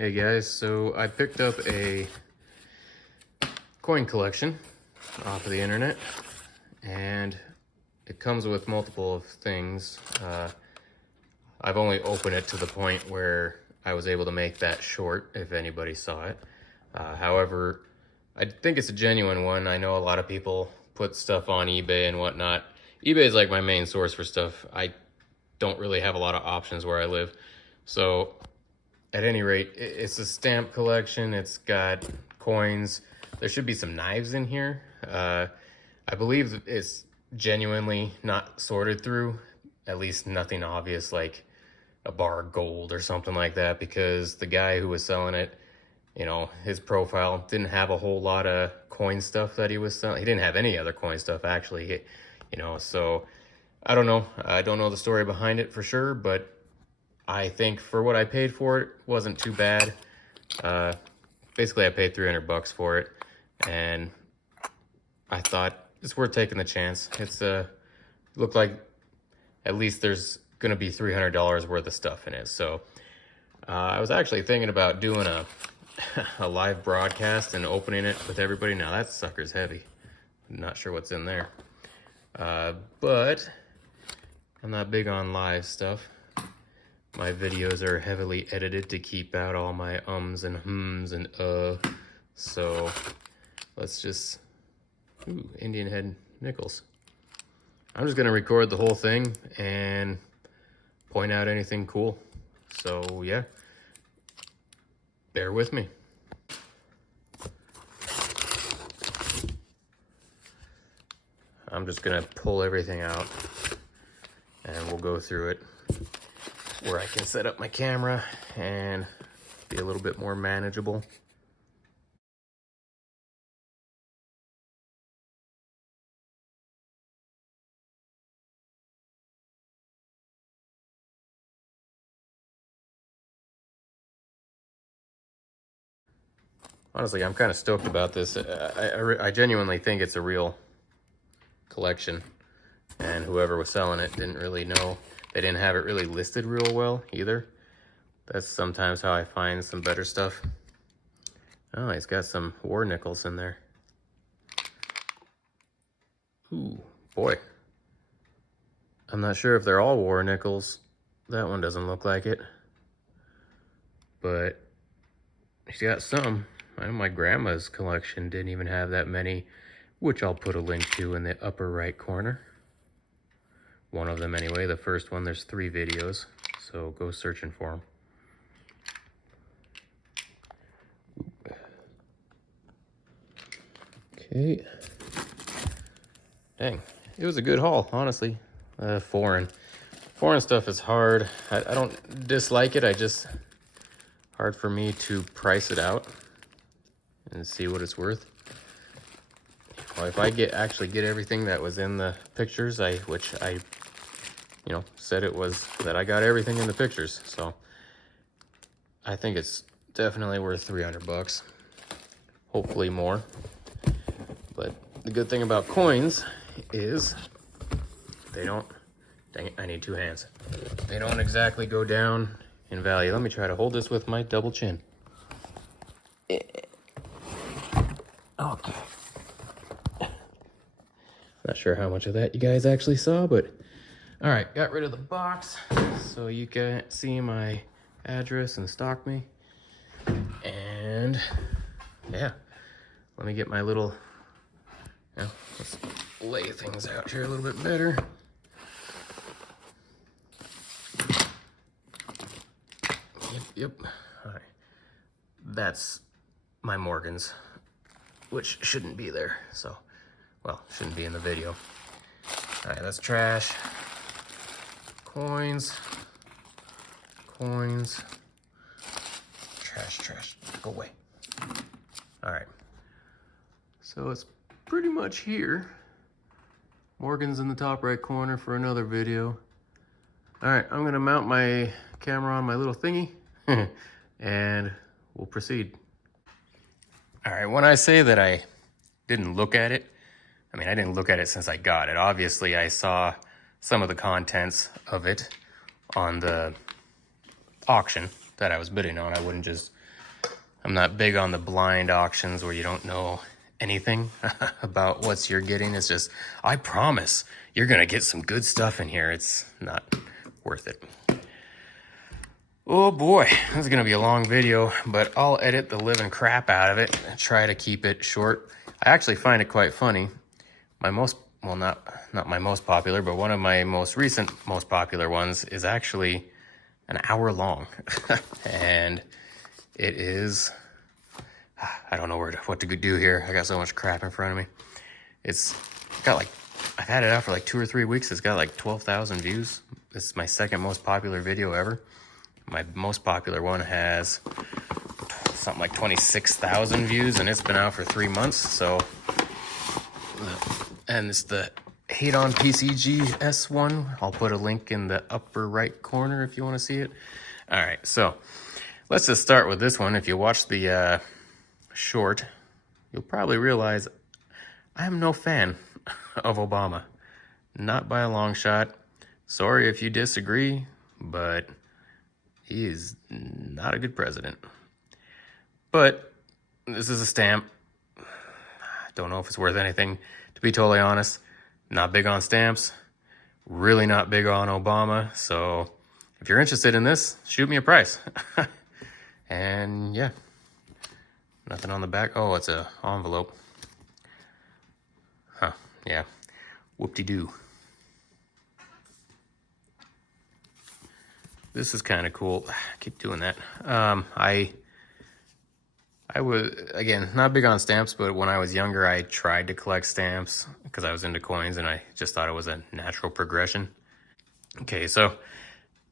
Hey guys, so I picked up a coin collection off of the internet, and it comes with multiple of things. I've only opened it to the point where I was able to make that short, if anybody saw it. However, I think it's a genuine one. I know a lot of people put stuff on eBay and whatnot. eBay is like my main source for stuff. I don't really have a lot of options where I live. So at any rate, it's a stamp collection. It's got coins. There should be some knives in here. I believe it's genuinely not sorted through, at least nothing obvious like a bar of gold or something like that, because the guy who was selling it, you know, his profile didn't have a whole lot of coin stuff that he was selling. He didn't have any other coin stuff actually, you know, so I don't know. I don't know the story behind it for sure, but I think for what I paid for it, wasn't too bad. Basically, I paid $300 for it, and I thought it's worth taking the chance. It's looked like at least there's gonna be $300 worth of stuff in it. So I was actually thinking about doing a live broadcast and opening it with everybody. Now that sucker's heavy. I'm not sure what's in there, but I'm not big on live stuff. My videos are heavily edited to keep out all my ums and hms and so let's just, Indian head nickels. I'm just gonna record the whole thing and point out anything cool. So yeah, bear with me. I'm just gonna pull everything out and we'll go through it, where I can set up my camera and be a little bit more manageable. Honestly, I'm kind of stoked about this. I genuinely think it's a real collection, and whoever was selling it didn't really know. They didn't have it really listed real well either. That's sometimes how I find some better stuff. Oh, he's got some war nickels in there. Ooh, boy. I'm not sure if they're all war nickels. That one doesn't look like it. But he's got some. I know my grandma's collection didn't even have that many, which I'll put a link to in the upper right corner. One of them anyway. The first one, there's 3 videos, so go searching for them. Okay. Dang, it was a good haul, honestly. Foreign stuff is hard. I don't dislike it. I just, hard for me to price it out and see what it's worth. Well, if I actually get everything that was in the pictures, which I you know, said it was, that I got everything in the pictures. So I think it's definitely worth $300. Hopefully more. But the good thing about coins is they don't, dang it, I need 2 hands. They don't exactly go down in value. Let me try to hold this with my double chin. Okay. Not sure how much of that you guys actually saw, but all right, got rid of the box so you can see my address and stalk me. And yeah, let me get my little, let's lay things out here a little bit better. Yep. All right, that's my Morgans, which shouldn't be there. So, well, shouldn't be in the video. All right, that's trash. Coins, trash, go away. All right, so it's pretty much here. Morgan's in the top right corner for another video. All right, I'm gonna mount my camera on my little thingy and we'll proceed. All right, when I say that I didn't look at it, I mean, I didn't look at it since I got it. Obviously, I saw some of the contents of it on the auction that I was bidding on. I wouldn't just I'm not big on the blind auctions where you don't know anything about what you're getting. It's just, I promise you're gonna get some good stuff in here. It's not worth it. Oh boy, this is gonna be a long video, but I'll edit the living crap out of it and try to keep it short. I actually find it quite funny. My most, well, not my most popular, but one of my most recent most popular ones is actually an hour long. And it is, I don't know what to do here. I got so much crap in front of me. It's got like, I've had it out for like 2 or 3 weeks. It's got like 12,000 views. This is my second most popular video ever. My most popular one has something like 26,000 views, and it's been out for 3 months. So, and it's the Hate on PCG S1. I'll put a link in the upper right corner if you want to see it. All right, so let's just start with this one. If you watch the short, you'll probably realize I am no fan of Obama. Not by a long shot. Sorry if you disagree, but he is not a good president. But this is a stamp. Don't know if it's worth anything. To be totally honest, not big on stamps. Really not big on Obama. So if you're interested in this, shoot me a price. And yeah, nothing on the back. Oh, it's an envelope. Huh, yeah. Whoop-de-doo. This is kind of cool. I keep doing that. I was, again, not big on stamps, but when I was younger, I tried to collect stamps because I was into coins and I just thought it was a natural progression. Okay, so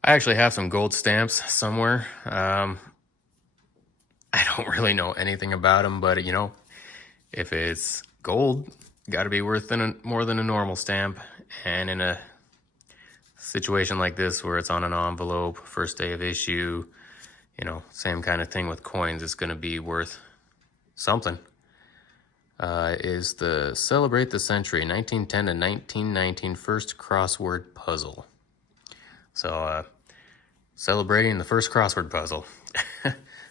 I actually have some gold stamps somewhere. I don't really know anything about them, but you know, if it's gold, got to be worth more than a normal stamp. And in a situation like this where it's on an envelope, first day of issue, you know, same kind of thing with coins, it's going to be worth something. Is the Celebrate the Century 1910 to 1919 First Crossword Puzzle. So, celebrating the first crossword puzzle.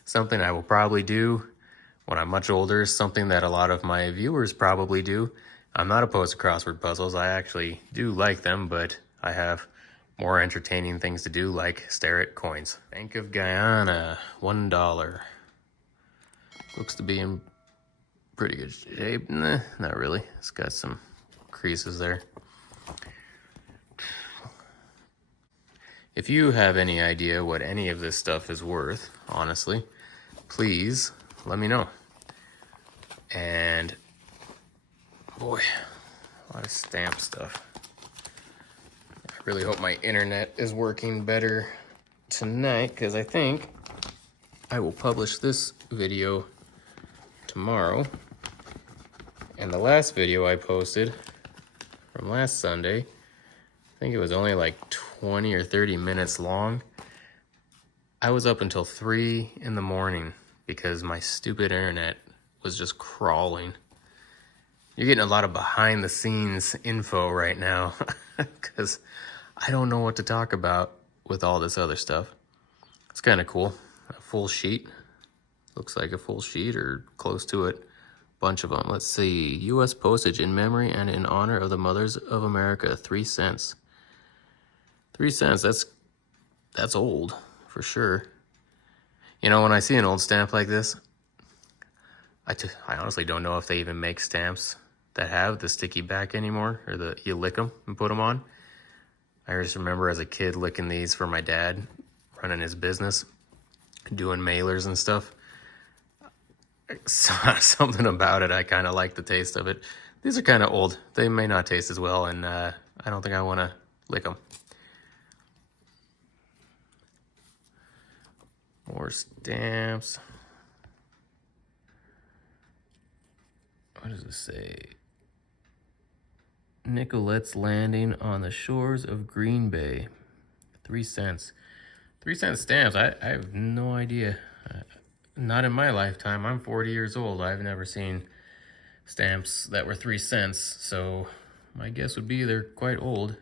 Something I will probably do when I'm much older, something that a lot of my viewers probably do. I'm not opposed to crossword puzzles. I actually do like them, but I have more entertaining things to do, like stare at coins. Bank of Guyana, $1. Looks to be in pretty good shape. Nah, not really. It's got some creases there. If you have any idea what any of this stuff is worth, honestly, please let me know. And boy, a lot of stamp stuff. I really hope my internet is working better tonight, because I think I will publish this video tomorrow. And the last video I posted from last Sunday, I think it was only like 20 or 30 minutes long. I was up until 3 in the morning because my stupid internet was just crawling. You're getting a lot of behind the scenes info right now because I don't know what to talk about with all this other stuff. It's kind of cool. A full sheet. Looks like a full sheet or close to it. Bunch of them. Let's see. U.S. postage in memory and in honor of the Mothers of America. 3 cents. 3 cents. That's old for sure. You know, when I see an old stamp like this, I honestly don't know if they even make stamps that have the sticky back anymore, or you lick them and put them on. I just remember as a kid licking these for my dad, running his business, doing mailers and stuff. Something about it, I kind of like the taste of it. These are kind of old. They may not taste as well, and I don't think I want to lick them. More stamps. What does it say? Nicolette's Landing on the shores of Green Bay. 3 cents. 3 cent stamps. I have no idea. Not in my lifetime. I'm 40 years old. I've never seen stamps that were 3 cents. So my guess would be they're quite old.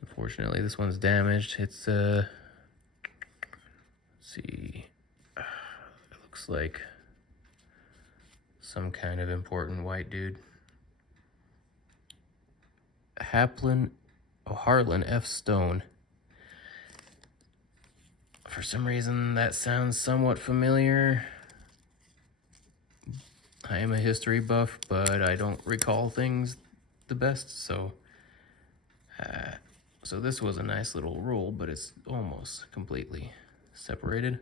Unfortunately, this one's damaged. It's let's see. It Looks like some kind of important white dude. Harlan F. Stone. For some reason, that sounds somewhat familiar. I am a history buff, but I don't recall things the best, so this was a nice little roll, but it's almost completely separated.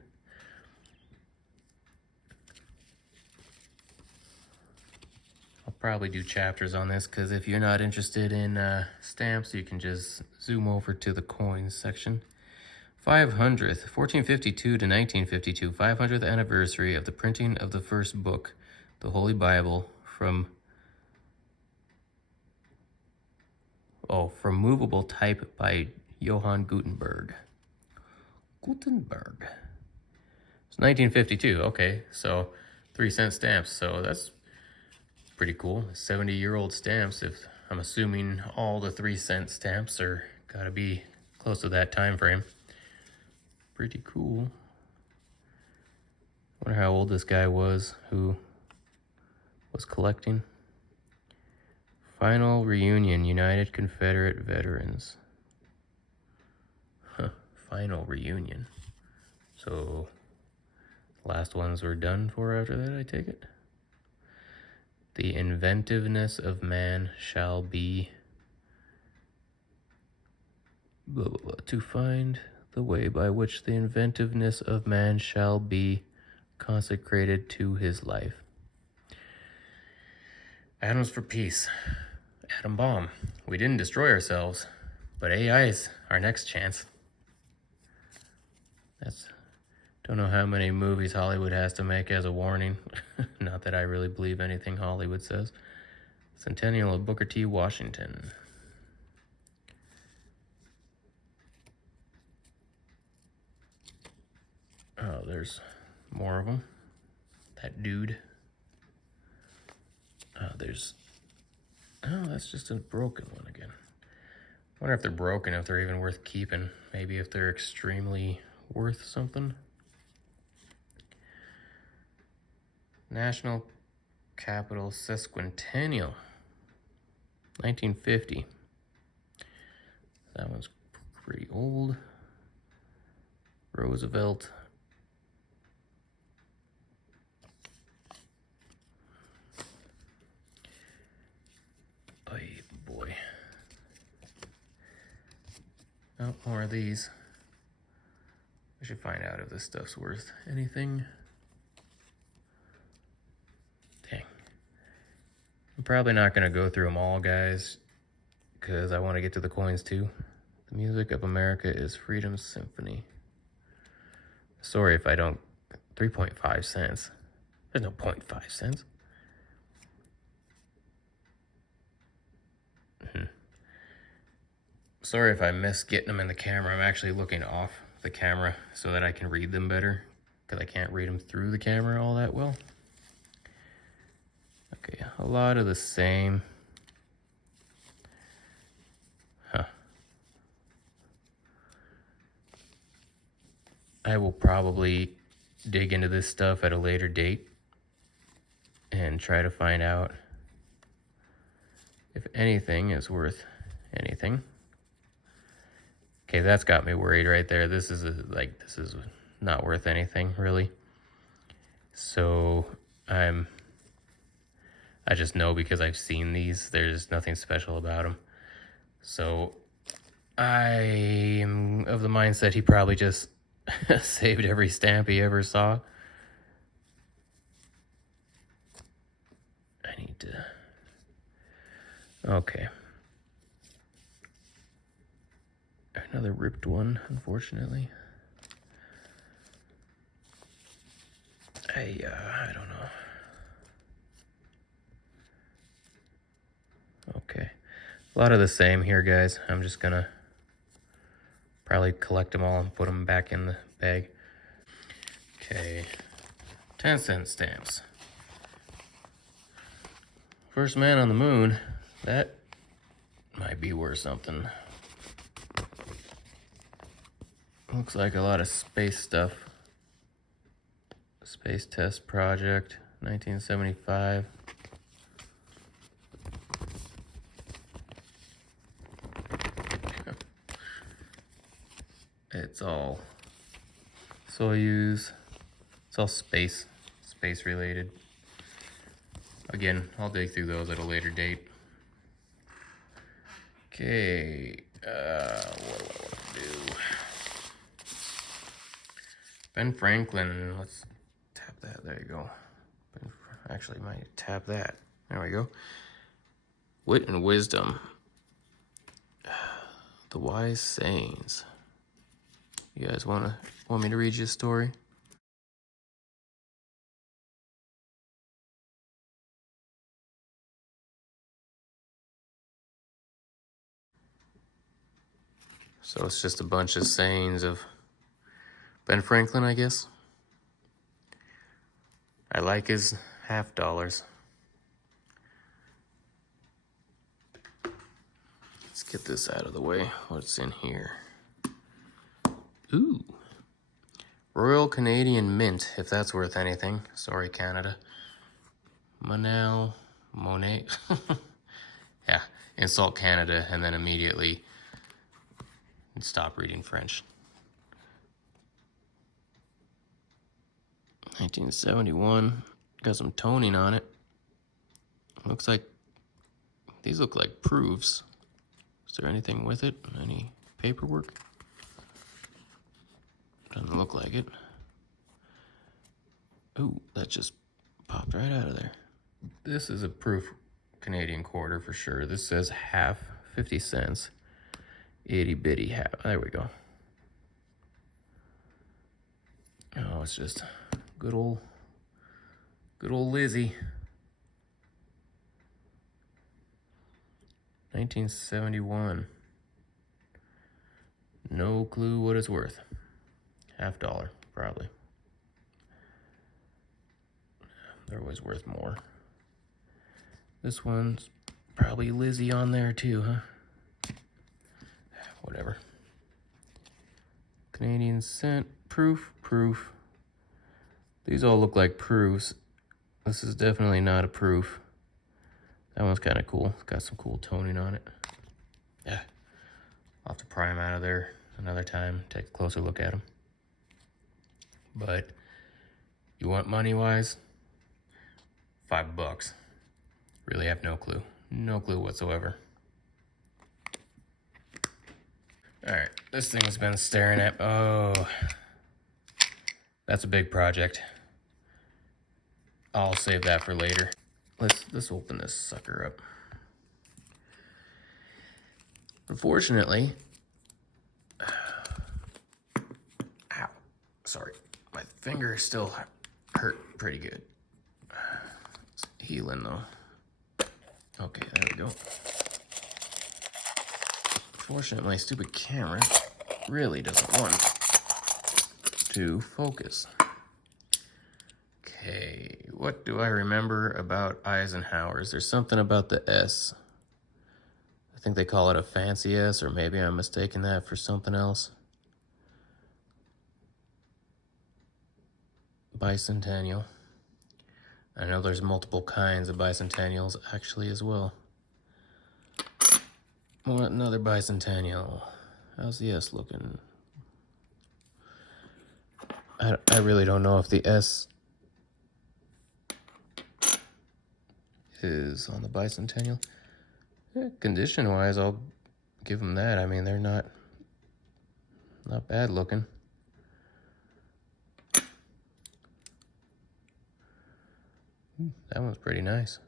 I'll probably do chapters on this, because if you're not interested in stamps, you can just zoom over to the coins section. 500th, 1452 to 1952, 500th anniversary of the printing of the first book, the Holy Bible, from movable type by Johann Gutenberg. It's 1952, okay, so 3-cent stamps, so that's pretty cool. 70-year-old stamps, if I'm assuming all the 3-cent stamps are gotta be close to that time frame. Pretty cool. Wonder how old this guy was who was collecting. Final reunion, United Confederate Veterans. Final reunion. So, last ones were done for after that, I take it? The inventiveness of man shall be... blah, blah, blah, to find the way by which the inventiveness of man shall be consecrated to his life. Atoms for peace. Atom bomb. We didn't destroy ourselves, but AI's our next chance. Don't know how many movies Hollywood has to make as a warning. Not that I really believe anything Hollywood says. Centennial of Booker T. Washington. Oh, there's more of them. That dude. Oh, that's just a broken one again. Wonder if they're broken, if they're even worth keeping. Maybe if they're extremely worth something. National Capital Sesquicentennial. 1950. That one's pretty old. Roosevelt. Oh boy. Oh, more of these. I should find out if this stuff's worth anything. Dang. I'm probably not going to go through them all, guys, because I want to get to the coins too. The music of America is Freedom Symphony. Sorry if I don't... 3.5 cents. There's no 0.5 cents. Sorry if I miss getting them in the camera. I'm actually looking off the camera so that I can read them better, because I can't read them through the camera all that well. Okay, a lot of the same. I will probably dig into this stuff at a later date and try to find out if anything is worth anything. Okay, that's got me worried right there. This is not worth anything, really. So I just know because I've seen these, there's nothing special about them. So I am of the mindset he probably just saved every stamp he ever saw. I need to... Okay. Another ripped one, unfortunately. I don't know. Okay. A lot of the same here, guys. I'm just gonna probably collect them all and put them back in the bag. Okay. 10-cent stamps. First man on the moon. That might be worth something. Looks like a lot of space stuff. Space Test Project, 1975. It's all Soyuz. It's all space related. Again, I'll dig through those at a later date. Okay, what do I want to do? Ben Franklin, let's tap that, there you go. Actually, might tap that, there we go. Wit and wisdom. The wise sayings. You guys want me to read you a story? So it's just a bunch of sayings of Ben Franklin, I guess. I like his half dollars. Let's get this out of the way. What's in here? Ooh. Royal Canadian Mint, if that's worth anything. Sorry, Canada. Monet. Yeah, insult Canada and then immediately stop reading French. 1971. Got some toning on it. Looks like, these look like proofs. Is there anything with it? Any paperwork? Doesn't look like it. Ooh, that just popped right out of there. This is a proof Canadian quarter for sure. This says half, 50 cents. Itty bitty half. There we go. Oh, it's just good old Lizzie. 1971. No clue what it's worth. $50, probably. They're always worth more. This one's probably Lizzie on there too, huh? Whatever. Canadian cent, proof. These all look like proofs. This is definitely not a proof. That one's kind of cool. It's got some cool toning on it. Yeah, I'll have to pry them out of there another time, take a closer look at them. But you want money-wise? $5. Really have no clue. No clue whatsoever. All right, this thing has been staring at, oh, that's a big project. I'll save that for later. Let's open this sucker up. Unfortunately, ow, sorry, my finger still hurt pretty good. It's healing though. Okay, there we go. Unfortunately, my stupid camera really doesn't want to focus. Okay, what do I remember about Eisenhower's? There's something about the S. I think they call it a fancy S, or maybe I'm mistaking that for something else. Bicentennial. I know there's multiple kinds of bicentennials actually as well. What, another bicentennial. How's the S looking? I really don't know if the S is on the bicentennial. Yeah, condition-wise, I'll give them that. I mean, they're not bad looking. That one's pretty nice.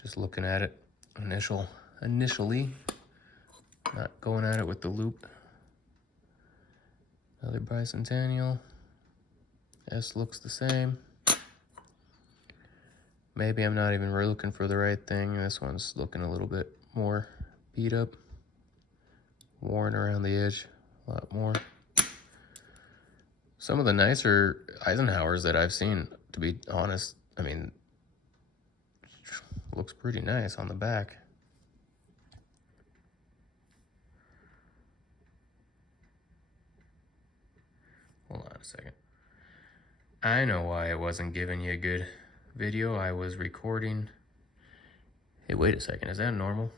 Just looking at it initially, not going at it with the loop. Another bicentennial. S looks the same. Maybe I'm not even really looking for the right thing. This one's looking a little bit more beat up, worn around the edge a lot more. Some of the nicer Eisenhowers that I've seen, to be honest, I mean, looks pretty nice on the back. Hold on. a second. I know why I wasn't giving you a good video. I was recording. Hey, wait a second. Is that normal?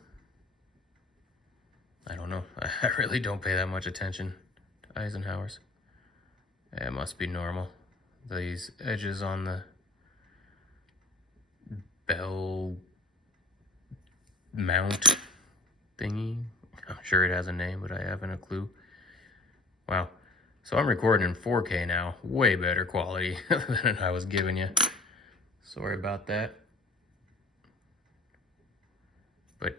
I don't know. I really don't pay that much attention to Eisenhower's. It must be normal. These edges on the bell mount thingy. I'm sure it has a name, but I haven't a clue. Wow. So I'm recording in 4K now. Way better quality than I was giving you. Sorry about that. But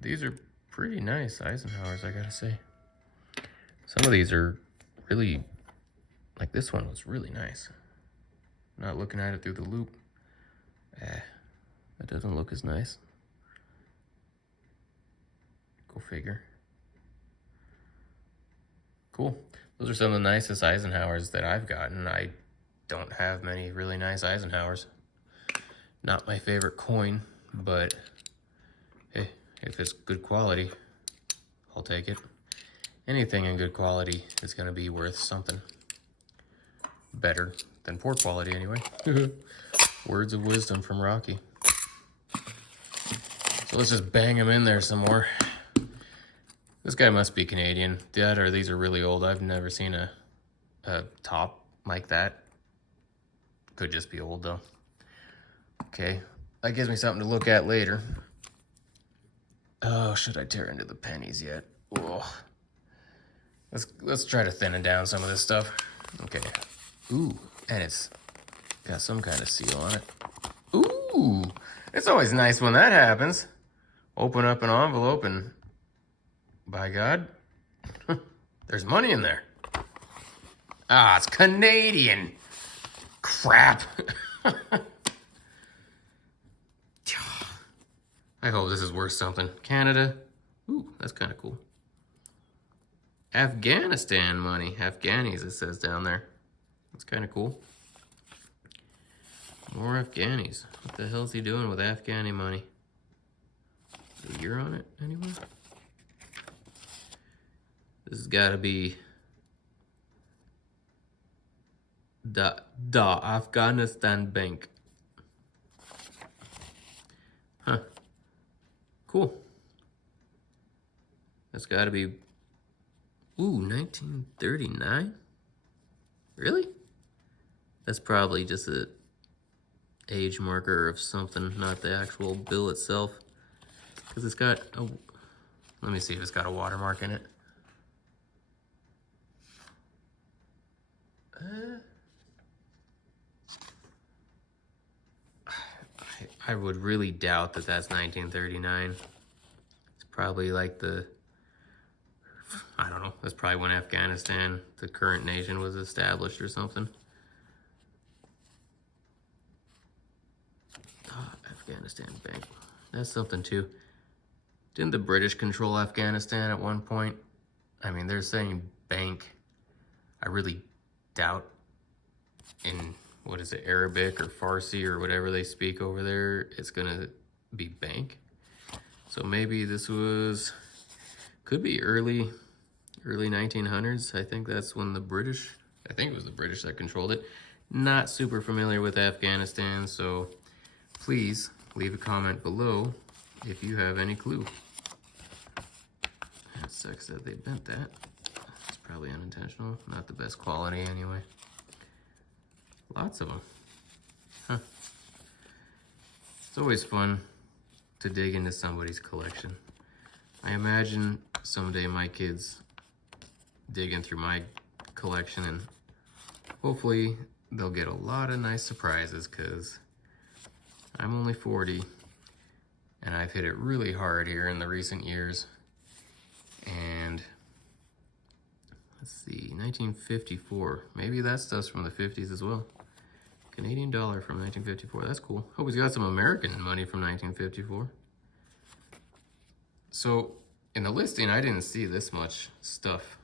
these are pretty nice Eisenhower's, I gotta say. Some of these are really, like this one was really nice. Not looking at it through the loop. That doesn't look as nice. Go figure. Cool. Those are some of the nicest Eisenhower's that I've gotten. I don't have many really nice Eisenhower's. Not my favorite coin, but hey, if it's good quality, I'll take it. Anything in good quality is going to be worth something. Better than poor quality anyway. Words of wisdom from Rocky. So let's just bang them in there some more. This guy must be Canadian. That or these are really old. I've never seen a top like that. Could just be old though. Okay, that gives me something to look at later. Oh, should I tear into the pennies yet? Oh. Let's try to thin it down some of this stuff. Okay. Ooh, and it's got some kind of seal on it. Ooh, it's always nice when that happens. Open up an envelope and by God, there's money in there. Ah, it's Canadian. Crap. I hope this is worth something. Canada. Ooh, that's kind of cool. Afghanistan money. Afghanis, it says down there. That's kind of cool. More Afghanis. What the hell is he doing with Afghani money? Is a year on it, anyway? This has got to be the Afghanistan Bank. Huh. Cool. That's got to be... Ooh, 1939? Really? That's probably just a age marker of something, not the actual bill itself. Because it's got a... Let me see if it's got a watermark in it. I would really doubt that that's 1939. It's probably like the... I don't know. That's probably when Afghanistan, the current nation, was established or something. Afghanistan Bank. That's something too. Didn't the British control Afghanistan at one point? I mean, they're saying bank. I really doubt in, what is it, Arabic or Farsi or whatever they speak over there, it's gonna be bank. So maybe this was, could be early 1900s. I think that's when the British, I think it was the British that controlled it. Not super familiar with Afghanistan, so please leave a comment below if you have any clue. That sucks that they bent that. It's probably unintentional. Not the best quality anyway. Lots of them. Huh. It's always fun to dig into somebody's collection. I imagine someday my kids digging through my collection and hopefully they'll get a lot of nice surprises because I'm only 40 and I've hit it really hard here in the recent years. And let's see, 1954. Maybe that stuff's from the 50s as well. Canadian dollar from 1954. That's cool. Hope he's got some American money from 1954. So in the listing, I didn't see this much stuff.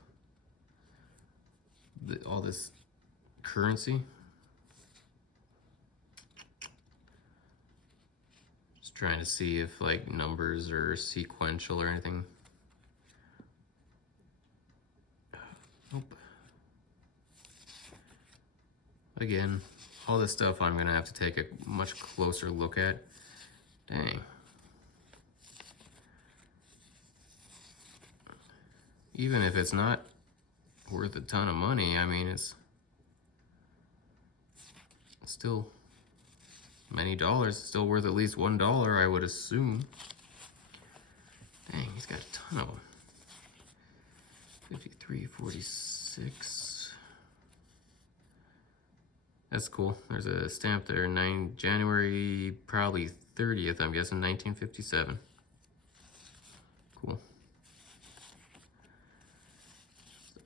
All this currency. Just trying to see if like numbers are sequential or anything. Nope. again, all this stuff I'm gonna have to take a much closer look at. Dang. Even if it's not worth a ton of money, I mean, it's still many dollars. It's still worth at least $1, I would assume. Dang, he's got a ton of them. 53, 46. That's cool. There's a stamp there, January, probably 30th, I'm guessing, 1957. Cool.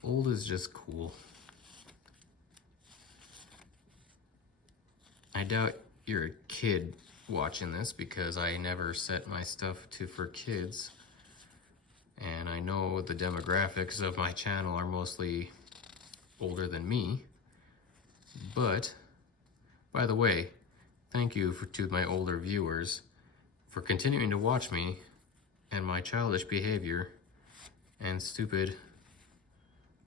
Old is just cool. I doubt you're a kid watching this because I never set my stuff for kids. And I know the demographics of my channel are mostly older than me. But, by the way, thank you to my older viewers for continuing to watch me and my childish behavior and stupid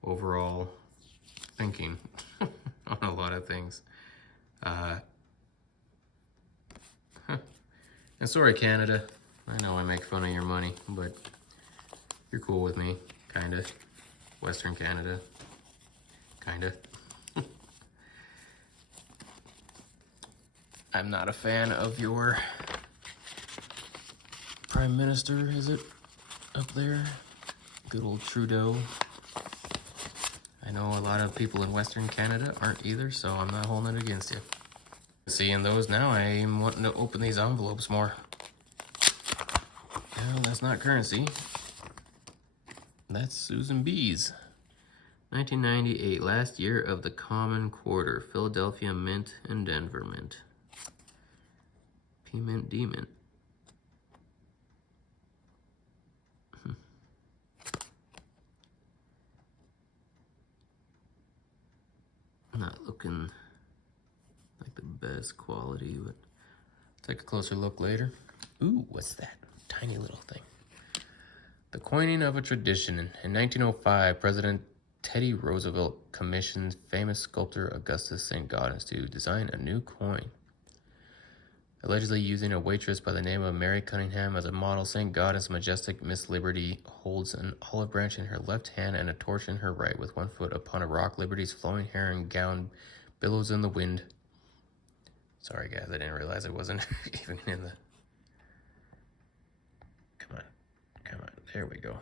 overall thinking on a lot of things. And sorry, Canada. I know I make fun of your money, but you're cool with me, kinda. Western Canada, kinda. I'm not a fan of your Prime Minister, is it? Up there? Good old Trudeau. I know a lot of people in Western Canada aren't either, so I'm not holding it against you. Seeing those now, I'm wanting to open these envelopes more. No, that's not currency. That's Susan B's. 1998, last year of the Common Quarter, Philadelphia Mint and Denver Mint. P-Mint, D-Mint. Not looking like the best quality, but take a closer look later. Ooh, what's that? Tiny little thing. The coining of a tradition. In 1905, President Teddy Roosevelt commissioned famous sculptor Augustus St. Gaudens to design a new coin. Allegedly using a waitress by the name of Mary Cunningham as a model, St. Gaudens' majestic Miss Liberty holds an olive branch in her left hand and a torch in her right. With one foot upon a rock, Liberty's flowing hair and gown billows in the wind. Sorry, guys, I didn't realize it wasn't even in the... Come on, there we go.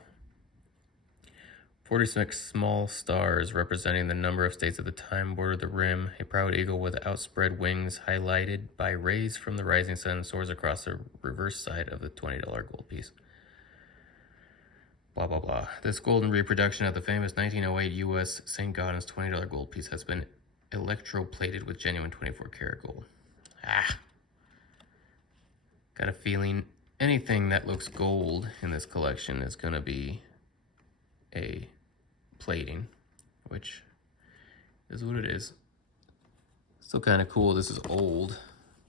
46 small stars representing the number of states at the time border the rim. A proud eagle with outspread wings highlighted by rays from the rising sun soars across the reverse side of the $20 gold piece. Blah, blah, blah. This golden reproduction of the famous 1908 U.S. St. Gaudens $20 gold piece has been electroplated with genuine 24-karat gold. Got a feeling anything that looks gold in this collection is going to be a plating, which is what it is. Still kind of cool. This is old.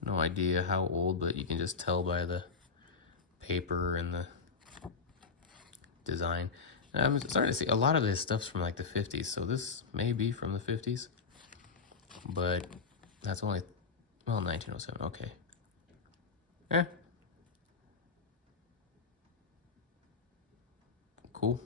No idea how old, but you can just tell by the paper and the design. And I'm starting to see a lot of this stuff's from like the 50s, so this may be from the 50s, but that's only, well, 1907. Okay. Yeah. Cool.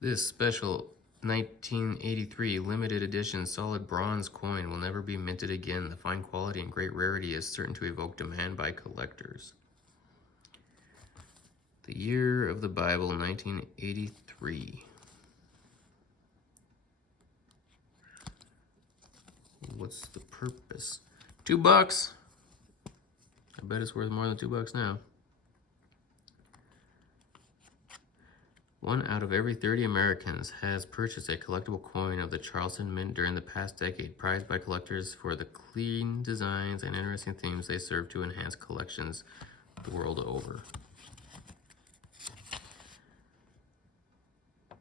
This special 1983 limited edition solid bronze coin will never be minted again. The fine quality and great rarity is certain to evoke demand by collectors. The year of the Bible, 1983. What's the purpose? $2. I bet it's worth more than $2 now. 1 out of every 30 Americans has purchased a collectible coin of the Charleston Mint during the past decade, prized by collectors for the clean designs and interesting themes they serve to enhance collections the world over.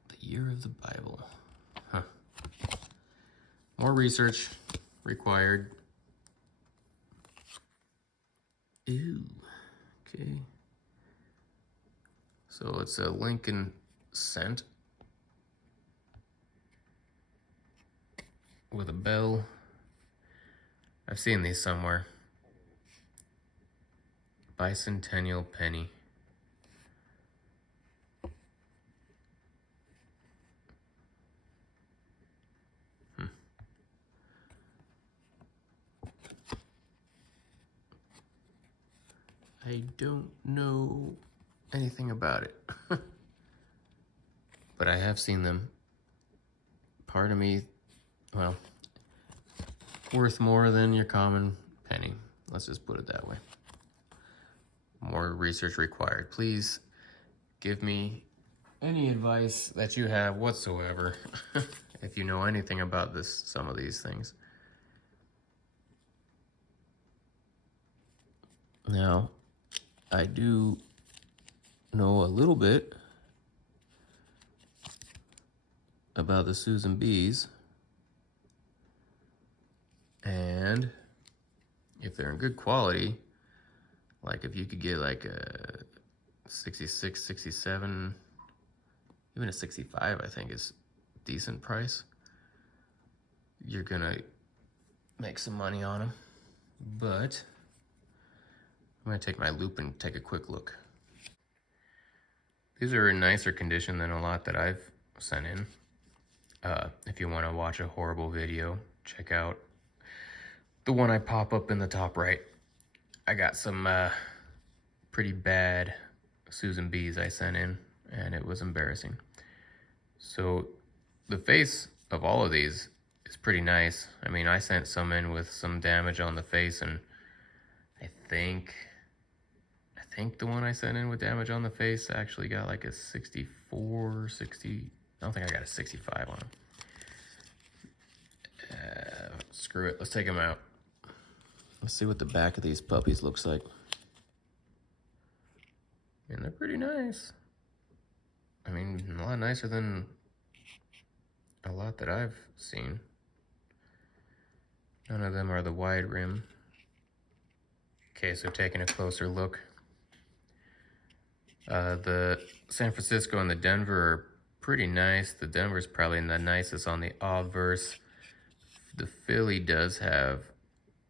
The year of the Bible. Huh. More research required. Ooh, okay. So it's a Lincoln cent. with a bell. I've seen these somewhere. Bicentennial penny. I don't know anything about it. But I have seen them. Part of me, well, worth more than your common penny. Let's just put it that way. More research required. Please give me any advice that you have whatsoever if you know anything about some of these things. Now, I do know a little bit about the Susan B's, and if they're in good quality, like if you could get like a 66, 67, even a 65, I think is decent price, you're gonna make some money on them. But I'm gonna take my loop and take a quick look. These are in nicer condition than a lot that I've sent in. If you want to watch a horrible video, check out the one I pop up in the top right. I got some pretty bad Susan B's I sent in, and it was embarrassing. So the face of all of these is pretty nice. I mean, I sent some in with some damage on the face, and I think the one I sent in with damage on the face actually got like a 64, 60. I don't think I got a 65 on him. Screw it, let's take them out. Let's see what the back of these puppies looks like. And they're pretty nice. I mean, a lot nicer than a lot that I've seen. None of them are the wide rim. Okay, so taking a closer look. The San Francisco and the Denver are pretty nice. The Denver's probably the nicest on the obverse. The Philly does have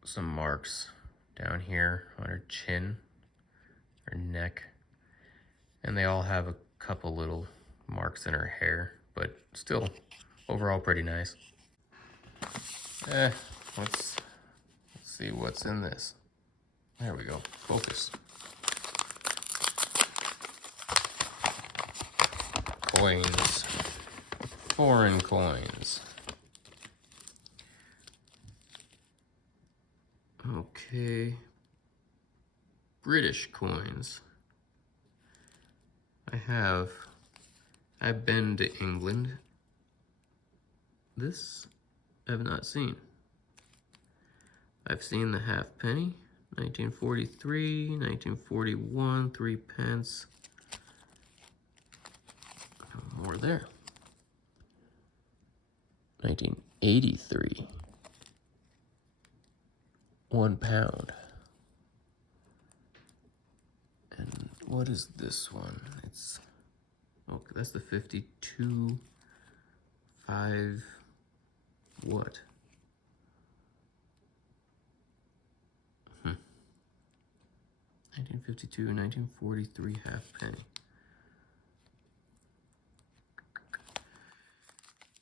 some marks down here on her chin, her neck, and they all have a couple little marks in her hair, but still, overall pretty nice. Let's see what's in this. There we go, focus. Coins, foreign coins. Okay, British coins. I've been to England. This I've not seen. I've seen the halfpenny, 1943, 1941, 3 pence. More there. 1983. £1. And what is this one? It's, okay, that's the 52, 5, what? 1952, 1943 halfpenny.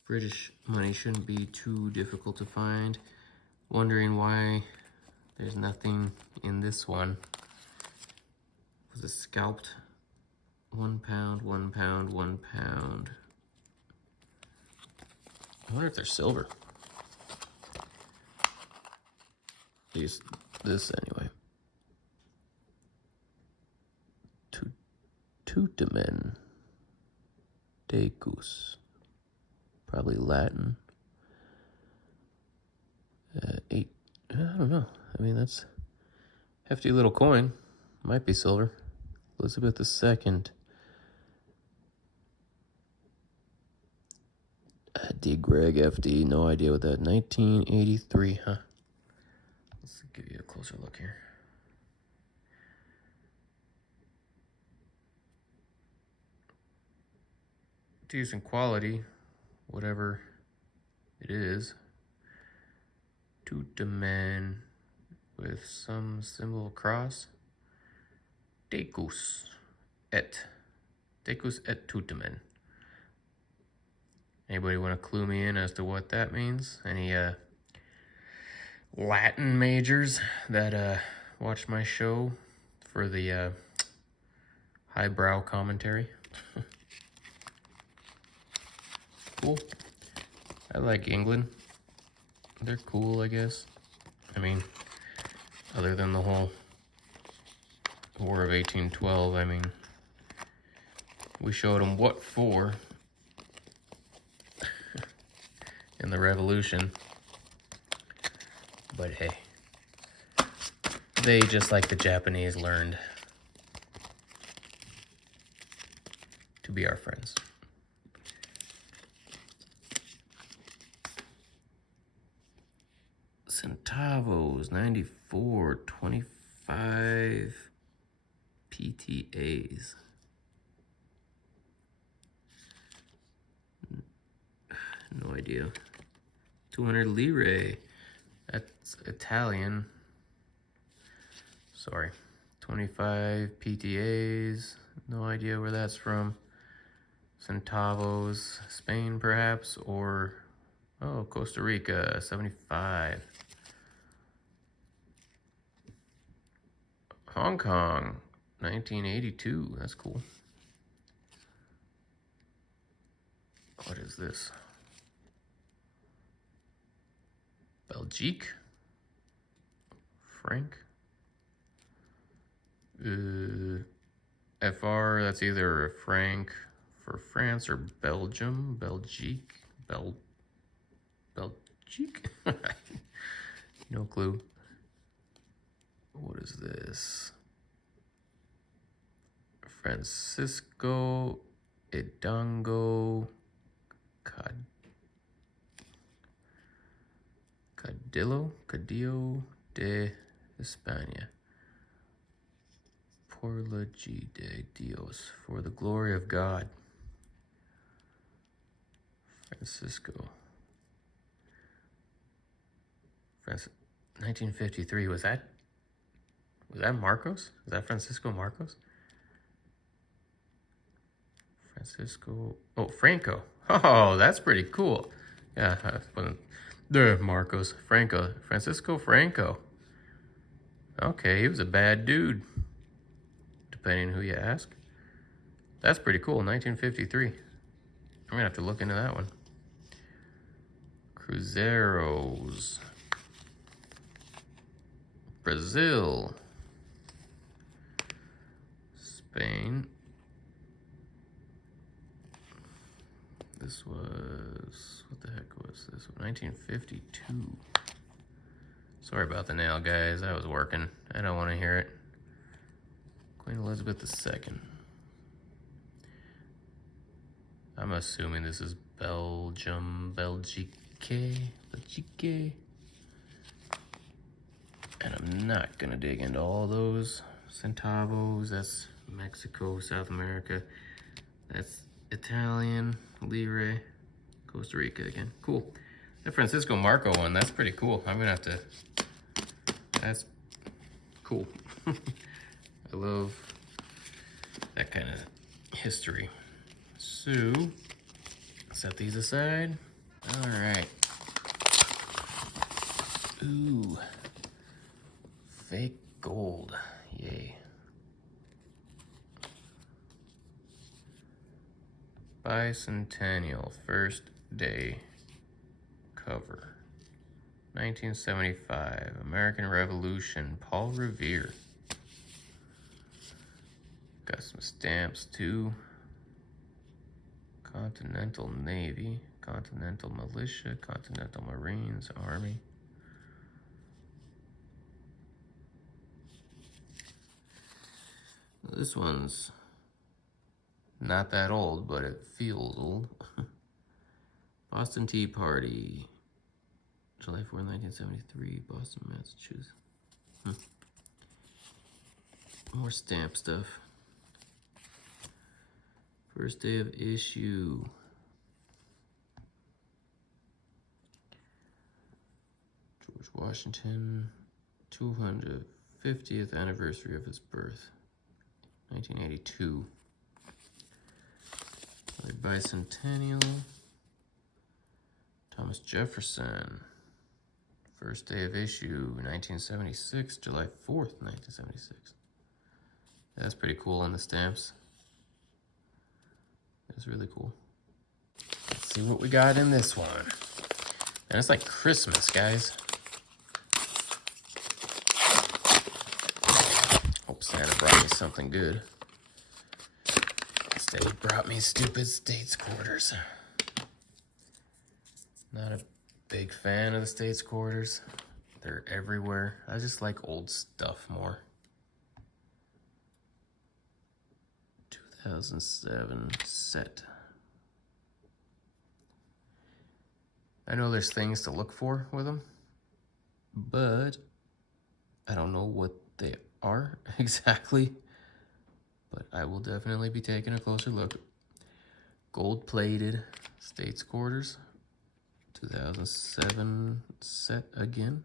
British money shouldn't be too difficult to find. Wondering why there's nothing in this one. Was it scalped? £1, £1, £1. I wonder if they're silver. At least this anyway. Tutamen. Decus. Probably Latin. 8. I don't know. I mean, that's a hefty little coin. Might be silver. Elizabeth II. D. Greg FD. No idea what that. 1983, huh? Let's give you a closer look here. Decent quality, whatever it is. Tutamen with some symbol across. Decus et Tutamen. Anybody want to clue me in as to what that means? Any Latin majors that watch my show for the highbrow commentary? Cool. I like England. They're cool, I guess. I mean, other than the whole War of 1812, I mean, we showed them what for in the Revolution. But hey, they, just like the Japanese, learned to be our friends. Centavos, 94, 25 PTAs. No idea. 200 lire. That's Italian. Sorry. 25 PTAs. No idea where that's from. Centavos, Spain perhaps, or oh, Costa Rica, 75. Hong Kong, 1982. That's cool. What is this? Belgique? Franc? FR, that's either a franc for France or Belgium. Belgique? Belgique? No clue. What is this? Francisco Hidalgo Cadillo de España. Por la G de Dios, for the glory of God. Francisco. 1953, was that Marcos? Is that Francisco Marcos? Franco. Oh, that's pretty cool. Yeah, Marcos. Francisco Franco. Okay, he was a bad dude, depending on who you ask. That's pretty cool, 1953. I'm gonna have to look into that one. Cruzeiros. Brazil. Spain. This was, what the heck was this? 1952. Sorry about the nail, guys. I was working. I don't want to hear it. Queen Elizabeth II. I'm assuming this is Belgium, Belgique. And I'm not gonna dig into all those. Centavos, that's Mexico, South America. That's Italian, Lire, Costa Rica again. Cool. The Francisco Marco one, that's pretty cool. I'm gonna have to, that's cool. I love that kind of history. So, set these aside. All right. Ooh. Fake gold. Yay. Bicentennial, first day cover. 1975, American Revolution, Paul Revere. Got some stamps too. Continental Navy, Continental Militia, Continental Marines, Army. This one's not that old, but it feels old. Boston Tea Party, July 4, 1973, Boston, Massachusetts. More stamp stuff. First day of issue. George Washington, 250th anniversary of his birth, 1982. The bicentennial. Thomas Jefferson, first day of issue, 1976, July 4th, 1976. That's pretty cool on the stamps. That's really cool. Let's see what we got in this one. And it's like Christmas, guys. Hope Santa brought me something good. Instead he brought me stupid States quarters. Not a big fan of the States quarters. They're everywhere. I just like old stuff more. 2007 set. I know there's things to look for with them, but I don't know what they are exactly. But I will definitely be taking a closer look. Gold-plated States quarters. 2007 set again.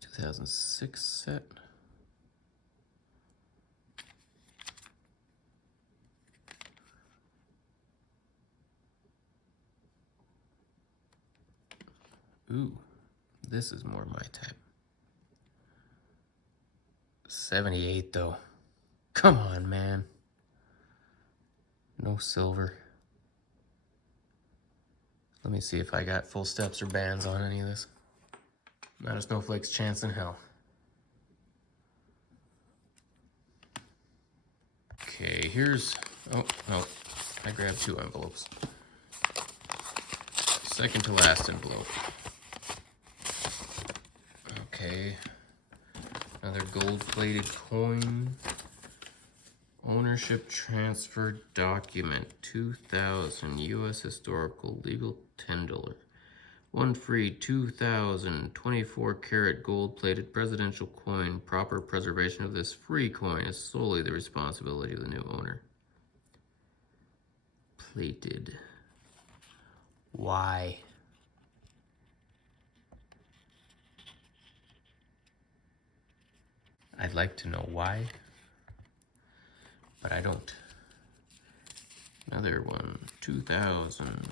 2006 set. Ooh, this is more my type. 78 though. Come on, man. No silver. Let me see if I got full steps or bands on any of this. Not a snowflake's chance in hell. Okay, here's... Oh, no. I grabbed 2 envelopes. Second to last envelope. Okay. Another gold-plated coin. Ownership transfer document, 2000, U.S. Historical, legal $10. One free 2000, 24-karat gold-plated presidential coin. Proper preservation of this free coin is solely the responsibility of the new owner. Plated. Why? I'd like to know why. But I don't. Another one, 2000.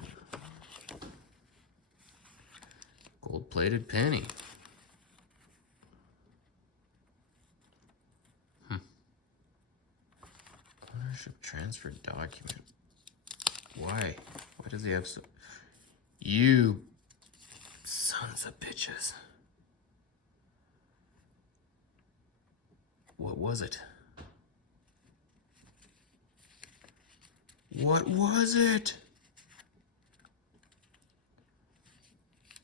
Gold-plated penny. Ownership transfer document. Why? Why does he have so... You sons of bitches. What was it? What was it?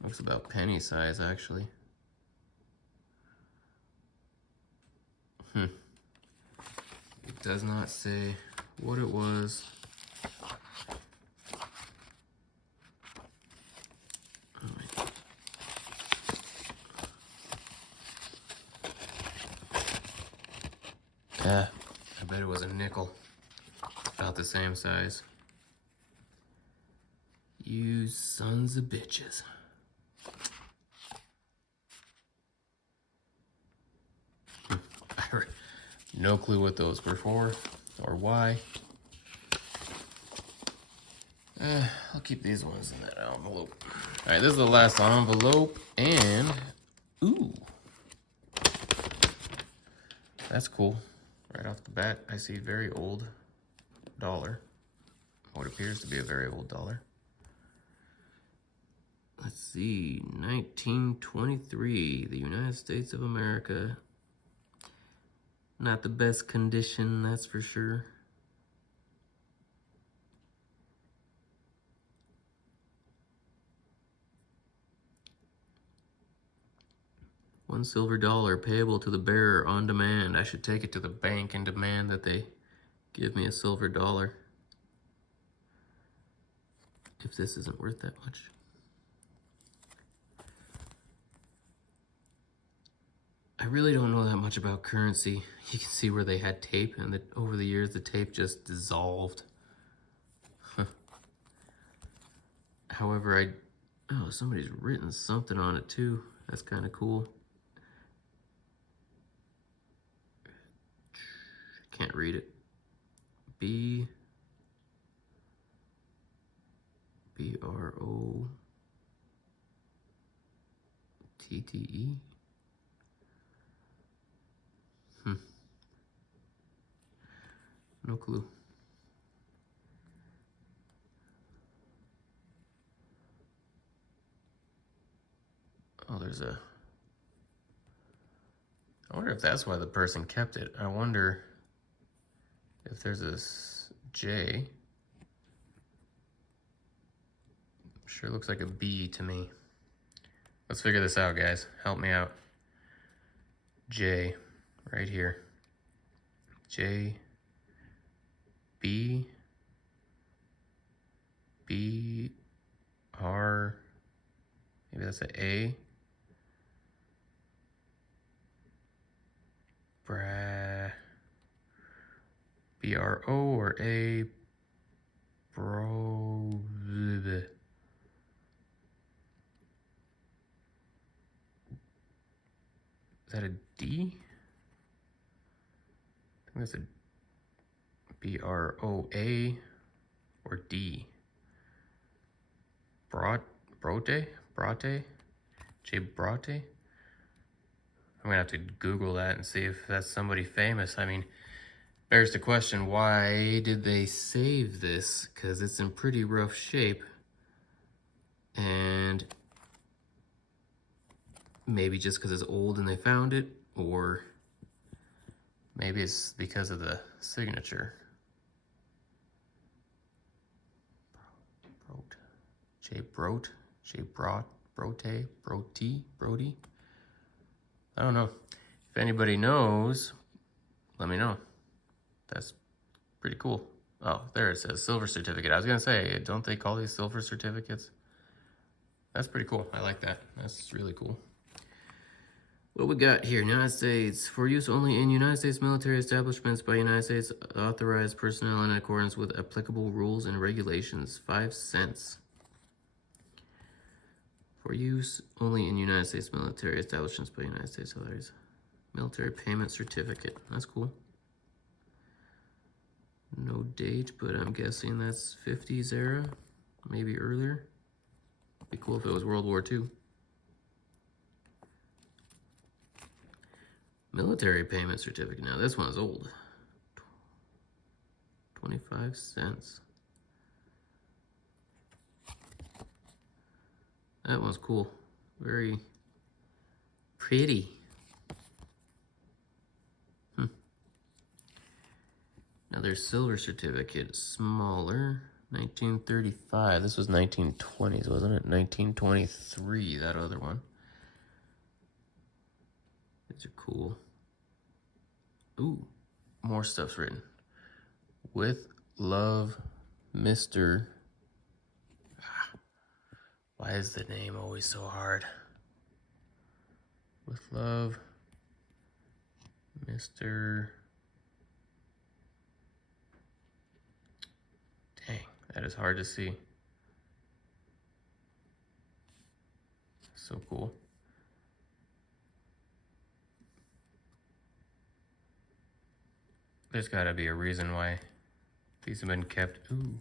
Looks about penny size, actually. It does not say what it was. I bet it was a nickel. About the same size. You sons of bitches. No clue what those were for or why. I'll keep these ones in that envelope. All right, this is the last envelope, and ooh, that's cool. Right off the bat, I see very old dollar. What appears to be a very old dollar. Let's see, 1923, the United States of America. Not the best condition, that's for sure. $1 silver payable to the bearer on demand. I should take it to the bank and demand that they give me a silver dollar. If this isn't worth that much. I really don't know that much about currency. You can see where they had tape, and that over the years the tape just dissolved. I However, oh, somebody's written something on it too. That's kind of cool. Can't read it. BROTTE. No clue. Oh, there's a... I wonder if that's why the person kept it. I wonder if there's this J. Sure looks like a B to me. Let's figure this out, guys. Help me out. J, right here. J, B, B, R, maybe that's an A. BRO or A, bro. Is that a D? I think that's a BROA or D. Brote? J Brote? I'm gonna have to Google that and see if that's somebody famous. I mean, bears the question, why did they save this? Because it's in pretty rough shape. And maybe just because it's old and they found it, or maybe it's because of the signature. Brody? I don't know. If anybody knows, let me know. That's pretty cool. Oh, there it says silver certificate. I was gonna say, don't they call these silver certificates? That's pretty cool. I like that. That's really cool. What we got here, United States, for use only in United States military establishments by United States authorized personnel in accordance with applicable rules and regulations, 5 cents. For use only in United States military establishments by United States authorities. Military payment certificate, that's cool. No date, but I'm guessing that's 50s era, maybe earlier. Be cool if it was World War II. Military payment certificate. Now this one's old. 25 cents. That one's cool. Very pretty. Another silver certificate, smaller. 1935. This was 1920s, wasn't it? 1923, that other one. These are cool. Ooh, more stuff's written. With love, Mr. Why is the name always so hard? With love, Mr. Dang, that is hard to see. So cool. There's gotta be a reason why these have been kept. Ooh.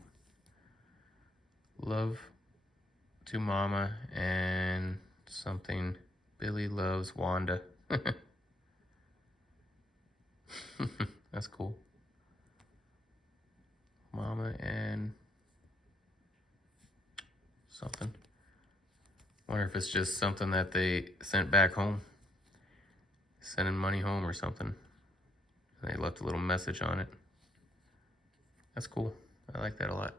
Love to Mama and something. Billy loves Wanda. That's cool. Mama and something. Wonder if it's just something that they sent back home. Sending money home or something. They left a little message on it. That's cool. I like that a lot.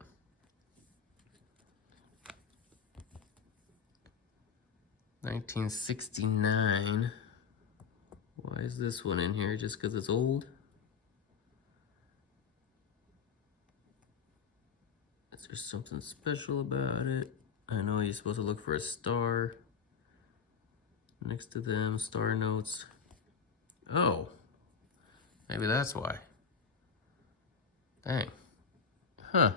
$1969. Why is this one in here? Just because it's old? Is there something special about it? I know you're supposed to look for a star. Next to them, star notes. Oh, maybe that's why. Dang. Huh.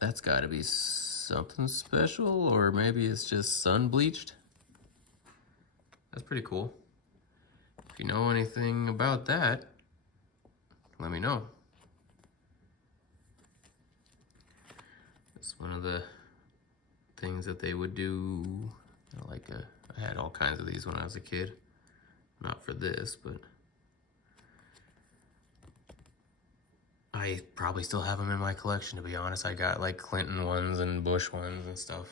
That's got to be something special, or maybe it's just sun bleached. That's pretty cool. If you know anything about that, let me know. It's one of the things that they would do. You know, like I had all kinds of these when I was a kid. Not for this, but I probably still have them in my collection, to be honest. I got like Clinton ones and Bush ones and stuff.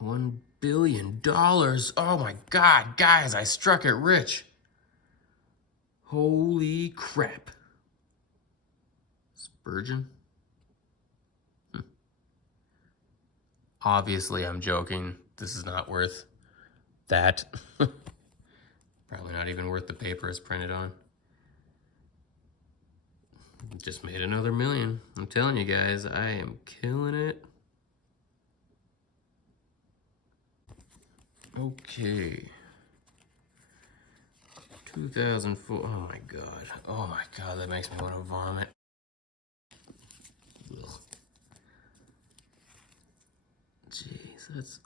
$1 billion. Oh my God, guys, I struck it rich. Holy crap. Spurgeon? Obviously, I'm joking. This is not worth that. Probably not even worth the paper it's printed on. Just made another million. I'm telling you guys, I am killing it. Okay. 2004. Oh my God. Oh my God, that makes me want to vomit. Ugh. Jeez, that's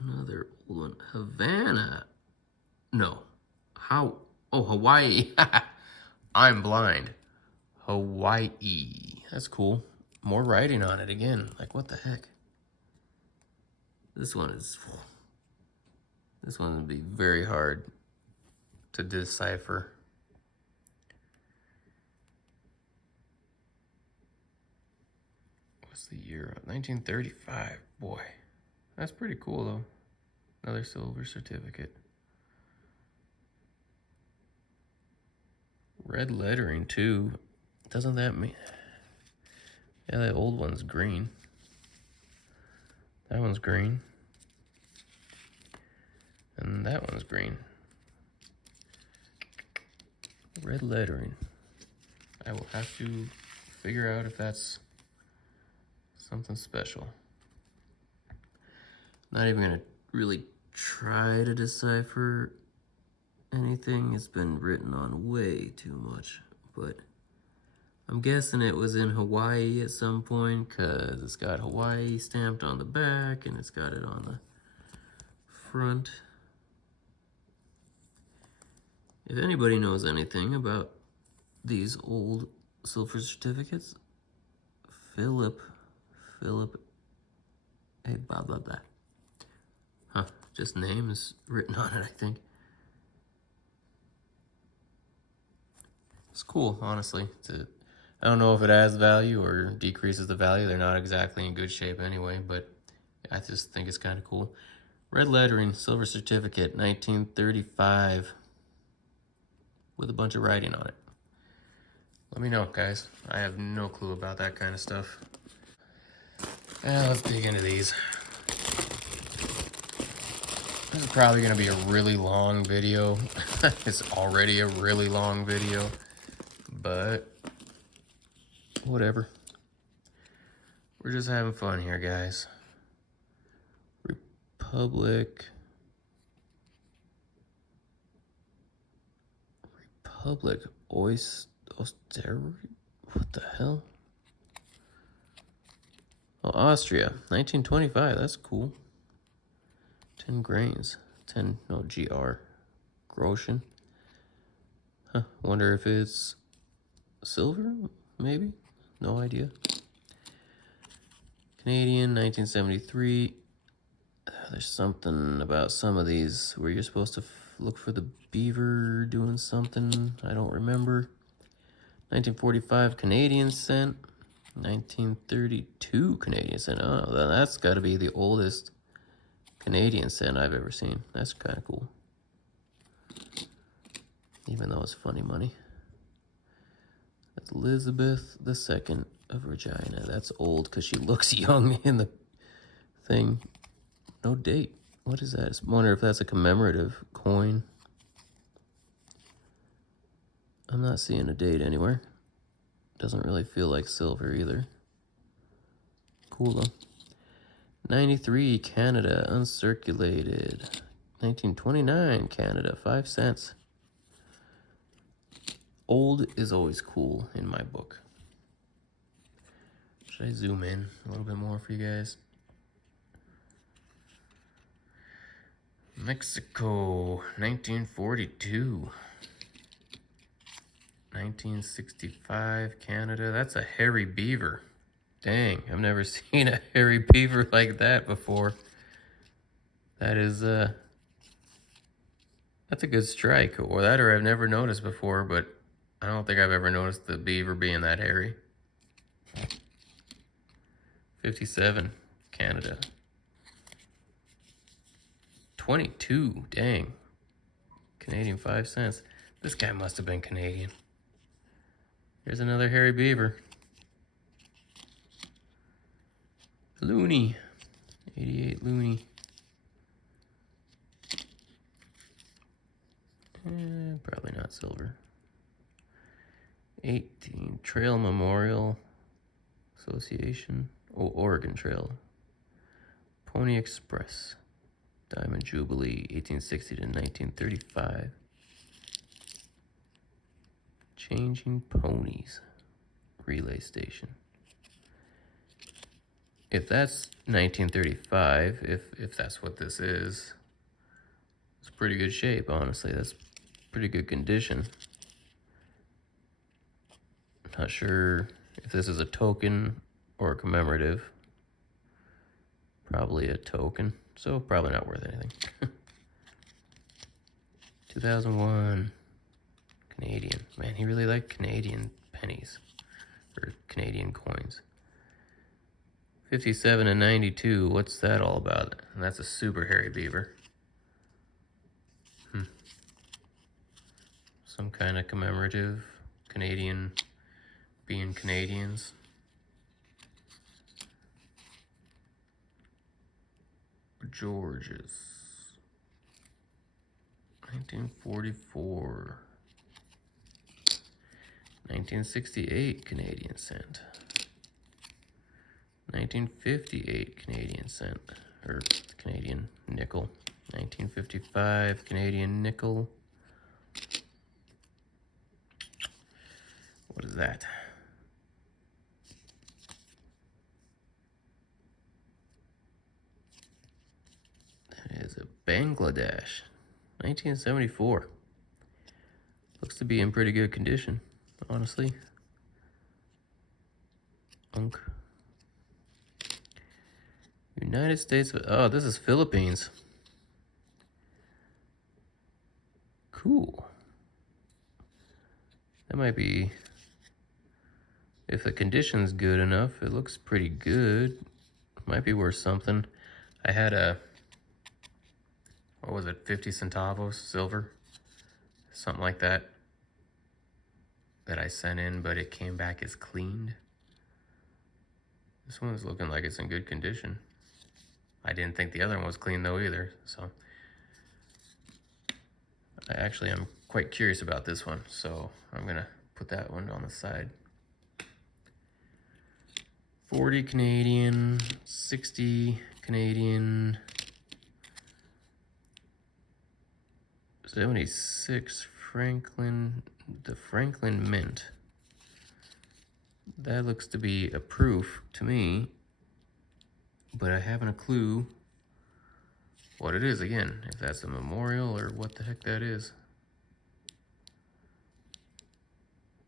another old one. Havana. No. How? Oh, Hawaii. I'm blind. Hawaii. That's cool. More writing on it again. Like, what the heck? This one would be very hard to decipher. What's the year? 1935. Boy, that's pretty cool though. Another silver certificate. Red lettering too. Doesn't that mean? Yeah, that old one's green. That one's green. And that one's green. Red lettering. I will have to figure out if that's something special. Not even gonna really try to decipher anything. It's been written on way too much, but I'm guessing it was in Hawaii at some point, because it's got Hawaii stamped on the back and it's got it on the front. If anybody knows anything about these old silver certificates, Philip, hey, blah, blah, blah. Huh, just names written on it, I think. It's cool, honestly. I don't know if it adds value or decreases the value. They're not exactly in good shape anyway, but I just think it's kind of cool. Red lettering, silver certificate, 1935, with a bunch of writing on it. Let me know, guys. I have no clue about that kind of stuff. Let's dig into these. This is probably going to be a really long video. It's already a really long video, but whatever. We're just having fun here, guys. Republic Oyster. What the hell? Oh, Austria, 1925. That's cool. 10 grains. 10, no, GR. Groschen. Huh, wonder if it's silver, maybe? No idea. Canadian, 1973. There's something about some of these where you're supposed to look for the beaver doing something. I don't remember. 1945 Canadian cent. 1932 Canadian cent. Oh, that's got to be the oldest Canadian cent I've ever seen. That's kind of cool. Even though it's funny money. That's Elizabeth II of Regina. That's old because she looks young in the thing. No date. What is that? I wonder if that's a commemorative coin. I'm not seeing a date anywhere. Doesn't really feel like silver either. Cool though. 93 Canada, uncirculated. 1929 Canada, 5 cents. Old is always cool in my book. Should I zoom in a little bit more for you guys? Mexico, 1942. 1965, Canada. That's a hairy beaver. Dang, I've never seen a hairy beaver like that before. That is, that's a good strike. Or that, or I've never noticed before, but I don't think I've ever noticed the beaver being that hairy. 57, Canada. 22, dang. Canadian 5 cents. This guy must have been Canadian. Here's another hairy beaver. Looney. 88 Looney. Probably not silver. 18 Trail Memorial Association. Oh, Oregon Trail. Pony Express. Diamond Jubilee, 1860 to 1935. Changing Ponies. Relay Station. If that's 1935, if that's what this is, it's pretty good shape, honestly. That's pretty good condition. Not sure if this is a token or a commemorative. Probably a token, so probably not worth anything. 2001, Canadian. Man, he really liked Canadian pennies, or Canadian coins. 57 and 92, what's that all about? And that's a super hairy beaver. Some kind of commemorative, Canadian being Canadians. Georges. 1944. 1968 Canadian cent. 1958 Canadian cent, or Canadian nickel. 1955 Canadian nickel. What is that? That is a Bangladesh. 1974. Looks to be in pretty good condition, honestly. Unk. United States. Oh, this is Philippines. Cool. That might be, if the condition's good enough, it looks pretty good. Might be worth something. I had a, what was it, 50 centavos silver? Something like that. That I sent in, but it came back as cleaned. This one's looking like it's in good condition. I didn't think the other one was clean though either, so. I am quite curious about this one, so I'm gonna put that one on the side. 40 Canadian, 60 Canadian, 76 Franklin, the Franklin Mint. That looks to be a proof to me, but I haven't a clue what it is again, if that's a memorial or what the heck that is.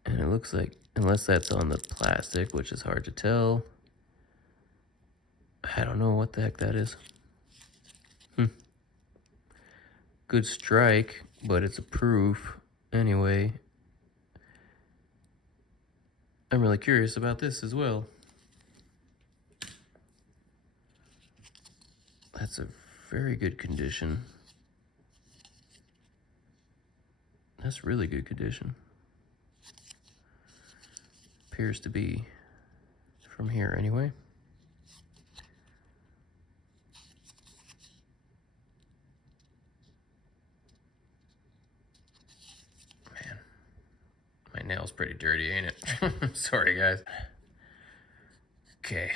And it looks like, unless that's on the plastic, which is hard to tell, I don't know what the heck that is. Good strike, but it's a proof anyway. I'm really curious about this as well. That's a very good condition. That's really good condition. Appears to be from here anyway. Man, my nail's pretty dirty, ain't it? Sorry, guys. Okay,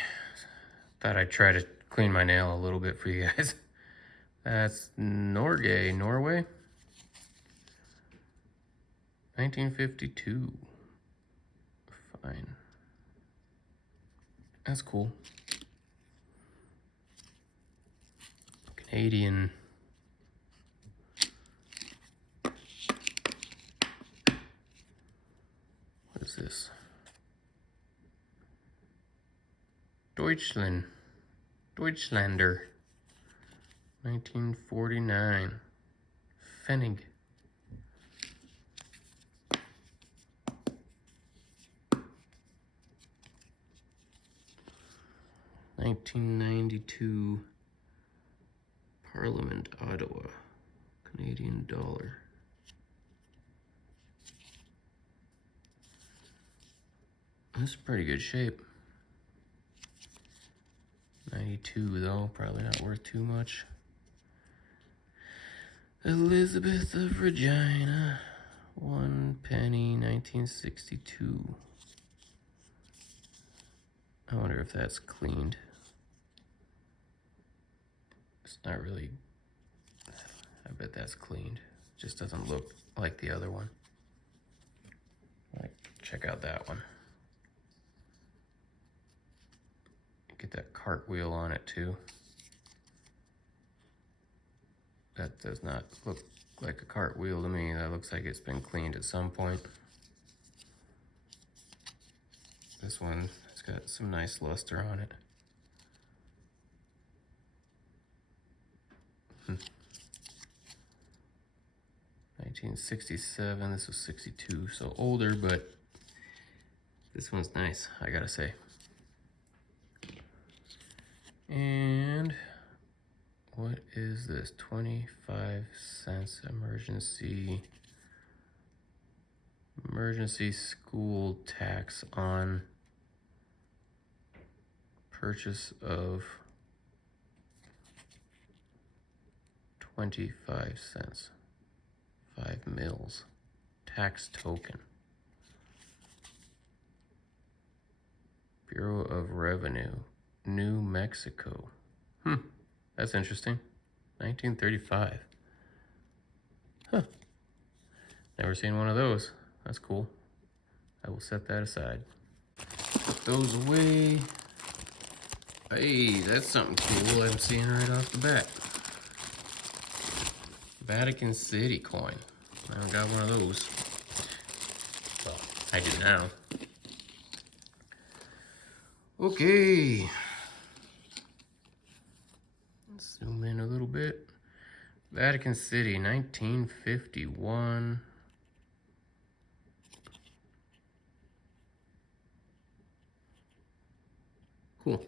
thought I'd try to clean my nail a little bit for you guys. That's Norway. 1952. Fine. That's cool. Canadian. What is this? Deutschlander. 1949. Pfennig. $1992. Parliament, Ottawa. Canadian dollar. That's pretty good shape. 92 though, probably not worth too much. Elizabeth of Regina. 1 penny, 1962. I wonder if that's cleaned. It's not really, I bet that's cleaned. Just doesn't look like the other one. Like, check out that one. Get that cartwheel on it too. That does not look like a cartwheel to me. That looks like it's been cleaned at some point. This one has got some nice luster on it. 1967, this was 62, so older, but this one's nice, I gotta say. And what is this? 25 cents emergency school tax on purchase of 25 cents. 5 mils. Tax token. Bureau of Revenue, New Mexico. That's interesting. 1935. Huh. Never seen one of those. That's cool. I will set that aside. Put those away. Hey, that's something cool I'm seeing right off the bat. Vatican City coin. I haven't got one of those. Well, I do now. Okay. Let's zoom in a little bit. Vatican City, 1951. Cool.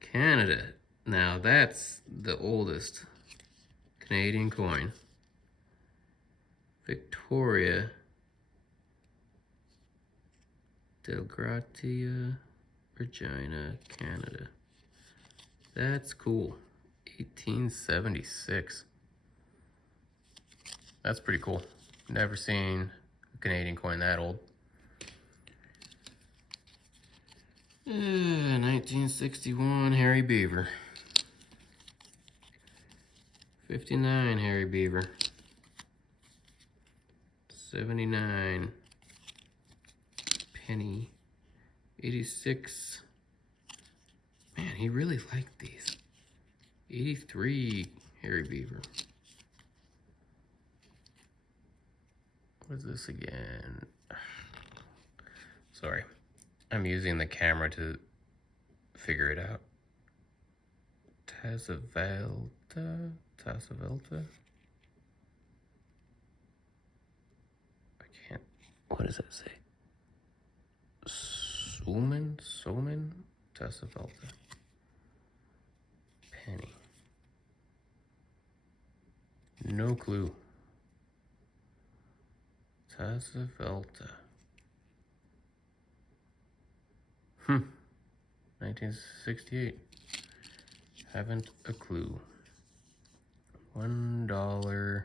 Canada. Now that's the oldest Canadian coin. Victoria. Delgratia, Regina, Canada. That's cool. 1876. That's pretty cool. Never seen a Canadian coin that old. 1961 Harry Beaver. 59 Harry Beaver. 79 penny. 86. Man, he really liked these. 83 Harry Beaver. What is this again? Sorry. I'm using the camera to figure it out. Tazavelta? I can't. What does that say? Soman? Tazavelta. Penny. No clue. Tazavelta. 1968. Haven't a clue. $1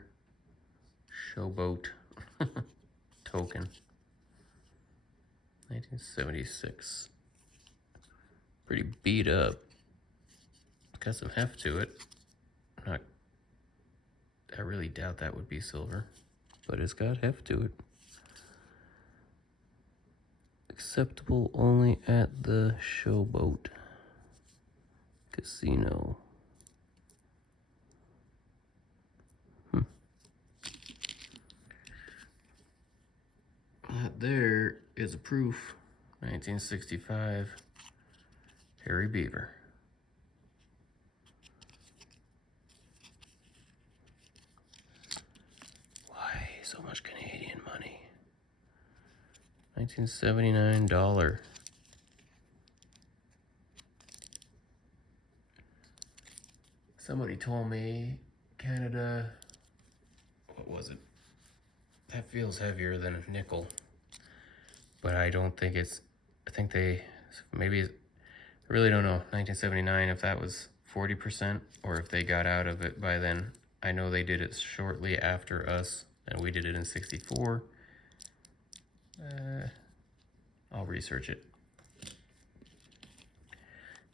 showboat token. 1976. Pretty beat up. Got some heft to it. I really doubt that would be silver. but it's got heft to it. Acceptable only at the Showboat Casino. That there is a proof. 1965 Harry Beaver. Why so much Canadian money? $1979. Somebody told me Canada, what was it? That feels heavier than a nickel. But I don't think it's, I think they, maybe, I really don't know, 1979, if that was 40% or if they got out of it by then. I know they did it shortly after us, and we did it in 64. I'll research it.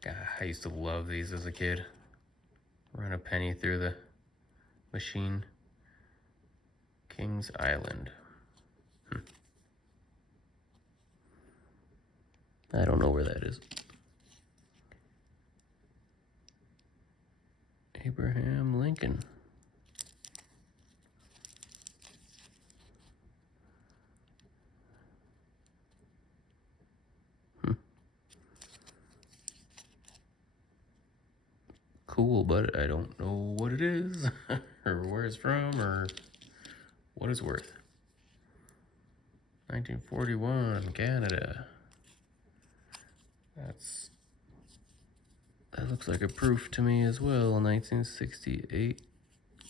God, I used to love these as a kid. Run a penny through the machine. Kings Island. I don't know where that is. Abraham Lincoln. Cool, but I don't know what it is, or where it's from, or what it's worth. 1941, Canada. That looks like a proof to me as well. 1968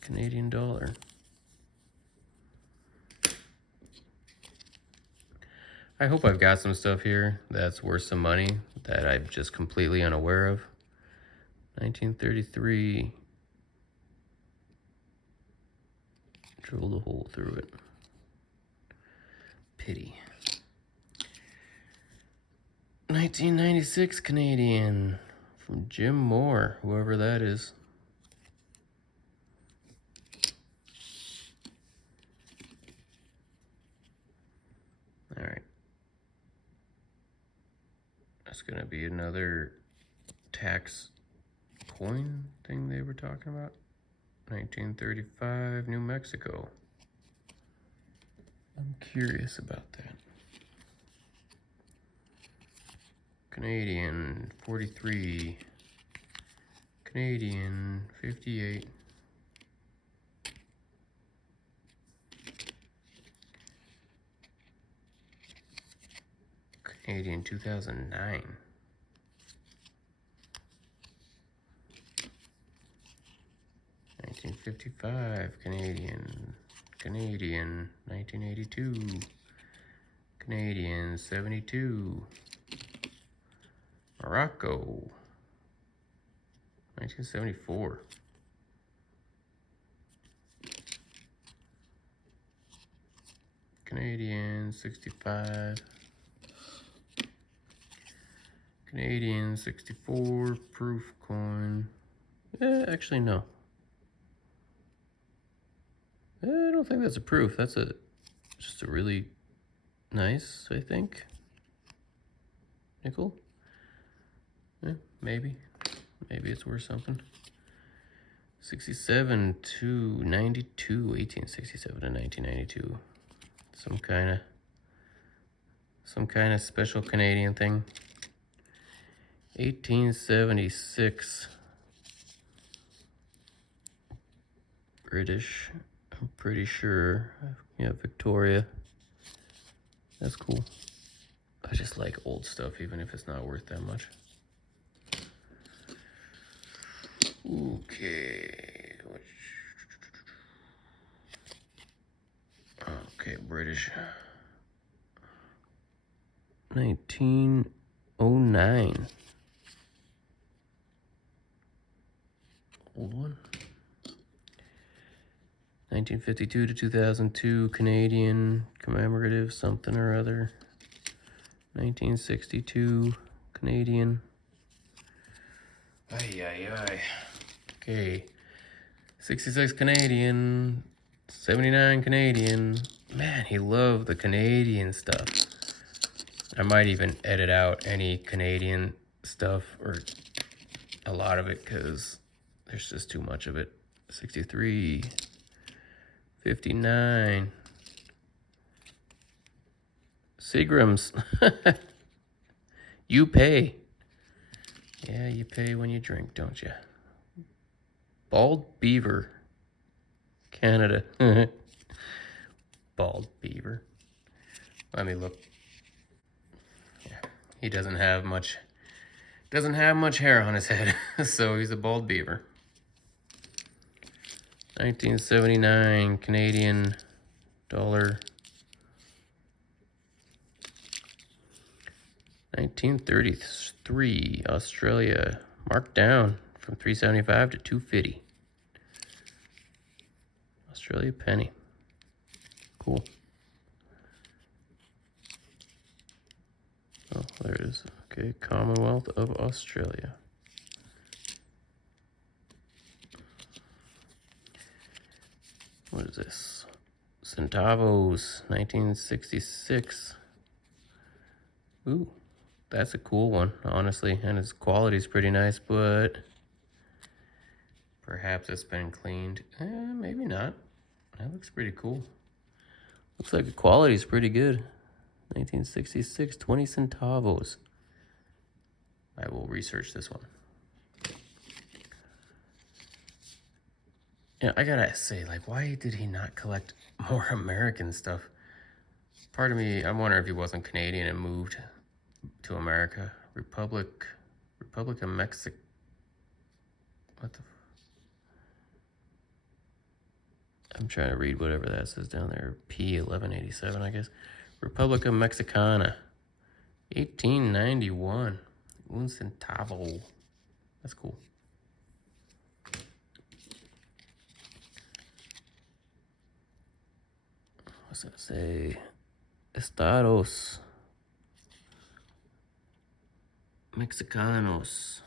Canadian dollar. I hope I've got some stuff here that's worth some money that I'm just completely unaware of. 1933. Drilled a hole through it. Pity. 1996 Canadian from Jim Moore, whoever that is. All right. That's gonna be another tax coin thing they were talking about. 1935, New Mexico. I'm curious about that. Canadian, 43. Canadian, 58. Canadian, 2009. $1955, Canadian, 1982, Canadian, 72, Morocco, 1974, Canadian, 65, Canadian, 64, proof coin, actually no. I don't think that's a proof. That's just a really nice, I think, nickel. Maybe it's worth something. 67 to 92, 1867 to 1992. Some kind of special Canadian thing. 1876. British. I'm pretty sure. Yeah, Victoria. That's cool. I just like old stuff, even if it's not worth that much. Okay. Okay, British. 1909. Old one. 1952 to 2002, Canadian commemorative something or other. 1962, Canadian. Ay. Okay. 66 Canadian, 79 Canadian. Man, he loved the Canadian stuff. I might even edit out any Canadian stuff, or a lot of it, because there's just too much of it. 63, 59. Seagrams. You pay. Yeah, you pay when you drink, don't you? Bald Beaver. Canada. Bald Beaver. Let me look. Yeah, he doesn't have much hair on his head, so he's a bald beaver. 1979 Canadian dollar. 1933 Australia, marked down from 375 to 250. Australia penny. Cool. Oh, there it is. Okay, Commonwealth of Australia. What is this? Centavos, 1966. Ooh, that's a cool one, honestly, and its quality's pretty nice, but perhaps it's been cleaned. Maybe not. That looks pretty cool. Looks like the quality's pretty good. 1966, 20 centavos. I will research this one. Yeah, I gotta say, like, why did he not collect more American stuff? Part of me, I wonder if he wasn't Canadian and moved to America. Republic of Mexico. What the? I'm trying to read whatever that says down there. P1187, I guess. Republica Mexicana. 1891. Un centavo. That's cool. What's that say? Estados Mexicanos.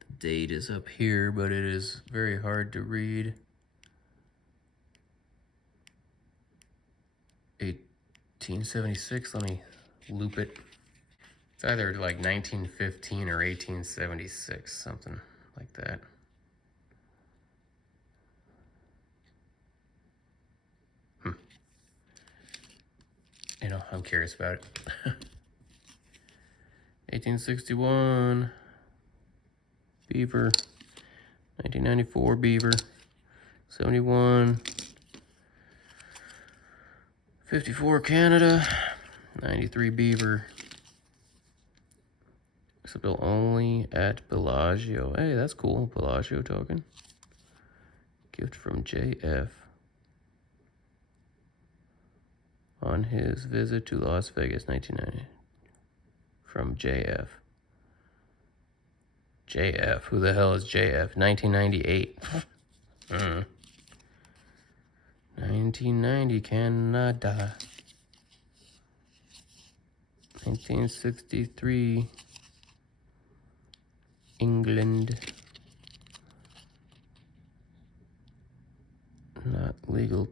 The date is up here, but it is very hard to read. 1876, let me loop it. It's either like 1915 or 1876, something like that. You know, I'm curious about it. 1861, beaver. 1994, beaver. 71, 54, Canada. 93, beaver. Exhibit only at Bellagio. Hey, that's cool. Bellagio token. Gift from JF. On his visit to Las Vegas, 1990. From JF. JF. Who the hell is JF? 1998. 1990, Canada. 1963, England. Not legal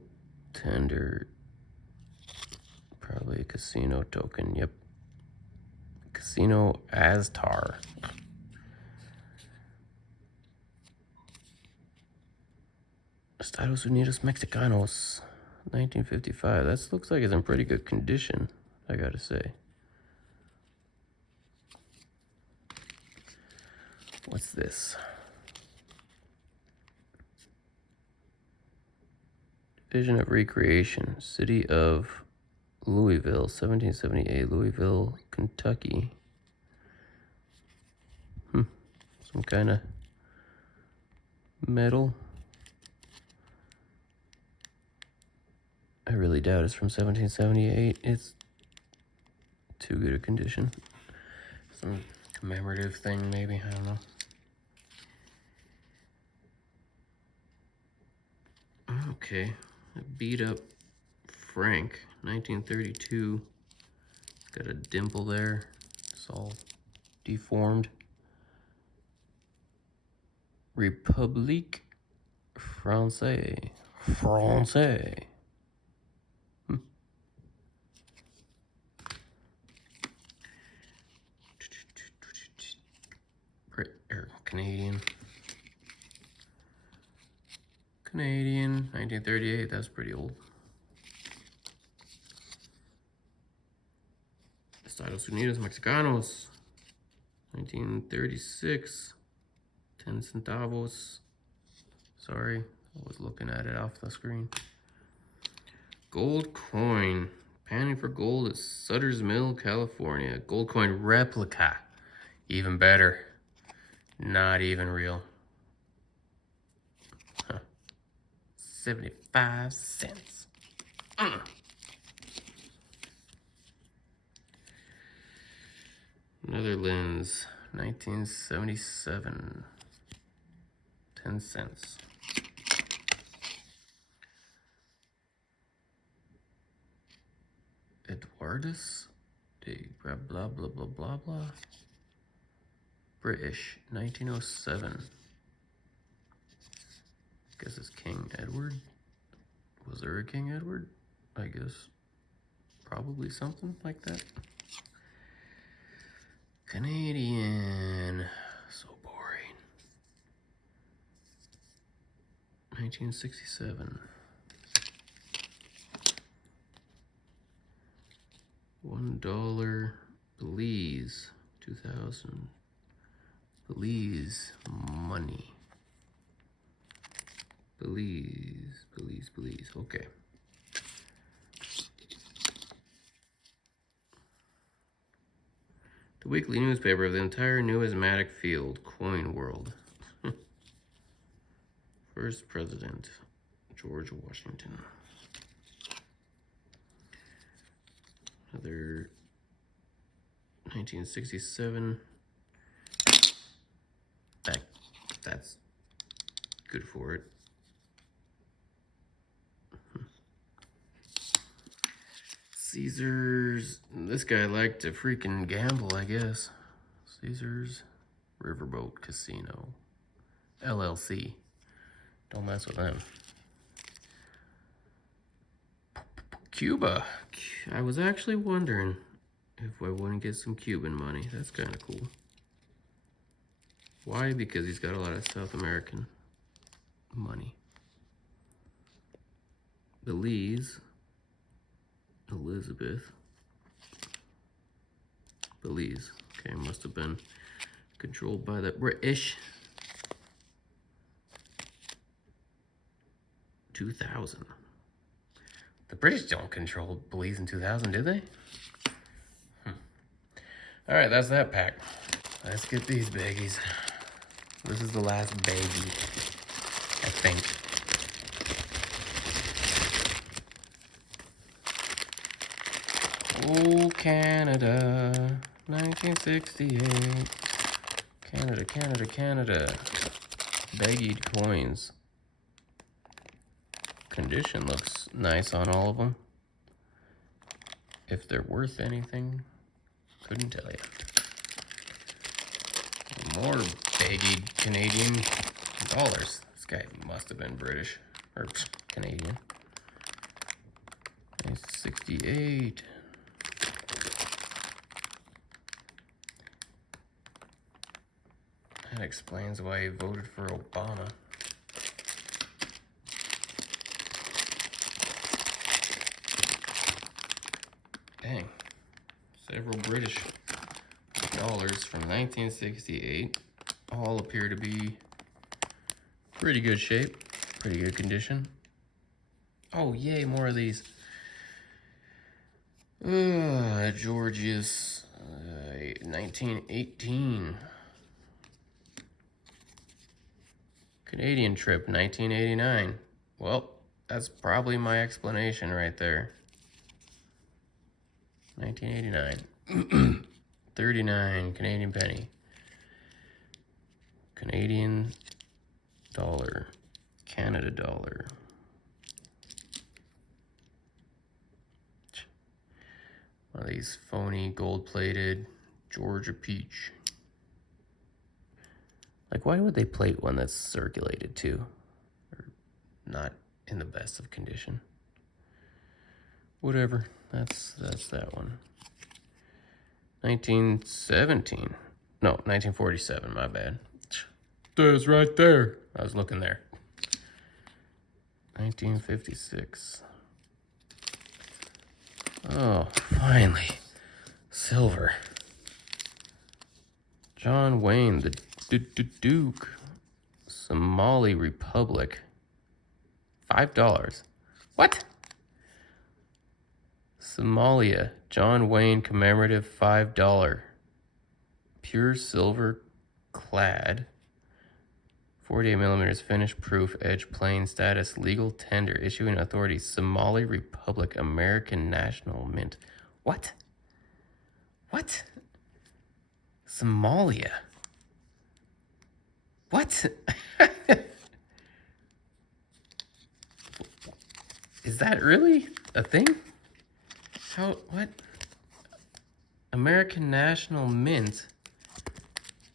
tender. Probably a casino token, yep. Casino Aztar. Estados Unidos Mexicanos, 1955. That looks like it's in pretty good condition, I gotta say. What's this? Division of Recreation, City of Louisville, 1778, Louisville, Kentucky. Some kind of metal. I really doubt it's from 1778. It's too good a condition. Some commemorative thing, maybe, I don't know. Okay, a beat up Frank, 1932. It's got a dimple there. It's all deformed. Republique Francais. Francais. Canadian. Canadian, 1938, that's pretty old. Estados Unidos Mexicanos, 1936, 10 centavos. Sorry, I was looking at it off the screen. Gold coin, panning for gold at Sutter's Mill, California. Gold coin replica, even better. Not even real. 75 cents. Netherlands, 1977. 10 cents. Eduardus de blah blah blah blah blah blah. British, 1907. Guess it's King Edward. Was there a King Edward? I guess probably something like that. Canadian, so boring. 1967. $1 Belize, 2000. Belize money. Belize. Okay. The weekly newspaper of the entire numismatic field, coin world. First president, George Washington. Another 1967. That's good for it. Caesars. This guy liked to freaking gamble, I guess. Caesars Riverboat Casino, LLC. Don't mess with them. Cuba. I was actually wondering if I wouldn't get some Cuban money. That's kind of cool. Why? Because he's got a lot of South American money. Belize. Elizabeth. Belize. Okay, must have been controlled by the British. 2000. The British don't control Belize in 2000, did they? All right, that's that pack. Let's get these baggies. This is the last baggie, I think. Oh, Canada, 1968. Canada, Canada, Canada. Baggied coins. Condition looks nice on all of them. If they're worth anything, couldn't tell you. More baggied Canadian dollars. This guy must have been British or Canadian. 1968. That explains why he voted for Obama. Dang. Several British dollars from 1968 all appear to be pretty good shape, pretty good condition. Oh, yay, more of these. Georgius, 1918. Canadian trip, 1989. Well, that's probably my explanation right there. 1989. 39 Canadian penny. Canadian dollar. Canada dollar. One of these phony gold-plated Georgia peach. Like, why would they plate one that's circulated too? Or not in the best of condition. Whatever, that's that one. 1917. No, 1947, my bad. That's right there. I was looking there. 1956. Oh, finally. Silver. John Wayne, the Duke. Somali Republic. $5. What? Somalia, John Wayne commemorative $5. Pure silver clad. 48mm finish proof edge plain status legal tender issuing authority Somali Republic American National Mint. What? What? Somalia. What? Is that really a thing? How, what? American National Mint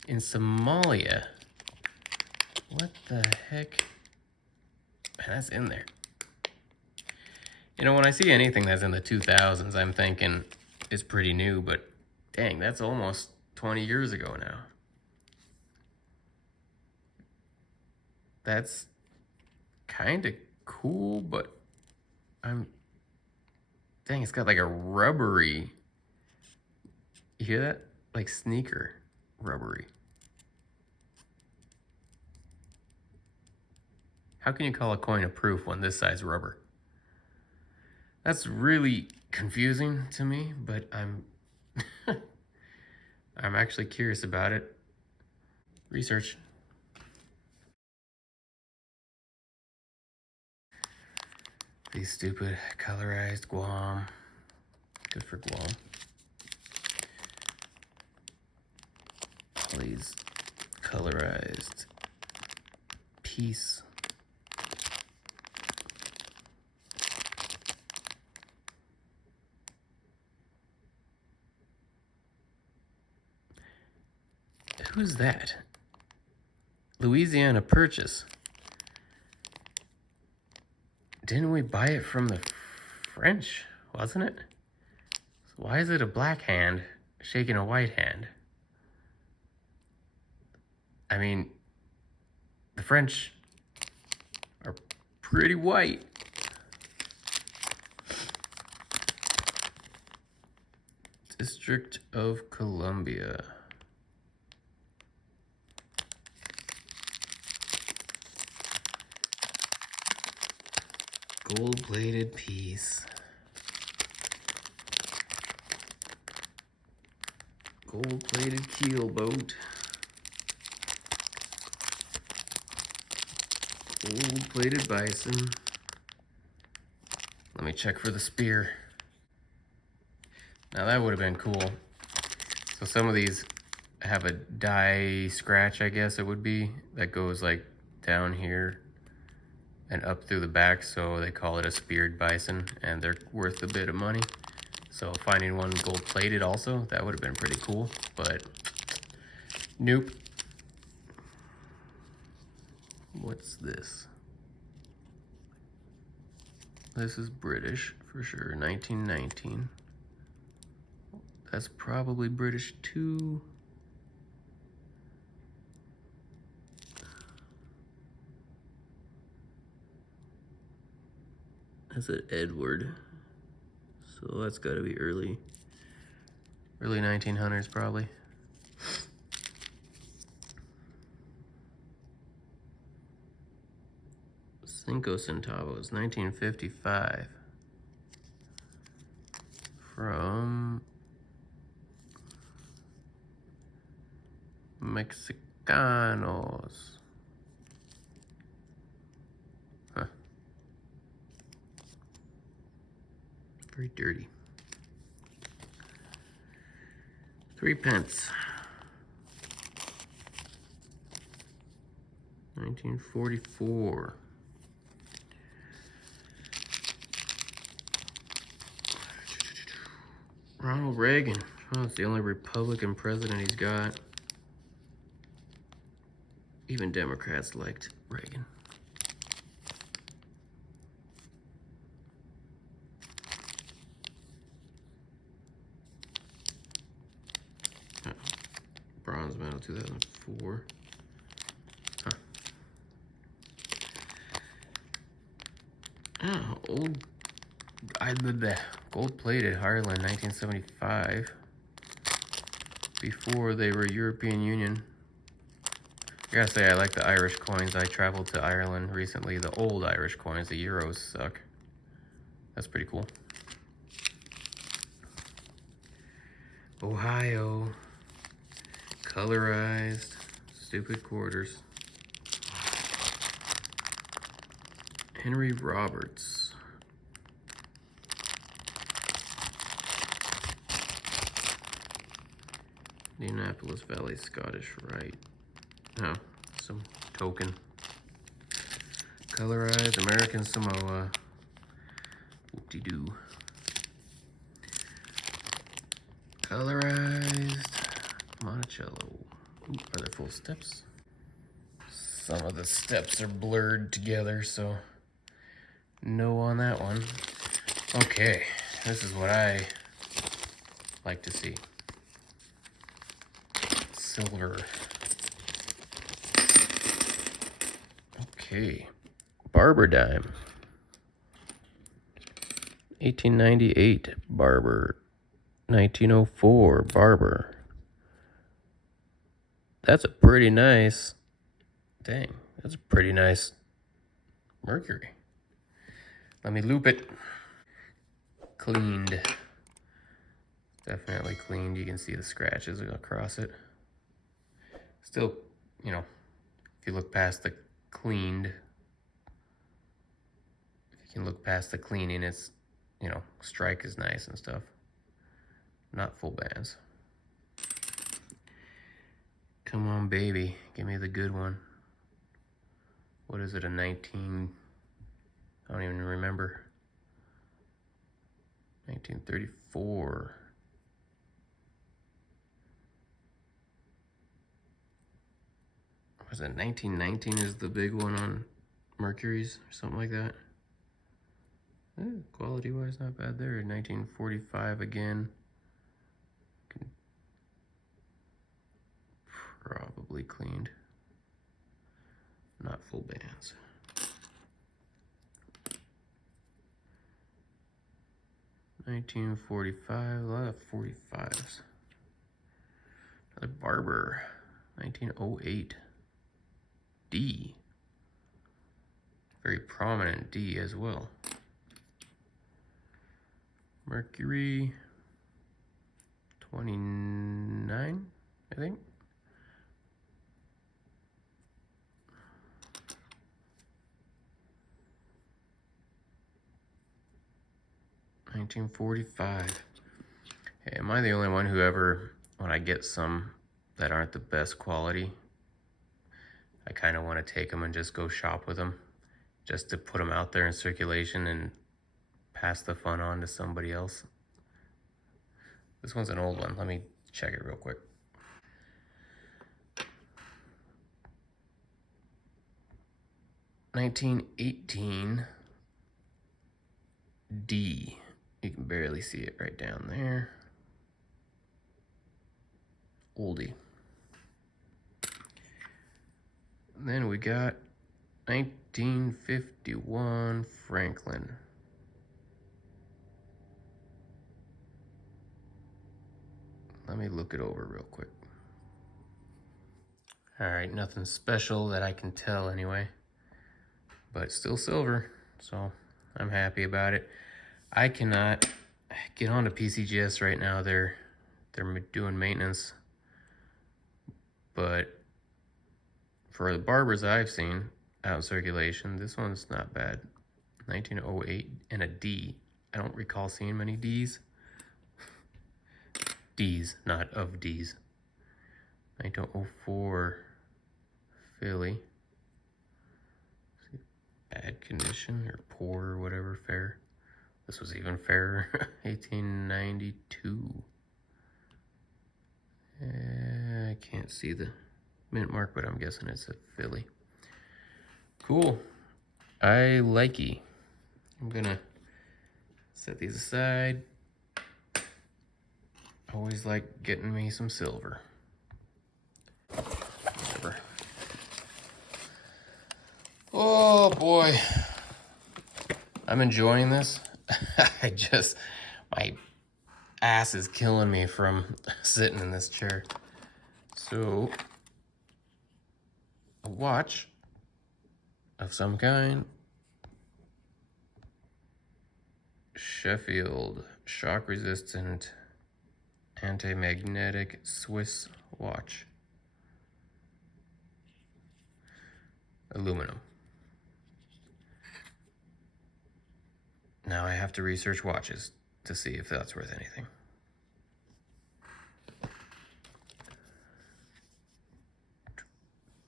in Somalia. What the heck? Man, that's in there. You know, when I see anything that's in the 2000s, I'm thinking it's pretty new, but dang, that's almost 20 years ago now. That's kind of cool, but dang, it's got like a rubbery, you hear that? Like sneaker rubbery. How can you call a coin a proof when this size rubber? That's really confusing to me, but I'm actually curious about it. Research. These stupid colorized Guam. Good for Guam. All these colorized peace. Who's that? Louisiana Purchase. Didn't we buy it from the French, wasn't it? So why is it a black hand shaking a white hand? I mean, the French are pretty white. District of Columbia. Gold-plated piece. Gold-plated keelboat. Gold-plated bison. Let me check for the spear. Now that would have been cool. So some of these have a die scratch, I guess it would be, that goes like down here and up through the back, so they call it a speared bison, and they're worth a bit of money. So finding one gold plated also, that would have been pretty cool, but nope. What's this? This is British for sure, 1919. That's probably British too. That's an Edward. So that's gotta be early 1900s probably. Cinco centavos, 1955. From Mexicanos. Huh. Very dirty. 3 pence. 1944. Ronald Reagan. Oh, it's the only Republican president he's got. Even Democrats liked Reagan. 2004. Huh. Oh, old. I did the gold-plated Ireland, 1975. Before they were European Union. I gotta say, I like the Irish coins. I traveled to Ireland recently. The old Irish coins, the euros suck. That's pretty cool. Ohio. Colorized. Stupid quarters. Henry Roberts. Indianapolis Valley Scottish Rite. Oh, some token. Colorized American Samoa. Whoop-de-doo. Colorized Monticello. Ooh, are there full steps? Some of the steps are blurred together, so no on that one. Okay, this is what I like to see. Silver. Okay, Barber dime. 1898 Barber. 1904 Barber. That's a pretty nice, dang, that's a pretty nice Mercury. Let me loop it. Cleaned. Definitely cleaned. You can see the scratches across it. Still, you know, if you look past the cleaned, if you can look past the cleaning, it's, you know, strike is nice and stuff. Not full bands. Come on, baby. Give me the good one. What is it, a 19... I don't even remember. 1934. Was it 1919 is the big one on Mercury's or something like that? Quality-wise, not bad there. 1945 again. Probably cleaned. Not full bands. $1945, a lot of 45s. Another Barber, 1908. D. Very prominent D as well. Mercury, 29, I think. $1945. Hey, am I the only one who ever, when I get some that aren't the best quality, I kind of want to take them and just go shop with them, just to put them out there in circulation and pass the fun on to somebody else? This one's an old one. Let me check it real quick. $1918 D. You can barely see it right down there. Oldie. Then we got 1951 Franklin. Let me look it over real quick. All right, nothing special that I can tell anyway, but still silver, so I'm happy about it. I cannot get onto PCGS right now. They're doing maintenance, but for the Barbers I've seen out in circulation, this one's not bad. 1908 and a D. I don't recall seeing many Ds. Ds, not of Ds. 1904 Philly. Bad condition or poor or whatever, fair. This was even fairer. 1892. I can't see the mint mark, but I'm guessing it's a Philly. Cool. I likey. I'm gonna set these aside. Always like getting me some silver. Oh boy, I'm enjoying this. My ass is killing me from sitting in this chair. So, a watch of some kind. Sheffield shock resistant anti-magnetic Swiss watch. Aluminum. Now I have to research watches to see if that's worth anything.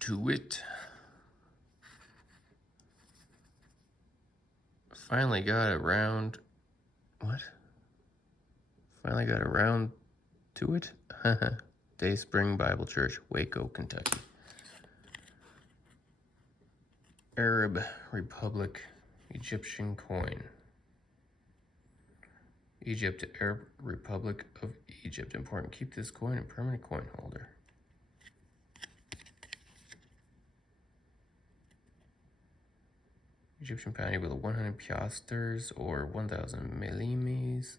To it. Finally got around. What? Finally got around to it? Day Spring Bible Church, Waco, Kentucky. Arab Republic Egyptian coin. Egypt, Arab Republic of Egypt. Important. Keep this coin a permanent coin holder. Egyptian penny with 100 piasters or 1,000 millimes.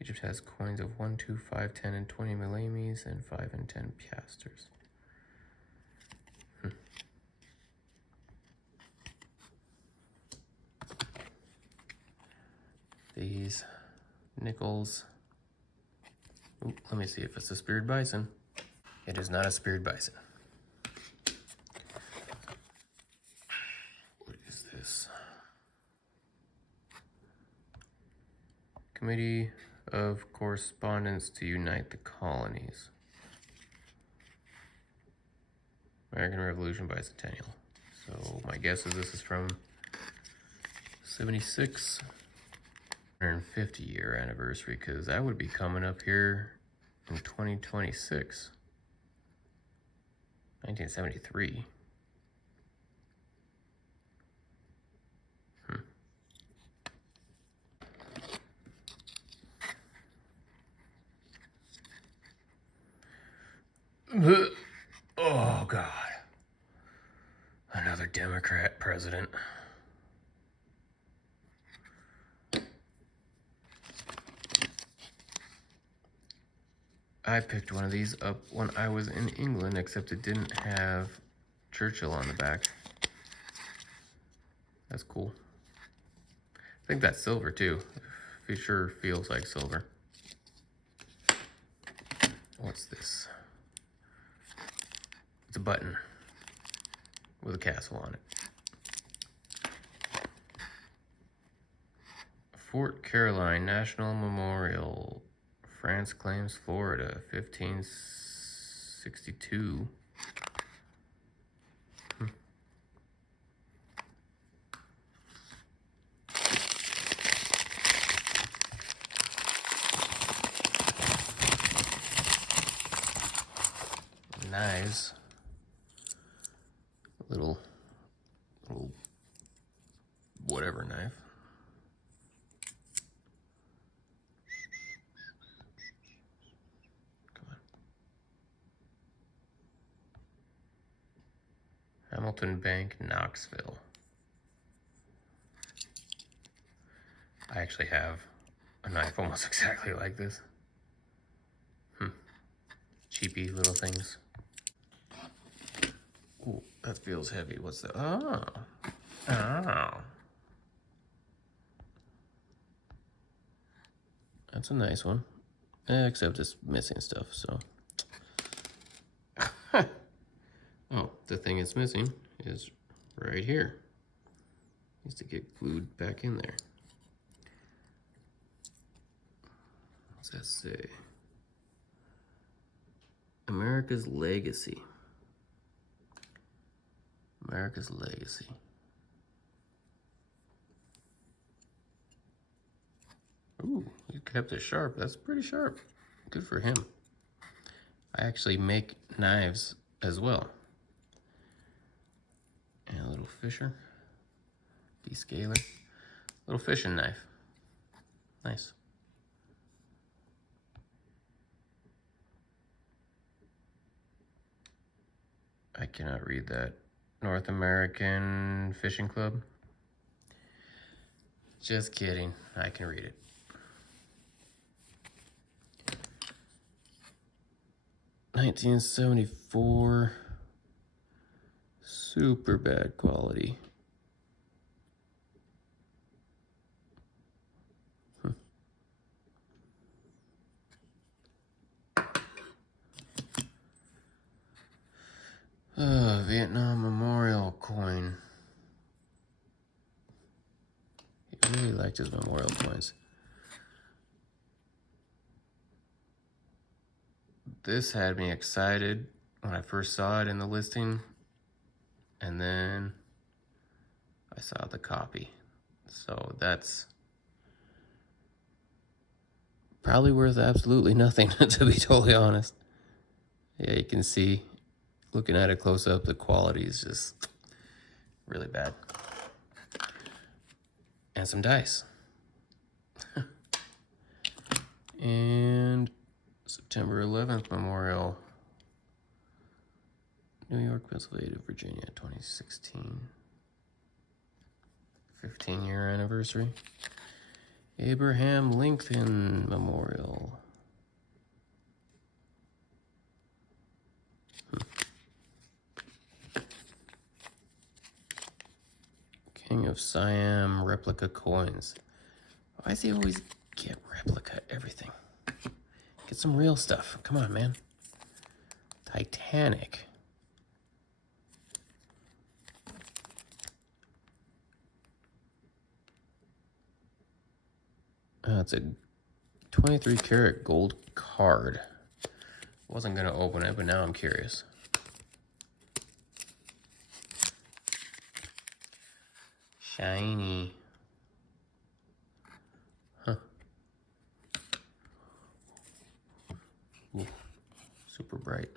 Egypt has coins of 1, 2, 5, 10, and 20 millimes and 5 and 10 piasters. These nickels. Ooh, let me see if it's a speared bison. It is not a speared bison. What is this? Committee of Correspondence to Unite the Colonies. American Revolution Bicentennial. So my guess is this is from 76. 150 year anniversary, because that would be coming up here in 2026. 1973. Oh God. Another Democrat president. I picked one of these up when I was in England, except it didn't have Churchill on the back. That's cool. I think that's silver too. It sure feels like silver. What's this? It's a button with a castle on it. Fort Caroline National Memorial. France claims Florida, 1562. Knives. Little whatever knife. Hamilton Bank, Knoxville. I actually have a knife almost exactly like this. Cheapy little things. Ooh, that feels heavy. What's that? Oh. Oh. That's a nice one. Except it's missing stuff, so. Oh, the thing it's missing is right here. Needs to get glued back in there. What's that say? America's Legacy. America's Legacy. Ooh, he kept it sharp. That's pretty sharp. Good for him. I actually make knives as well. And a little fisher. Descaler. Little fishing knife. Nice. I cannot read that. North American Fishing Club. Just kidding, I can read it. $1974, super bad quality. Vietnam Memorial coin. He really liked his memorial coins. This had me excited when I first saw it in the listing, and then I saw the copy. So that's probably worth absolutely nothing, to be totally honest. Yeah, you can see, looking at it close up, the quality is just really bad. And some dice. And September 11th Memorial. New York, Pennsylvania, Virginia, 2016. 15-year anniversary. Abraham Lincoln Memorial. King of Siam replica coins. Why does he always get replica everything? Get some real stuff. Come on, man. Titanic. It's a 23 karat gold card. Wasn't gonna open it, but now I'm curious. Shiny. Huh. Ooh, super bright.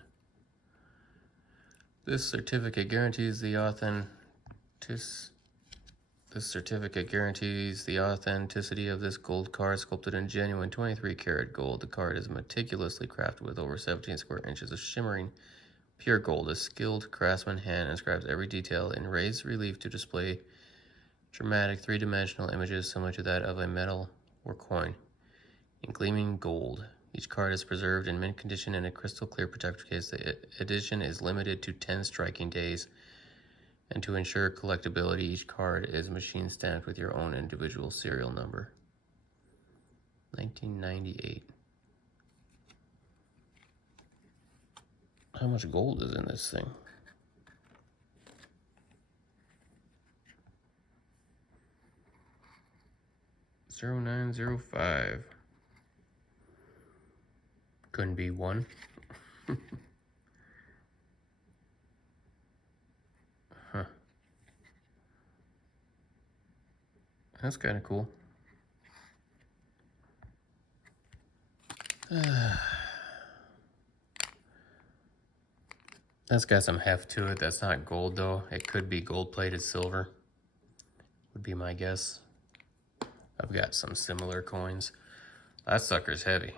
This certificate guarantees the authenticity of this gold card, sculpted in genuine 23 karat gold. The card is meticulously crafted with over 17 square inches of shimmering pure gold. A skilled craftsman hand inscribes every detail in raised relief to display dramatic three-dimensional images similar to that of a medal or coin in gleaming gold. Each card is preserved in mint condition in a crystal clear protector case. The edition is limited to 10 striking days, and to ensure collectability, each card is machine stamped with your own individual serial number. 1998. How much gold is in this thing? $0905. Couldn't be one. Huh. That's kind of cool. That's got some heft to it. That's not gold though. It could be gold-plated silver, would be my guess. I've got some similar coins. That sucker's heavy.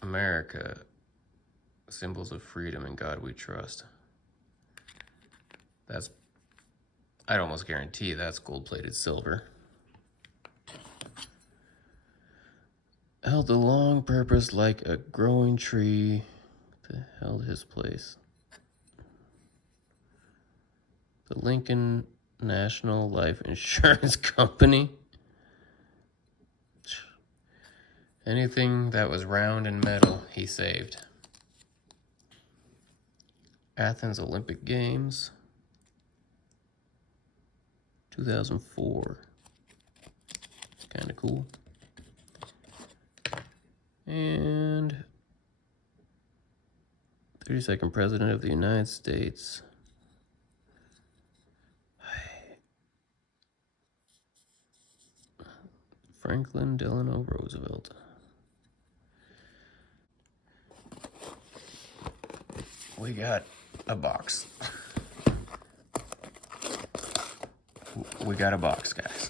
America, symbols of freedom, in God we trust. That's, I'd almost guarantee that's gold-plated silver. Held a long purpose like a growing tree that held his place. The Lincoln National Life Insurance Company. Anything that was round and metal, he saved. Athens Olympic Games, 2004. Kind of cool. And 32nd President of the United States. Franklin Delano Roosevelt. We got a box. We got a box, guys.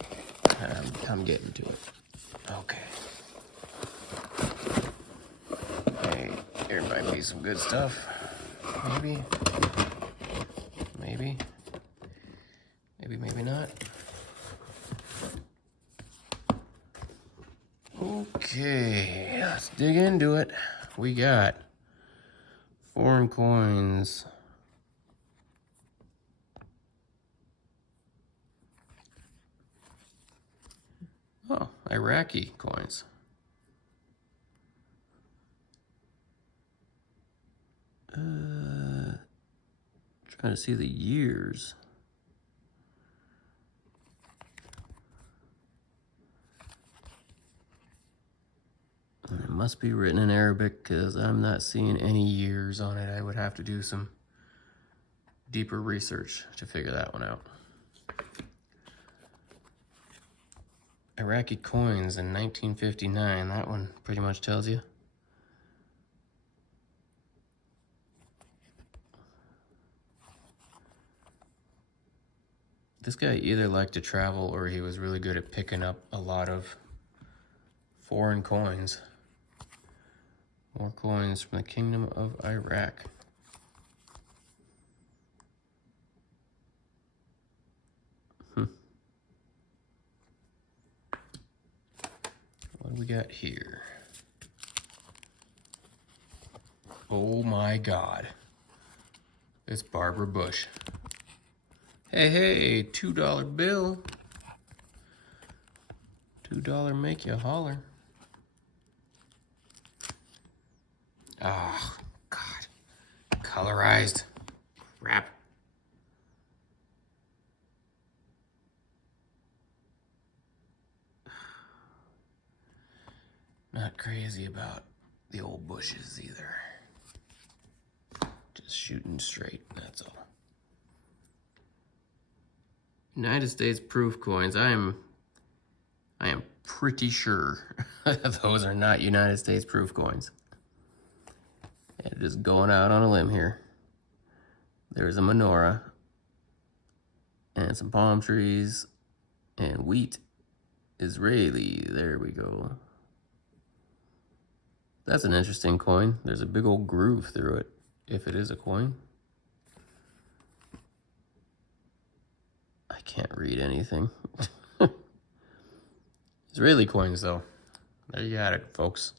I'm getting to it. Okay. Hey, here might be some good stuff. Maybe. Maybe. Maybe not. Okay, let's dig into it. We got foreign coins. Oh, Iraqi coins. Trying to see the years. It must be written in Arabic because I'm not seeing any years on it. I would have to do some deeper research to figure that one out. Iraqi coins in 1959. That one pretty much tells you. This guy either liked to travel or he was really good at picking up a lot of foreign coins. More coins from the Kingdom of Iraq. What do we got here? Oh my God. It's Barbara Bush. Hey, $2 bill. $2 make you holler. Oh, God. Colorized. Crap. Not crazy about the old Bushes either. Just shooting straight, that's all. United States proof coins. I am pretty sure those are not United States proof coins. And just going out on a limb here. There's a menorah and some palm trees and wheat. Israeli. There we go. That's an interesting coin. There's a big old groove through it, if it is a coin. I can't read anything. Israeli coins, though. There you got it, folks.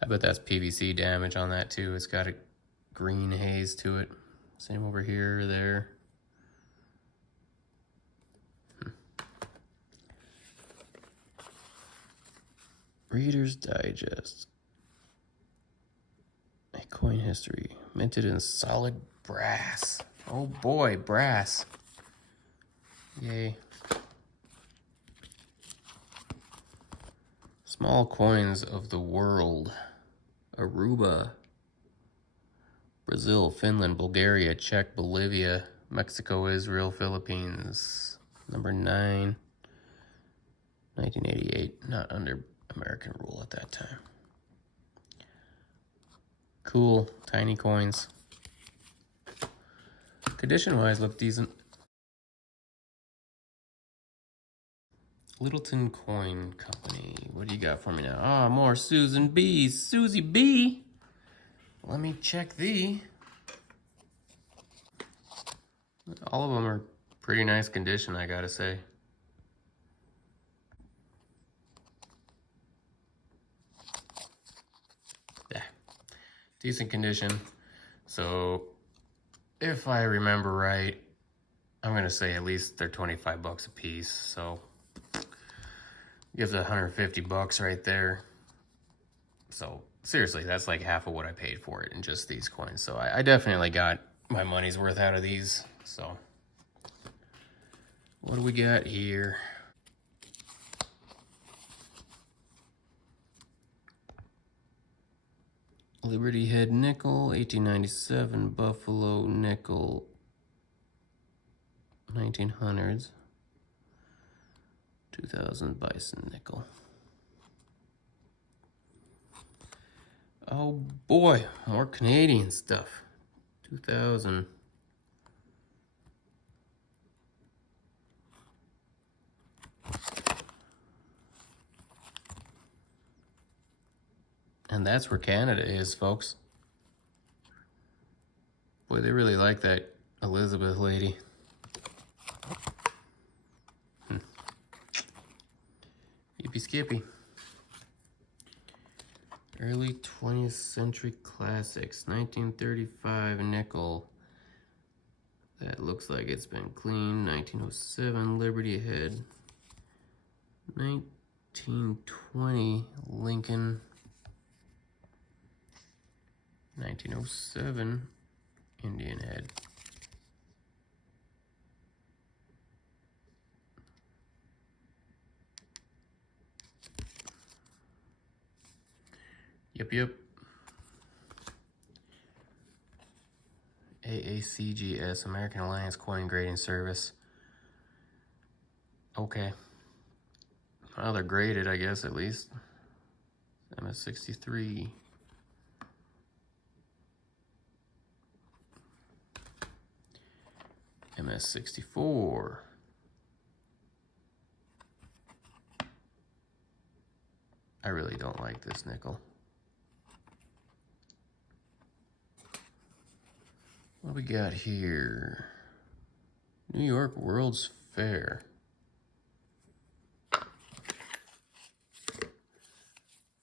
I bet that's PVC damage on that, too. It's got a green haze to it. Same over here, there. Reader's Digest. A coin history. Minted in solid brass. Oh boy, brass. Yay. Small coins of the world. Aruba. Brazil, Finland, Bulgaria, Czech, Bolivia, Mexico, Israel, Philippines. Number 9. 1988. Not under American rule at that time. Cool. Tiny coins. Condition-wise, look decent. Littleton Coin Company. What do you got for me now? Ah, more Susan B. Susie B. Let me check thee. All of them are pretty nice condition, I gotta say. Yeah, decent condition. So, if I remember right, I'm gonna say at least they're 25 bucks a piece. So, gives $150 right there. So seriously, that's like half of what I paid for it in just these coins. So I definitely got my money's worth out of these. So what do we got here? Liberty Head nickel, 1897. Buffalo nickel, 1900s. 2000 Bison nickel. Oh boy, more Canadian stuff. 2000. And that's where Canada is, folks. Boy, they really like that Elizabeth lady. Yippee skippy. Early 20th century classics, 1935 nickel. That looks like it's been cleaned. 1907 Liberty Head. 1920 Lincoln. 1907 Indian Head. Yep. AACGS, American Alliance Coin Grading Service. Okay. Well, they're graded, I guess, at least. MS63. MS64. I really don't like this nickel. What we got here? New York World's Fair.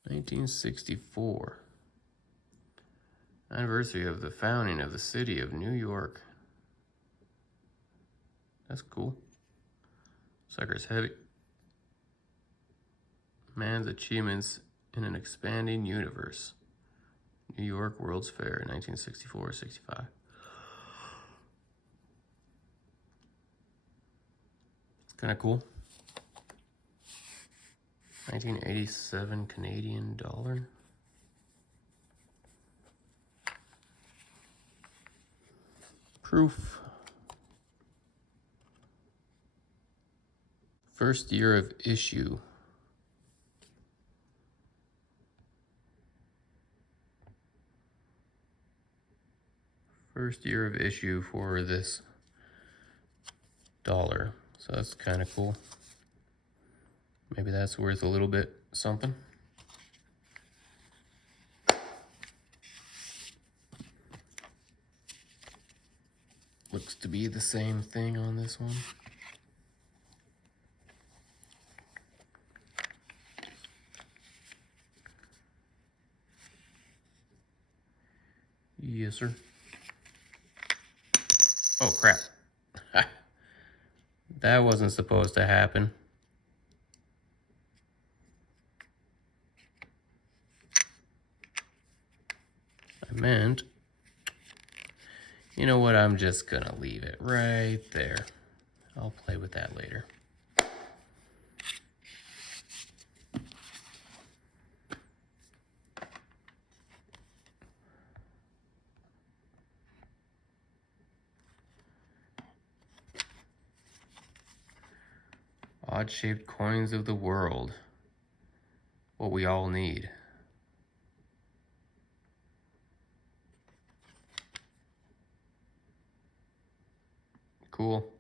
$1964. Anniversary of the founding of the city of New York. That's cool. Sucker's heavy. Man's achievements in an expanding universe. New York World's Fair, 1964-65. It's kind of cool. 1987 Canadian dollar. Proof. First year of issue. First year of issue for this dollar. So that's kind of cool. Maybe that's worth a little bit something. Looks to be the same thing on this one. Yes, sir. Oh, crap. That wasn't supposed to happen. I meant, you know what, I'm just gonna leave it right there. I'll play with that later. Odd-shaped coins of the world. What we all need. Cool.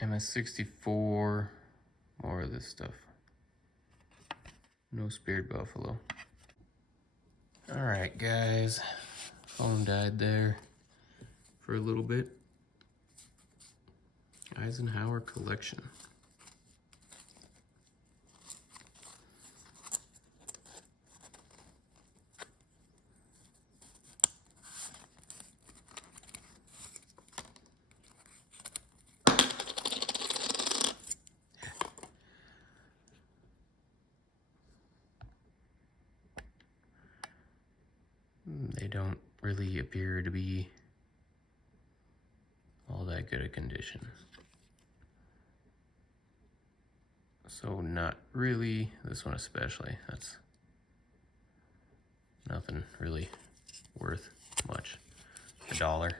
MS64. More of this stuff. No speared buffalo. Alright, guys. Phone died there for a little bit. Eisenhower collection. They don't really appear to be all that good a condition. So not really, this one especially. That's nothing really worth much. $1.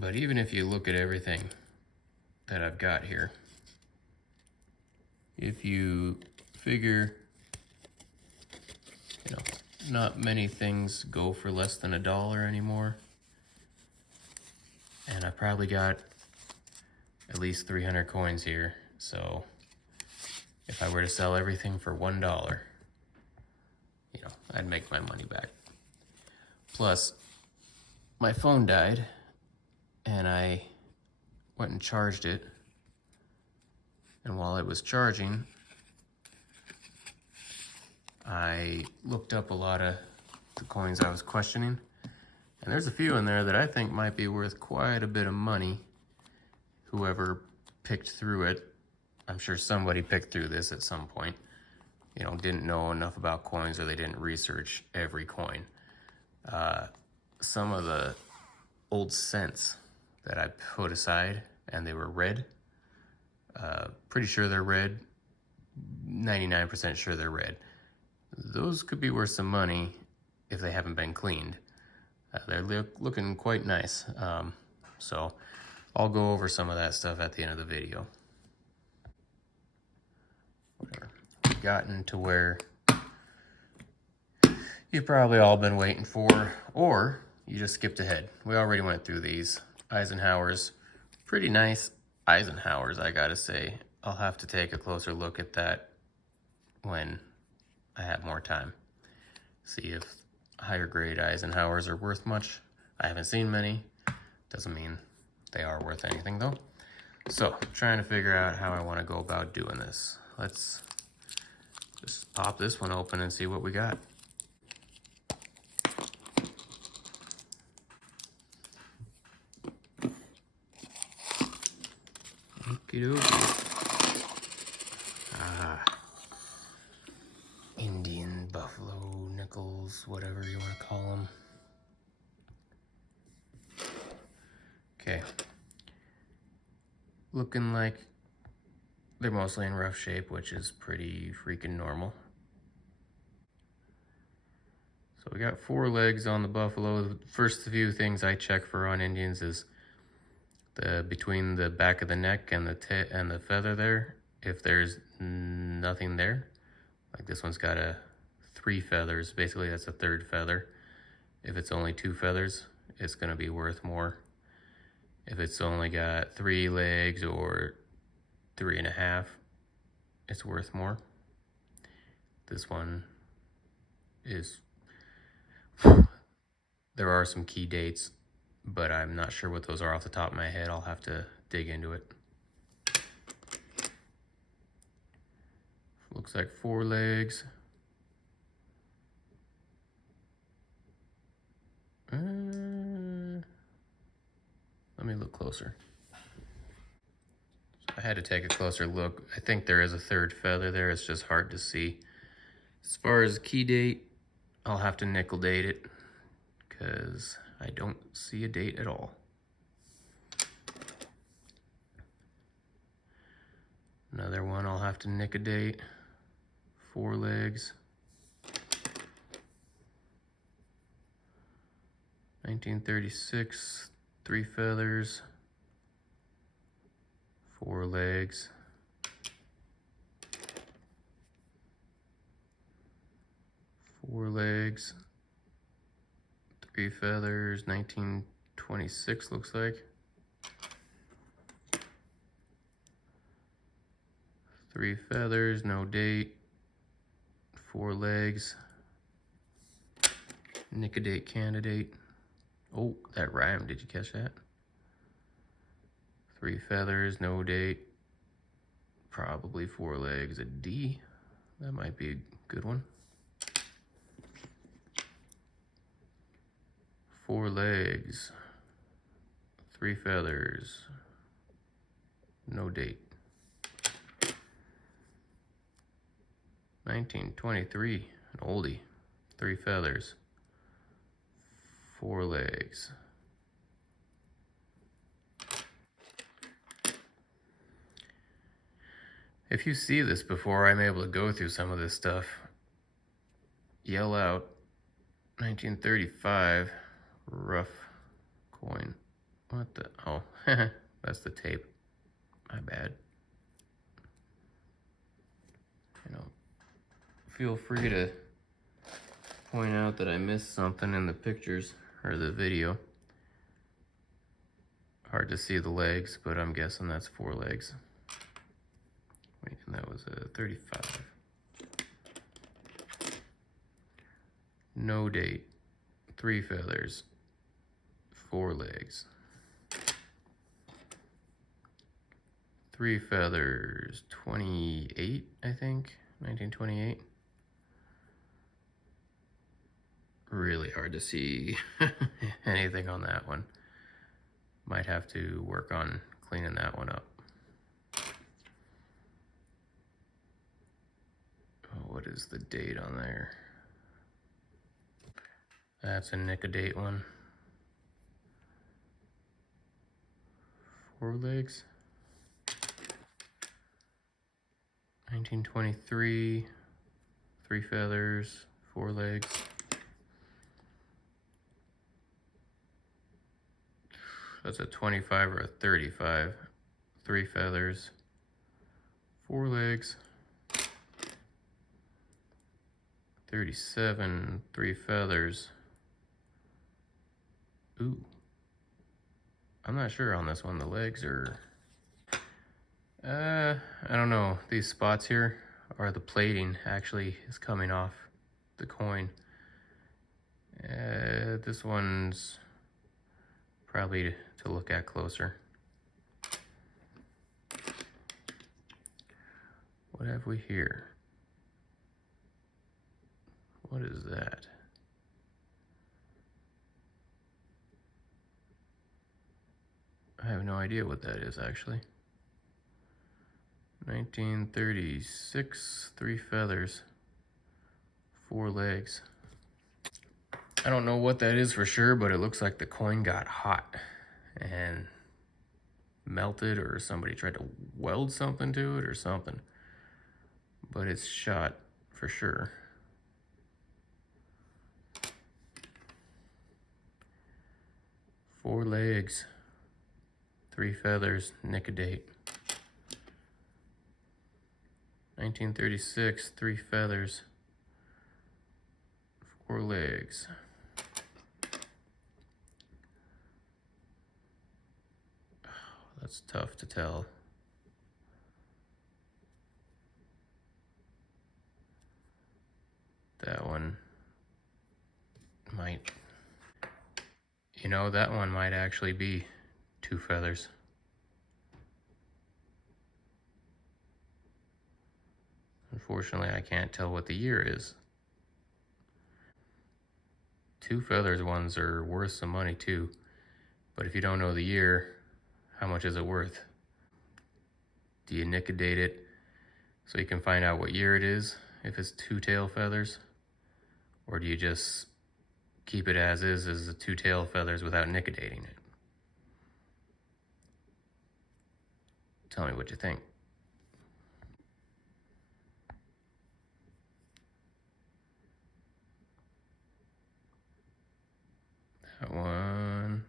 But even if you look at everything that I've got here, if you figure, you know, not many things go for less than $1 anymore. And I probably got at least 300 coins here. So if I were to sell everything for $1, you know, I'd make my money back. Plus, my phone died, and I went and charged it. And while it was charging, I looked up a lot of the coins I was questioning. And there's a few in there that I think might be worth quite a bit of money. Whoever picked through it, I'm sure somebody picked through this at some point. You know, didn't know enough about coins, or they didn't research every coin. Some of the old cents that I put aside, and they were red. Pretty sure they're red. 99% sure they're red. Those could be worth some money if they haven't been cleaned. They're looking quite nice. So I'll go over some of that stuff at the end of the video. Whatever. We've gotten to where you've probably all been waiting for, or you just skipped ahead. We already went through these. Eisenhower's, pretty nice Eisenhower's, I gotta say. I'll have to take a closer look at that when I have more time. See if higher grade Eisenhower's are worth much. I haven't seen many. Doesn't mean they are worth anything though. So, trying to figure out how I want to go about doing this. Let's just pop this one open and see what we got. Okie dokie. Indian, buffalo, nickels, whatever you want to call them. Okay. Looking like they're mostly in rough shape, which is pretty freaking normal. So we got 4 legs on the buffalo. The first few things I check for on Indians is between the back of the neck and the feather there. If there's nothing there, like this one's got 3 feathers, basically that's a 3rd feather. If it's only 2 feathers, it's gonna be worth more. If it's only got 3 legs or 3.5, it's worth more. This one is, there are some key dates, but I'm not sure what those are off the top of my head. I'll have to dig into it. Looks like 4 legs. Let me look closer. So I had to take a closer look. I think there is a 3rd feather there. It's just hard to see. As far as key date, I'll have to nickel date it because I don't see a date at all. Another one I'll have to nick a date. 4 legs. 1936, 3 feathers, 4 legs. 4 legs, 3 feathers, 1926 looks like. 3 feathers, no date. 4 legs. Nick a date candidate. Oh, that rhymed. Did you catch that? 3 feathers, no date. Probably 4 legs. A D. That might be a good one. 4 legs. 3 feathers. No date. 1923. An oldie. 3 feathers. 4 legs. If you see this before I'm able to go through some of this stuff, yell out. 1935 rough coin. What the? Oh, that's the tape. My bad. You know, feel free to point out that I missed something in the pictures or the video. Hard to see the legs, but I'm guessing that's 4 legs. Wait, and that was a 35. no date, 3 feathers, 4 legs. 3 feathers, 28, I think, 1928. Really hard to see anything on that one. Might have to work on cleaning that one up. Oh, what is the date on there? That's a nick a date one. 4 legs. 1923, 3 feathers, 4 legs. That's a 25 or a 35, 3 feathers, 4 legs. 37, 3 feathers. Ooh. I'm not sure on this one. The legs are... I don't know. These spots here are the plating actually is coming off the coin. This one's probably to look at closer. What have we here? What is that? I have no idea what that is actually. 1936, 3 feathers, 4 legs. I don't know what that is for sure, but it looks like the coin got hot and melted, or somebody tried to weld something to it or something. But it's shot for sure. Four legs, 3 feathers, nick a date. 1936, 3 feathers, 4 legs. Oh, that's tough to tell. That one might, you know, that one might actually be 2 feathers. Unfortunately, I can't tell what the year is. 2 feathers ones are worth some money too, but if you don't know the year, how much is it worth? Do you nick a date it so you can find out what year it is if it's 2 tail feathers? Or do you just keep it as the 2 tail feathers without nickedating it? Tell me what you think. That one,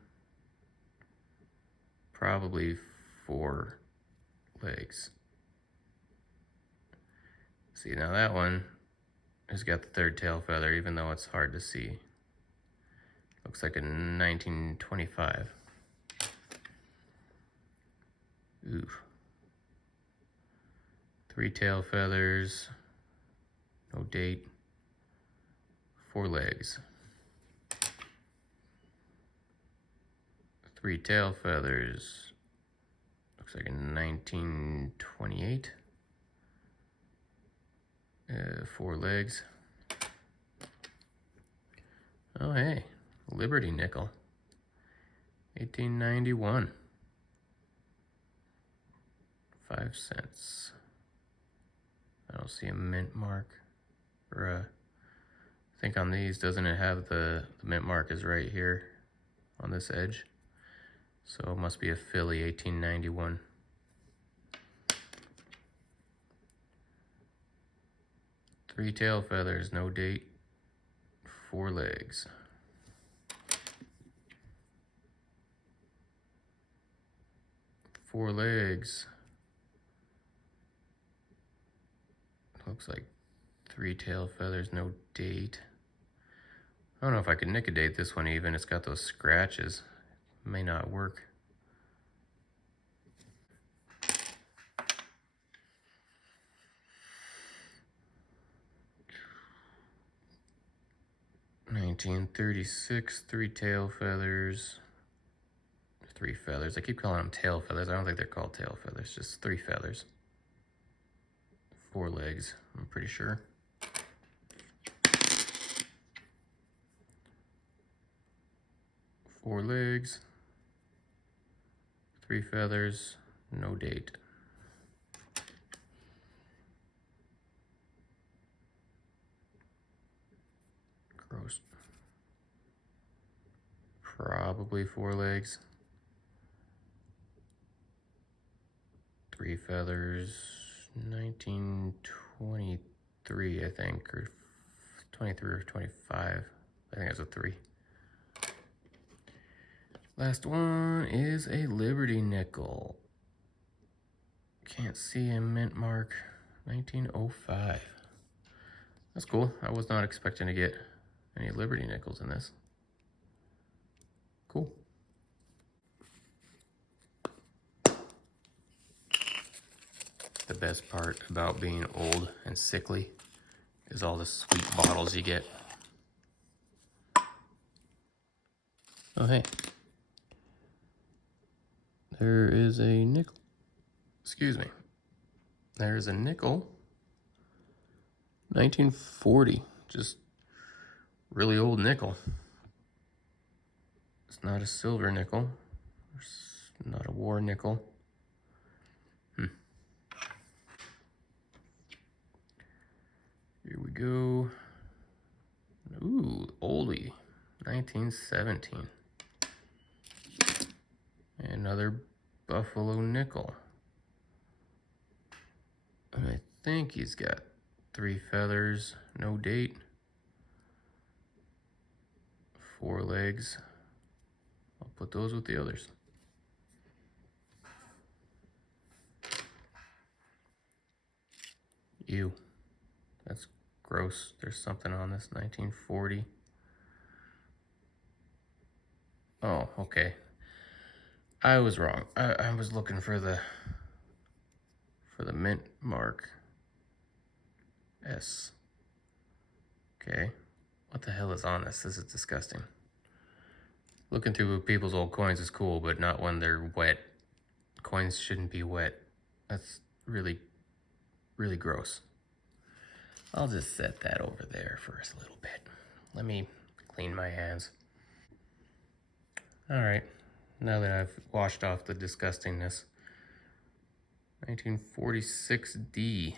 probably 4 legs. See, now that one has got the 3rd tail feather, even though it's hard to see. Looks like a 1925. Oof. 3 tail feathers, no date, 4 legs. 3 tail feathers, looks like a 1928. 4 legs. Oh hey, Liberty nickel, 1891. 5 cents. I don't see a mint mark. Or I think on these, doesn't it have the mint mark is right here on this edge? So it must be a Philly 1891. Three tail feathers, no date, 4 legs. Four legs. Looks like 3 tail feathers, no date. I don't know if I could nick a date this one even. It's got those scratches. May not work. 1936, 3 tail feathers. 3 feathers. I keep calling them tail feathers. I don't think they're called tail feathers, just 3 feathers. 4 legs, I'm pretty sure. Four legs, 3 feathers, no date. Gross. Probably 4 legs. 3 feathers, 1923, I think, or 23 or 25. I think it's a 3. Last one is a Liberty nickel. Can't see a mint mark. 1905. That's cool. I was not expecting to get any Liberty nickels in this. Cool. The best part about being old and sickly is all the sweet bottles you get. Oh, hey. There is a nickel. Excuse me. There's a nickel. 1940. Just really old nickel. It's not a silver nickel. It's not a war nickel. Here we go. Ooh, oldie. 1917. Another buffalo nickel. And I think he's got 3 feathers, no date. 4 legs. I'll put those with the others. Ew. That's gross. There's something on this. 1940. Oh, okay. I was wrong. I was looking for the mint mark. S. Okay. What the hell is on this? This is disgusting. Looking through people's old coins is cool, but not when they're wet. Coins shouldn't be wet. That's really, really gross. I'll just set that over there for a little bit. Let me clean my hands. All right, now that I've washed off the disgustingness. 1946D.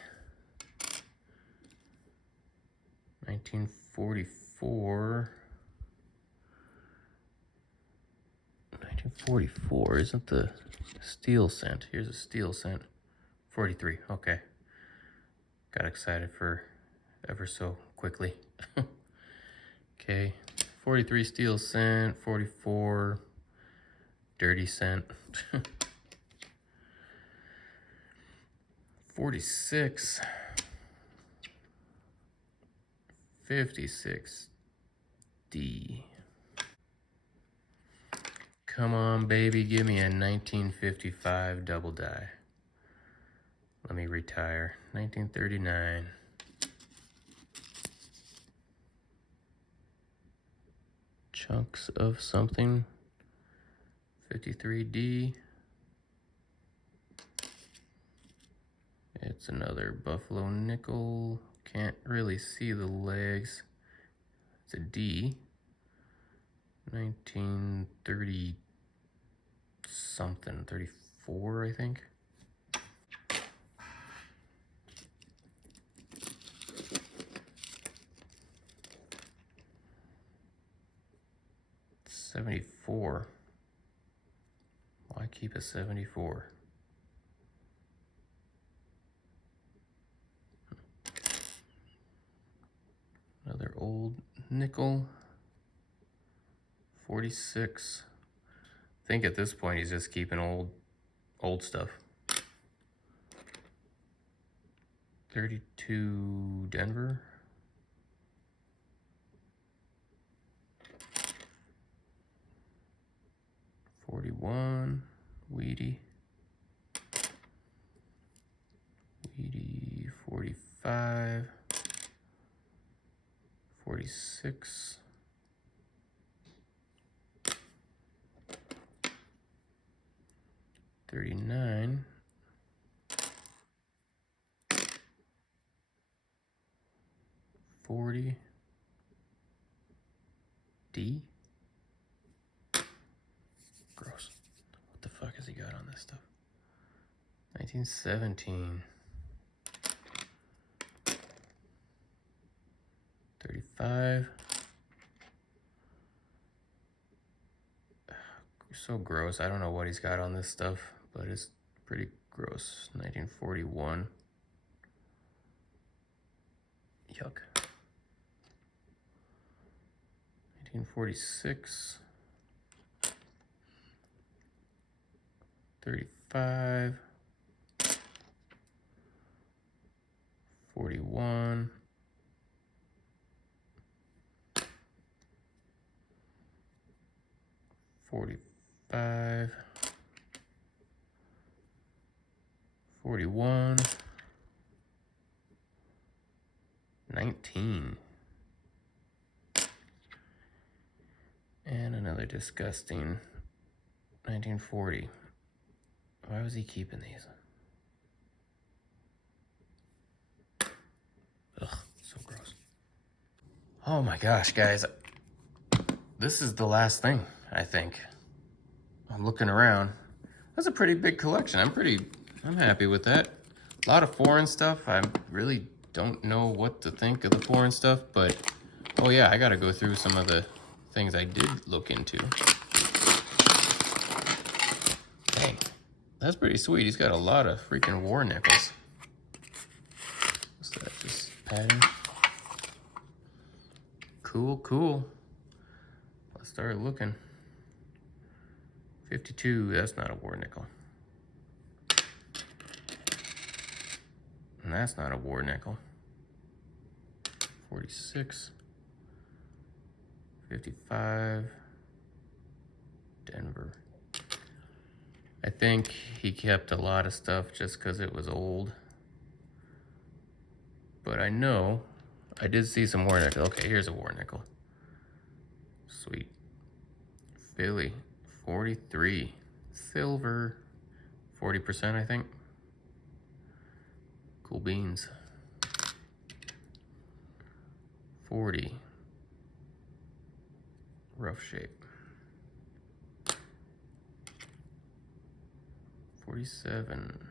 1944. 1944, isn't the steel cent? Here's a steel cent. 43, okay. Got excited for ever so quickly. Okay, 43 steel cent, 44 dirty cent. 46, 56 D. Come on, baby, give me a 1955 double die. Let me retire. 1939. Chunks of something. 53D. It's another buffalo nickel. Can't really see the legs. It's a D. 1930 something, 34, I think. $74. Why keep a 74? Another old nickel. 46. I think at this point he's just keeping old stuff. 32 Denver. 41 Weedy. 45. 46. 39. $40. D. Gross. What the fuck has he got on this stuff? 1917. 35. So gross. I don't know what he's got on this stuff, but it's pretty gross. 1941. Yuck. 1946. 35. 41. 45. 41. 19. And another disgusting 1940. Why was he keeping these? Ugh, so gross. Oh my gosh, guys. This is the last thing, I think. I'm looking around. That's a pretty big collection. I'm happy with that. A lot of foreign stuff. I really don't know what to think of the foreign stuff, but oh yeah, I gotta go through some of the things I did look into. Dang, that's pretty sweet. He's got a lot of freaking war nickels. What's that, just padding? Cool, cool. Let's start looking. 52, that's not a war nickel. And that's not a war nickel. 46. 55. Denver. I think he kept a lot of stuff just because it was old. But I know I did see some war nickel. Okay, here's a war nickel. Sweet. Philly. 43. Silver. 40%, I think. Cool beans. 40. Rough shape. 47.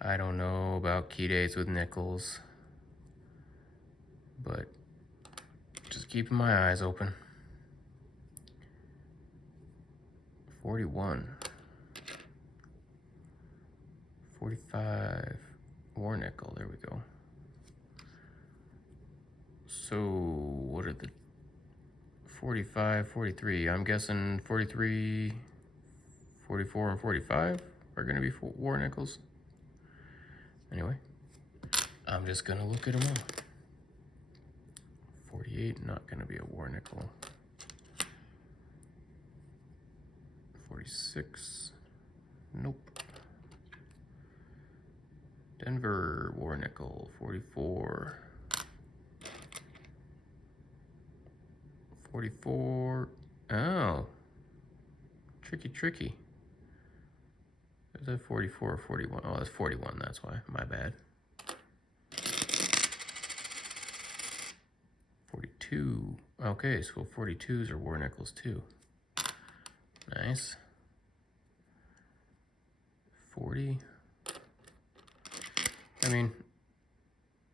I don't know about key dates with nickels, but just keeping my eyes open. 41. 45. War nickel, there we go. So what are the 45, 43? I'm guessing 43, 44, and 45 are gonna be war nickels. Anyway, I'm just gonna look at them all. 48, not gonna be a war nickel. 46, nope. Denver, war nickel. 44. 44, oh. Tricky, tricky. Is that 44 or 41? Oh, that's 41, that's why, my bad. 42, okay, so 42s are war nickels too. Nice. 40. I mean,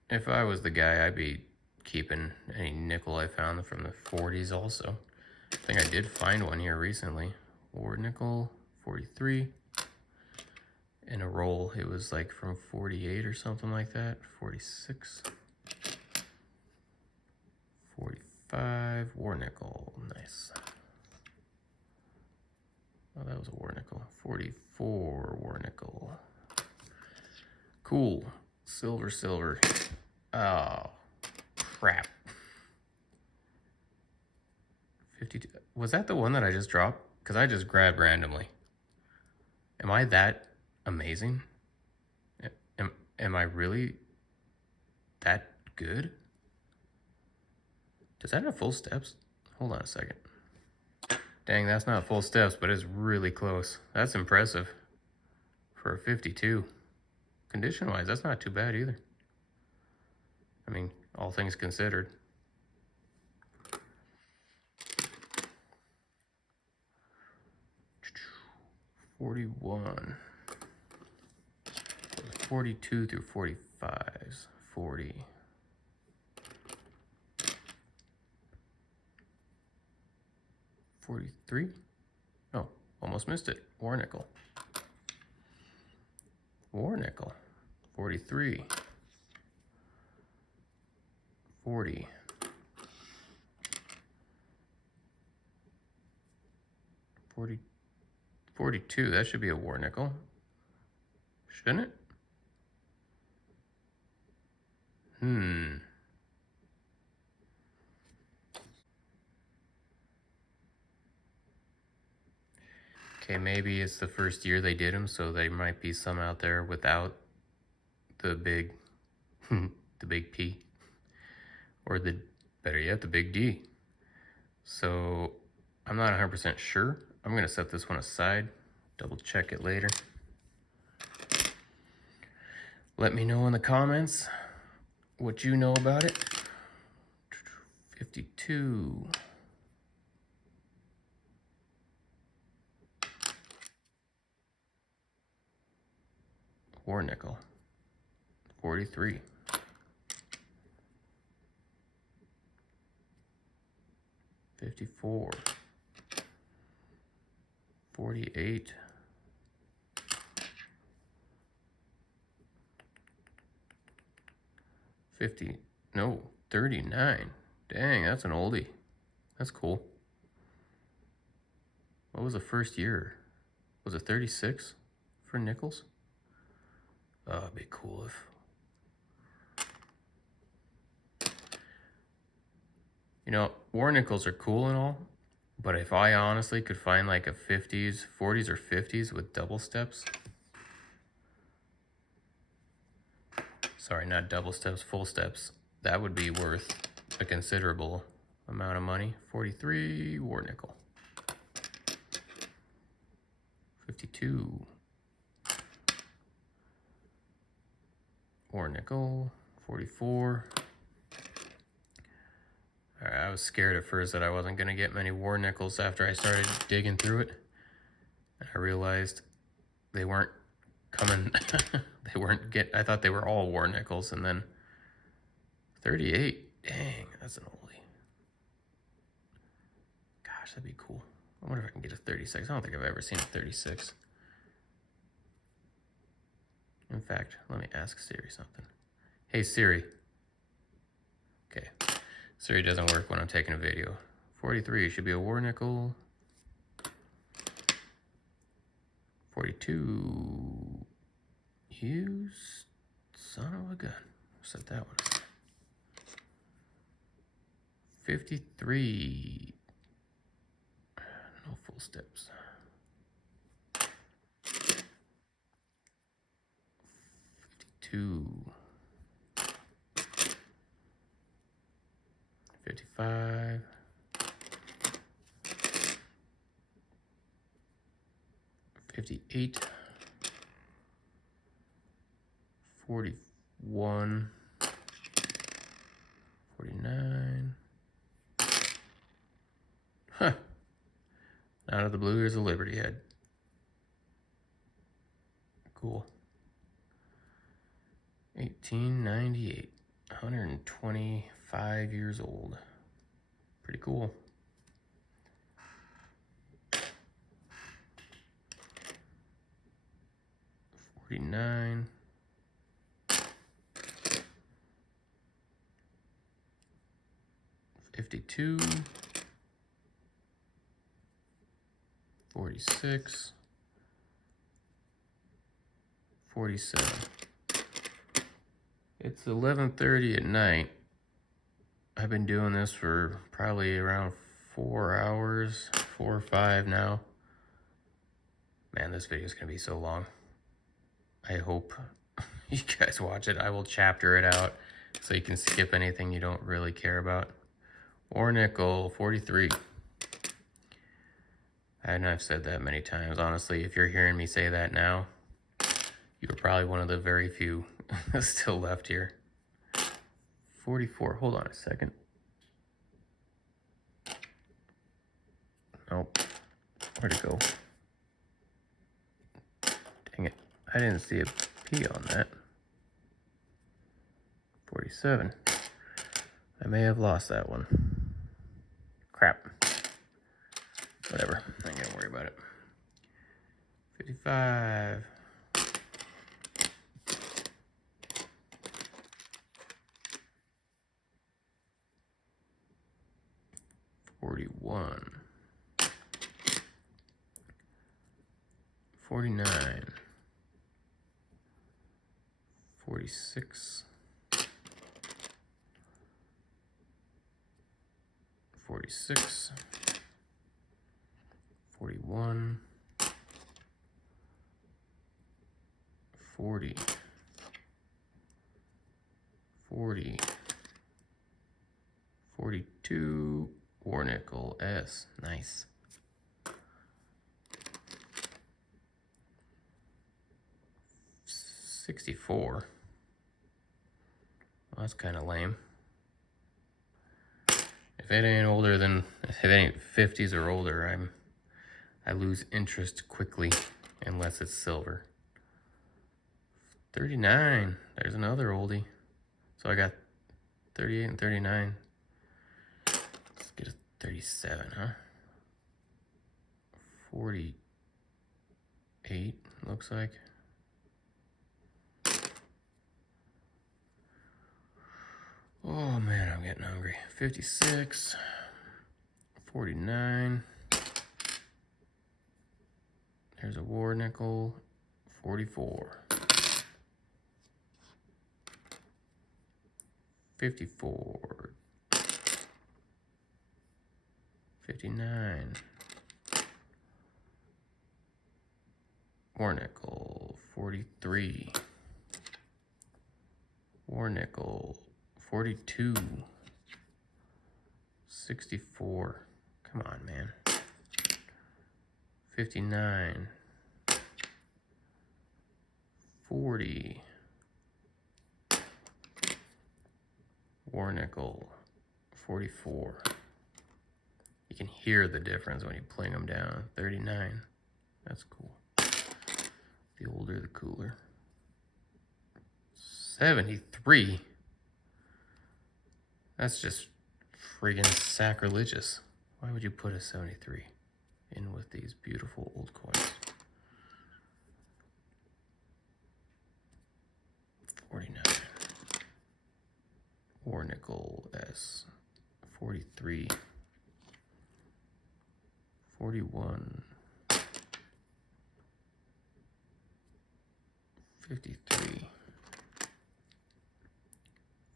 if I was the guy, I'd be keeping any nickel I found from the 40s also. I think I did find one here recently. War nickel, 43. In a roll, it was like from 48 or something like that. 46. 45, war nickel, nice. Oh, that was a war nickel. 44, war nickel. Cool. Silver, silver. Oh, crap. 52. Was that the one that I just dropped? Because I just grabbed randomly. Am I that amazing? Am I really that good? Does that have full steps? Hold on a second. Dang, that's not full steps, but it's really close. That's impressive for a 52. Condition-wise, that's not too bad either. I mean, all things considered. $41. 42 through 45s. 40. 43? Oh, almost missed it. War nickel. War nickel. 43. 40. 40. 42. That should be a war nickel. Shouldn't it? Okay, maybe it's the first year they did them, so there might be some out there without the big, the big P, or the, better yet, the big D. So I'm not 100% sure. I'm gonna set this one aside, double check it later. Let me know in the comments what you know about it. 52. War nickel. 43. 54. 48. 50. No, 39. Dang, that's an oldie. That's cool. What was the first year? Was it 36 for nickels? Oh, it'd be cool if... You know, war nickels are cool and all, but if I honestly could find like a 50s, 40s or 50s with double steps... Sorry, not double steps, full steps. That would be worth a considerable amount of money. 43, war nickel. 52. War nickel. 44. All right, I was scared at first that I wasn't gonna get many war nickels after I started digging through it. And I realized they weren't coming. They weren't I thought they were all war nickels, and then 38. Dang, that's an oldie. Gosh, that'd be cool. I wonder if I can get a 36. I don't think I've ever seen a 36. In fact, let me ask Siri something. Hey Siri. Okay, Siri doesn't work when I'm taking a video. 43 should be a war nickel. 42. You son of a gun. Set that one aside. 53. No full steps. 52. 55. 58. 41. 49. Huh. Out of the blue, here's a Liberty head. Cool. 1898. 125 years old. Pretty cool. $49. 52. 46. 47. It's 11:30 at night. I've been doing this for probably around 4 hours, 4 or 5 now. Man, this video is gonna be so long. I hope you guys watch it. I will chapter it out so you can skip anything you don't really care about. Or nickel, 43. And I've said that many times. Honestly, if you're hearing me say that now, you're probably one of the very few still left here. 44. Hold on a second. Nope. Where'd it go? Dang it. I didn't see a P on that. 47. I may have lost that one. Crap. Whatever. I ain't gonna worry about it. 55. 41. 49. 46. 46. 41. 40. 40. 42. War nickel S. Nice. 64. Well, that's kind of lame. If it ain't older than, if it ain't 50s or older, I lose interest quickly unless it's silver. 39. There's another oldie. So I got 38 and 39. Let's get a 37, huh? 48, looks like. Oh man, I'm getting hungry. 56, 49. There's a war nickel. 44. 54. 59. War nickel. 43. War nickel. 42. 64. Come on, man. 59. 40. War nickel. 44. You can hear the difference when you pling them down. 39. That's cool. The older, the cooler. 73. That's just friggin' sacrilegious. Why would you put a 73 in with these beautiful old coins? 49. War nickel S. 43. 41. 53.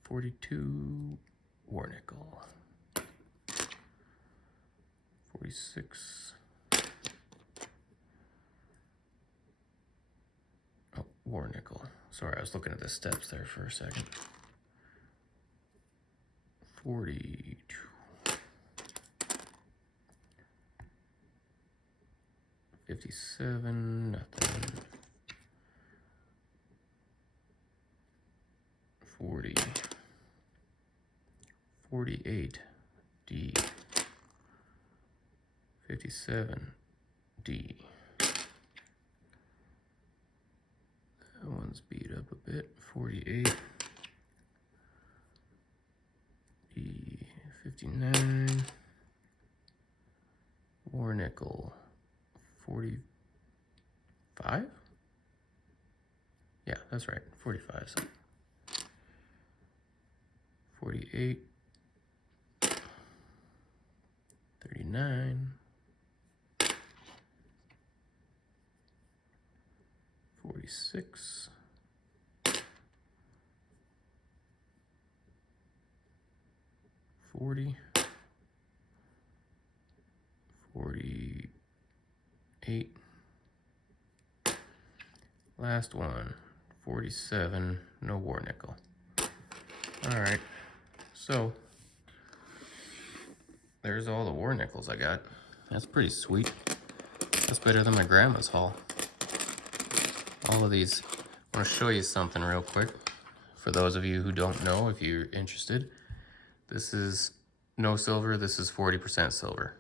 42. War nickel. 46. Oh, war nickel. Sorry, I was looking at the steps there for a second. 42. 57, nothing. 40. 48, D. 57, D. That one's beat up a bit. 48, D. 59, war nickel. 45? Yeah, that's right. 45. So 48. 39. 46. 40. 48. Last one. 47. No war nickel. All right. So there's all the war nickels I got. That's pretty sweet. That's better than my grandma's haul. All of these. I want to show you something real quick. For those of you who don't know, if you're interested, this is no silver, this is 40% silver.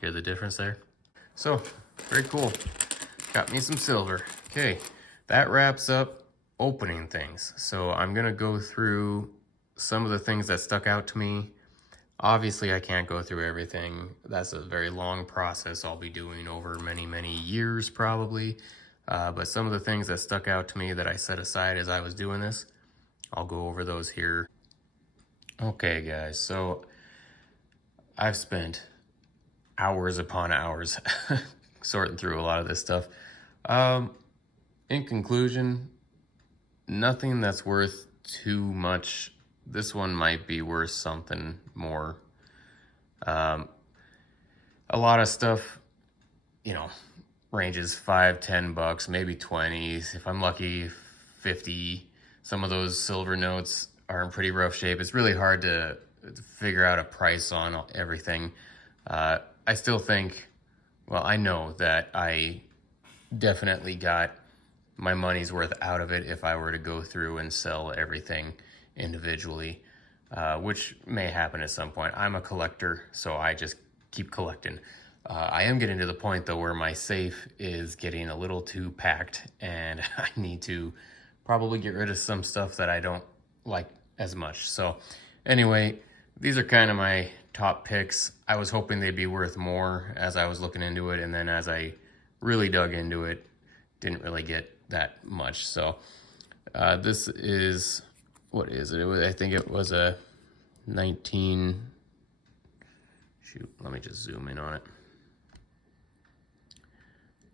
Hear the difference there? So, very cool. Got me some silver. Okay, that wraps up opening things. So I'm gonna go through some of the things that stuck out to me. Obviously, I can't go through everything. That's a very long process I'll be doing over many, many years probably. But some of the things that stuck out to me that I set aside as I was doing this, I'll go over those here. Okay, guys, so I've spent hours upon hours sorting through a lot of this stuff. In conclusion, nothing that's worth too much. This one might be worth something more. A lot of stuff, you know, ranges $5, $10, maybe 20. If I'm lucky, 50. Some of those silver notes are in pretty rough shape. It's really hard to figure out a price on everything. I still think, well, I know that I definitely got my money's worth out of it if I were to go through and sell everything individually, which may happen at some point. I'm a collector, so I just keep collecting. I am getting to the point, though, where my safe is getting a little too packed, and I need to probably get rid of some stuff that I don't like as much. So anyway, these are kind of my top picks. I was hoping they'd be worth more as I was looking into it, and then as I really dug into it, didn't really get that much. So this is, what is it? I think it was a 19, shoot, let me just zoom in on it.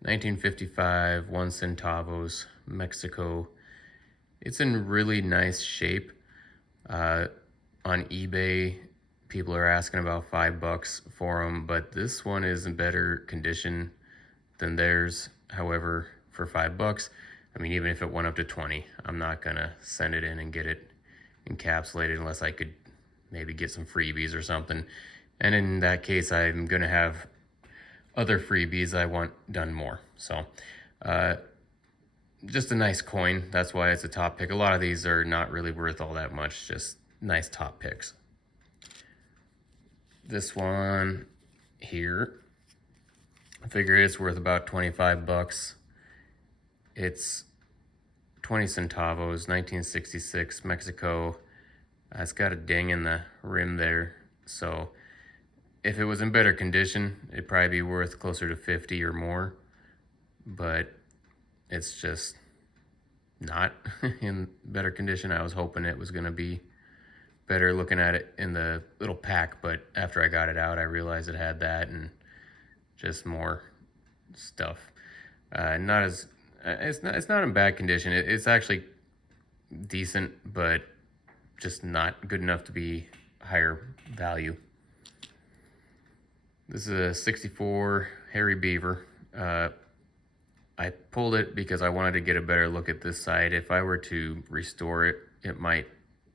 1955, 1 centavos, Mexico. It's in really nice shape. On eBay, people are asking about $5 for them, but this one is in better condition than theirs. However, for $5, I mean, even if it went up to 20, I'm not gonna send it in and get it encapsulated unless I could maybe get some freebies or something. And in that case, I'm gonna have other freebies I want done more. So just a nice coin. That's why it's a top pick. A lot of these are not really worth all that much, just nice top picks. This one here, I figure it's worth about $25. It's 20 centavos, 1966, Mexico. It's got a ding in the rim there, so if it was in better condition, it'd probably be worth closer to 50 or more, but it's just not in better condition. I was hoping it was gonna be better looking at it in the little pack, but after I got it out, I realized it had that and just more stuff. It's not in bad condition. It's actually decent, but just not good enough to be higher value. This is a 64 Hairy Beaver. I pulled it because I wanted to get a better look at this side. If I were to restore it, it might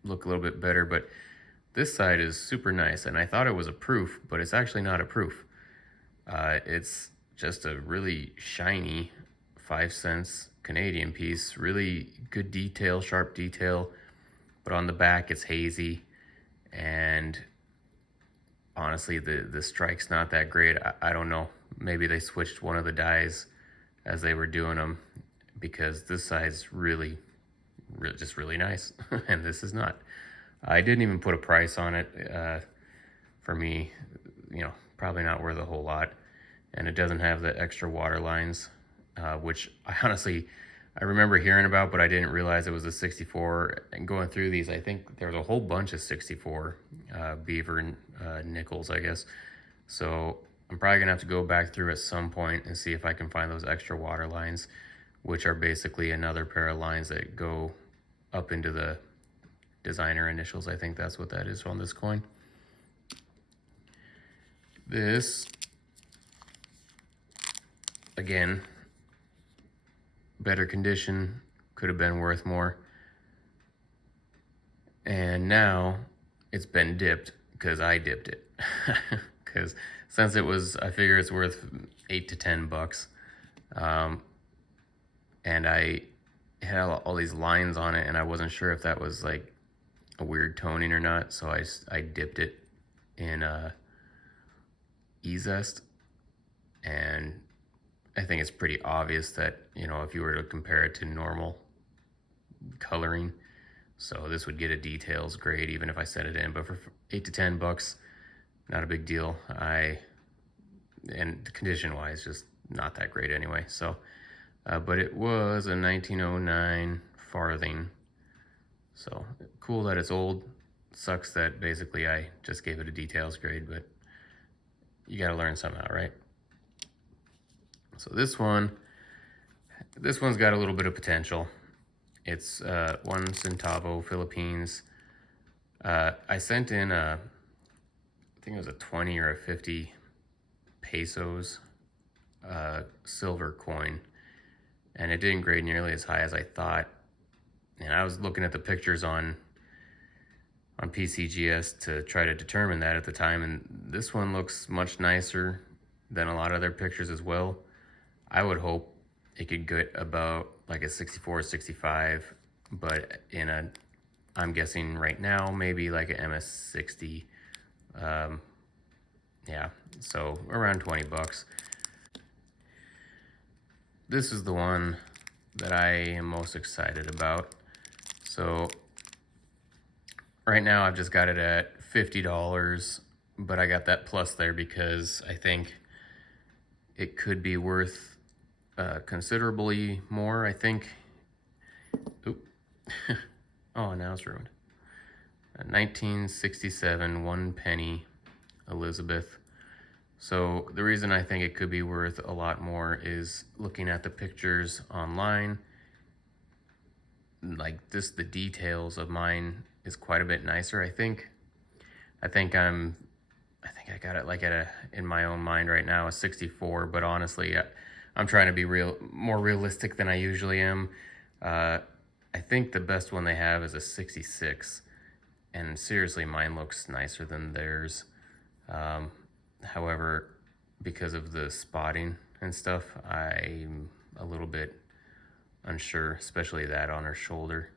look a little bit better, but this side is super nice, and I thought it was a proof, but it's actually not a proof. It's just a really shiny 5 cents Canadian piece, really good detail, sharp detail, but on the back it's hazy, and honestly the strike's not that great. I don't know, maybe they switched one of the dies as they were doing them, because this side's really just really nice and this is not. I didn't even put a price on it. For me, you know, probably not worth a whole lot, and it doesn't have the extra water lines, which I remember hearing about, but I didn't realize it was a 64. And going through these, I think there was a whole bunch of 64 Beaver nickels, I guess. So I'm probably gonna have to go back through at some point and see if I can find those extra water lines, which are basically another pair of lines that go up into the designer initials. I think that's what that is on this coin. This, again, better condition, could have been worth more. And now it's been dipped because I dipped it. because since it was, I figure it's worth $8 to $10. And I had all these lines on it, and I wasn't sure if that was like a weird toning or not, so I dipped it in E-Zest, and I think it's pretty obvious that, you know, if you were to compare it to normal coloring, so this would get a details grade even if I set it in, but for $8 to $10, not a big deal. And condition wise, just not that great anyway. So, but it was a 1909 farthing. So cool that it's old. Sucks that basically I just gave it a details grade, but you gotta learn somehow, right? So this one's got a little bit of potential. It's 1 centavo Philippines. I sent in I think it was a 20 or a 50 pesos silver coin, and it didn't grade nearly as high as I thought. And I was looking at the pictures on PCGS to try to determine that at the time, and this one looks much nicer than a lot of their pictures as well. I would hope it could get about like a 64, 65, but I'm guessing right now, maybe like an MS60. Yeah, so around $20. This is the one that I am most excited about. So right now I've just got it at $50, but I got that plus there because I think it could be worth considerably more. I think, oop, oh, now it's ruined. 1967 1 penny Elizabeth. So the reason I think it could be worth a lot more is looking at the pictures online. Like this, the details of mine is quite a bit nicer. I think I got it like in my own mind right now, a 64, but honestly, I'm trying to be more realistic than I usually am. I think the best one they have is a 66, and seriously, mine looks nicer than theirs. However, because of the spotting and stuff, I'm a little bit unsure, especially that on her shoulder.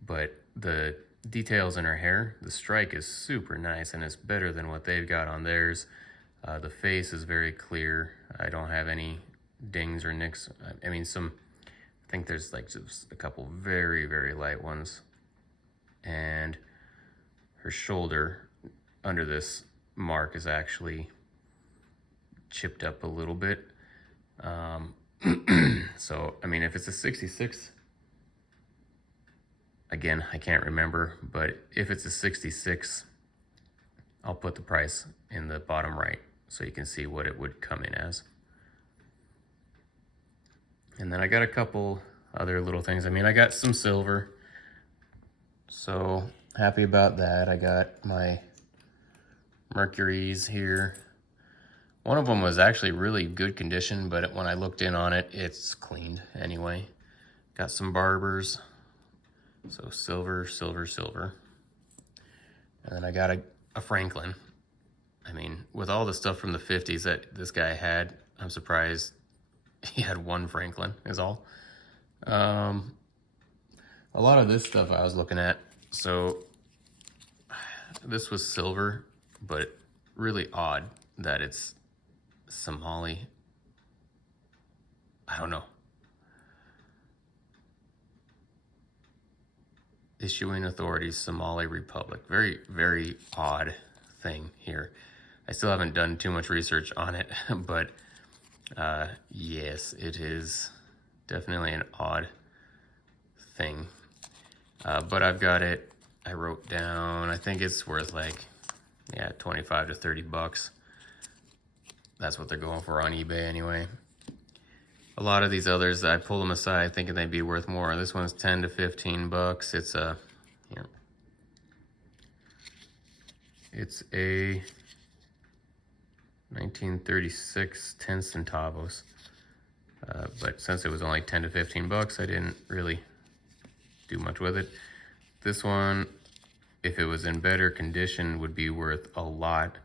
But the details in her hair, the strike is super nice, and it's better than what they've got on theirs. The face is very clear. I don't have any dings or nicks. I mean, I think there's like just a couple very, very light ones. And her shoulder under this mark is actually chipped up a little bit. So, I mean, if it's a 66, again, I can't remember, but if it's a 66, I'll put the price in the bottom right so you can see what it would come in as. And then I got a couple other little things. I mean, I got some silver, so happy about that. I got my Mercuries here. One of them was actually really good condition, but when I looked in on it, it's cleaned anyway. Got some Barbers, so silver, silver, silver. And then I got a Franklin. I mean, with all the stuff from the 50s that this guy had, I'm surprised he had one Franklin is all. A lot of this stuff I was looking at, so this was silver, but really odd that it's Somali. I don't know. Issuing authorities, Somali Republic. Very, very odd thing here. I still haven't done too much research on it, but yes, it is definitely an odd thing. But I've got it. I wrote down, I think it's worth like, yeah, 25 to 30 bucks. That's what they're going for on eBay anyway. A lot of these others, I pull them aside thinking they'd be worth more. This one's 10 to 15 bucks. It's a 1936 10 centavos. But since it was only 10 to 15 bucks, I didn't really do much with it. This one, if it was in better condition, would be worth a lot,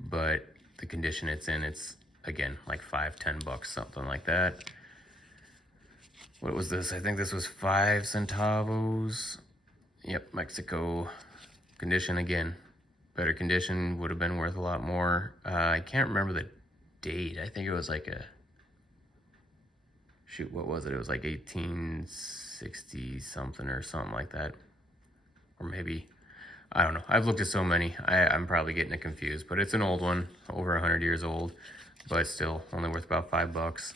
but the condition it's in, it's again like $5-10, something like that. What was this? I think this was 5 centavos. Yep, Mexico. Condition again. Better condition, would have been worth a lot more. I can't remember the date. I think it was like a, shoot, what was it? It was like 1860 something or something like that. Or maybe, I don't know. I've looked at so many. I'm probably getting it confused, but it's an old one, over 100 years old, but still only worth about $5.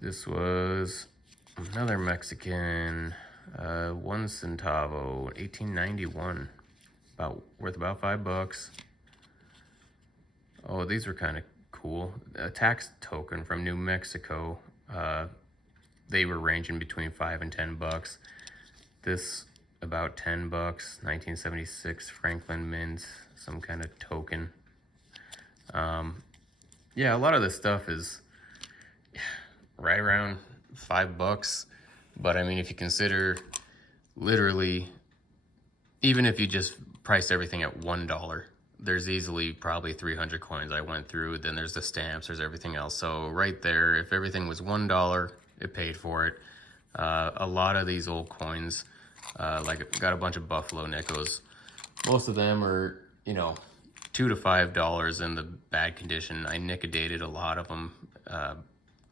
This was another Mexican, 1 centavo, 1891, worth about $5. Oh, these were kind of cool. A tax token from New Mexico. They were ranging between $5 and $10. This about $10, 1976 Franklin Mint, some kind of token. Yeah, a lot of this stuff is right around $5. But I mean, if you consider literally, even if you just priced everything at $1, there's easily probably 300 coins I went through. Then there's the stamps, there's everything else. So right there, if everything was $1, it paid for it. A lot of these old coins, like got a bunch of buffalo nickels. Most of them are, you know, $2 to $5 in the bad condition. I nickedated a lot of them,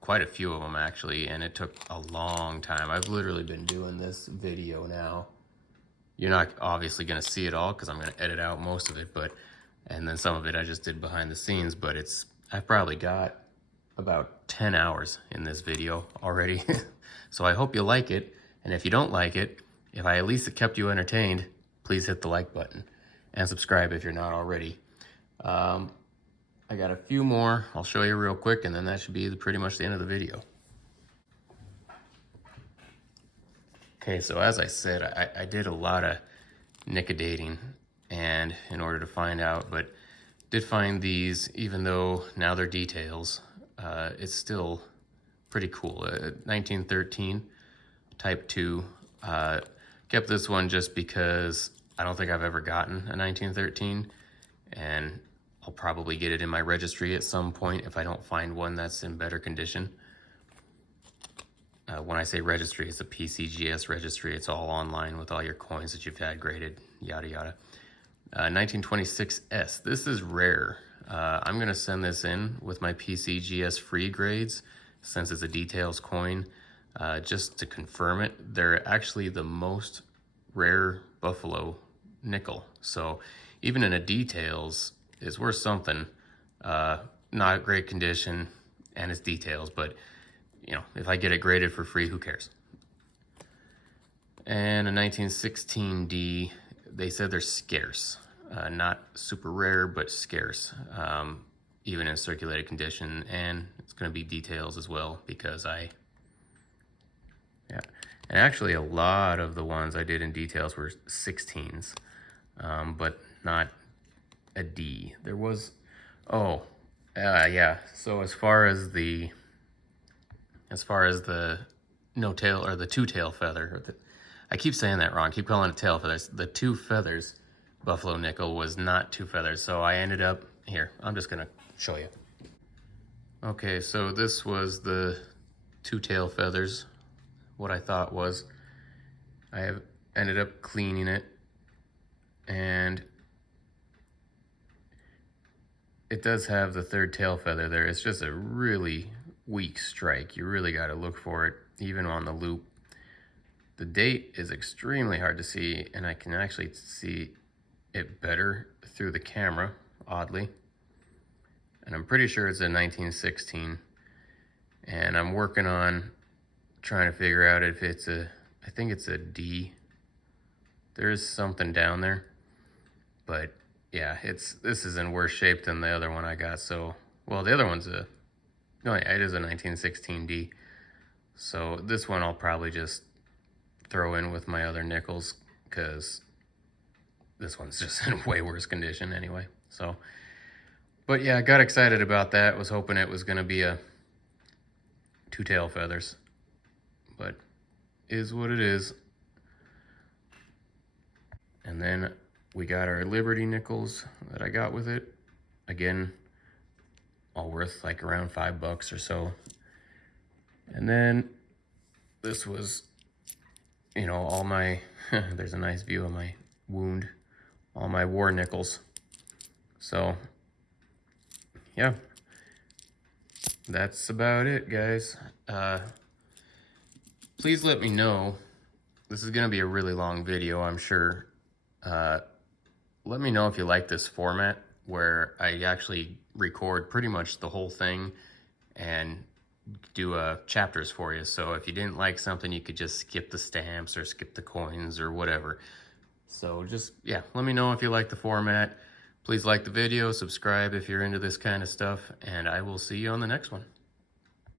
quite a few of them actually, and it took a long time. I've literally been doing this video now. You're not obviously gonna see it all because I'm gonna edit out most of it, and then some of it I just did behind the scenes, but I've probably got about 10 hours in this video already. So I hope you like it, and if you don't like it, if I at least kept you entertained, please hit the like button and subscribe if you're not already. I got a few more I'll show you real quick, and then that should be pretty much the end of the video. Okay, so as I said, I did a lot of nickedating and in order to find out, but did find these, even though now they're details, it's still pretty cool. 1913 type 2. Kept this one just because I don't think I've ever gotten a 1913, and I'll probably get it in my registry at some point if I don't find one that's in better condition. When I say registry, it's a PCGS registry. It's all online with all your coins that you've had graded, yada yada. 1926S. This is rare. I'm gonna send this in with my PCGS free grades since it's a details coin, just to confirm it. They're actually the most rare buffalo nickel. So even in a details, it's worth something. Not great condition, and it's details, but you know, if I get it graded for free, who cares? And a 1916D, they said they're scarce. Not super rare, but scarce, even in circulated condition. And it's gonna be details as well because yeah. And actually a lot of the ones I did in details were 16s, but not a D. There was, yeah. So as far as the no tail, or the two tail feather, I keep saying that wrong. I keep calling it tail feathers. The two feathers buffalo nickel was not two feathers. So I ended up here. I'm just gonna show you. Okay, so this was the two tail feathers. What I thought was, I have ended up cleaning it, and it does have the third tail feather there. It's just a really weak strike. You really got to look for it, even on the loop. The date is extremely hard to see, and I can actually see it better through the camera, oddly. And I'm pretty sure it's a 1916. And I'm working on trying to figure out if it's I think it's a D. There is something down there, but yeah, this is in worse shape than the other one I got. So, well, the other one's no, yeah, it is a 1916D. So this one I'll probably just throw in with my other nickels because this one's just in way worse condition anyway. So, but yeah, I got excited about that. Was hoping it was gonna be a two tail feathers, but is what it is. And then we got our Liberty nickels that I got with it. Again, all worth like around $5 or so. And then this was, you know, all my, there's a nice view of my wound, all my war nickels. So yeah, that's about it, guys. Please let me know. This is gonna be a really long video, I'm sure. Let me know if you like this format where I actually record pretty much the whole thing and do chapters for you. So if you didn't like something, you could just skip the stamps or skip the coins or whatever. So just, yeah, let me know if you like the format. Please like the video, subscribe if you're into this kind of stuff, and I will see you on the next one.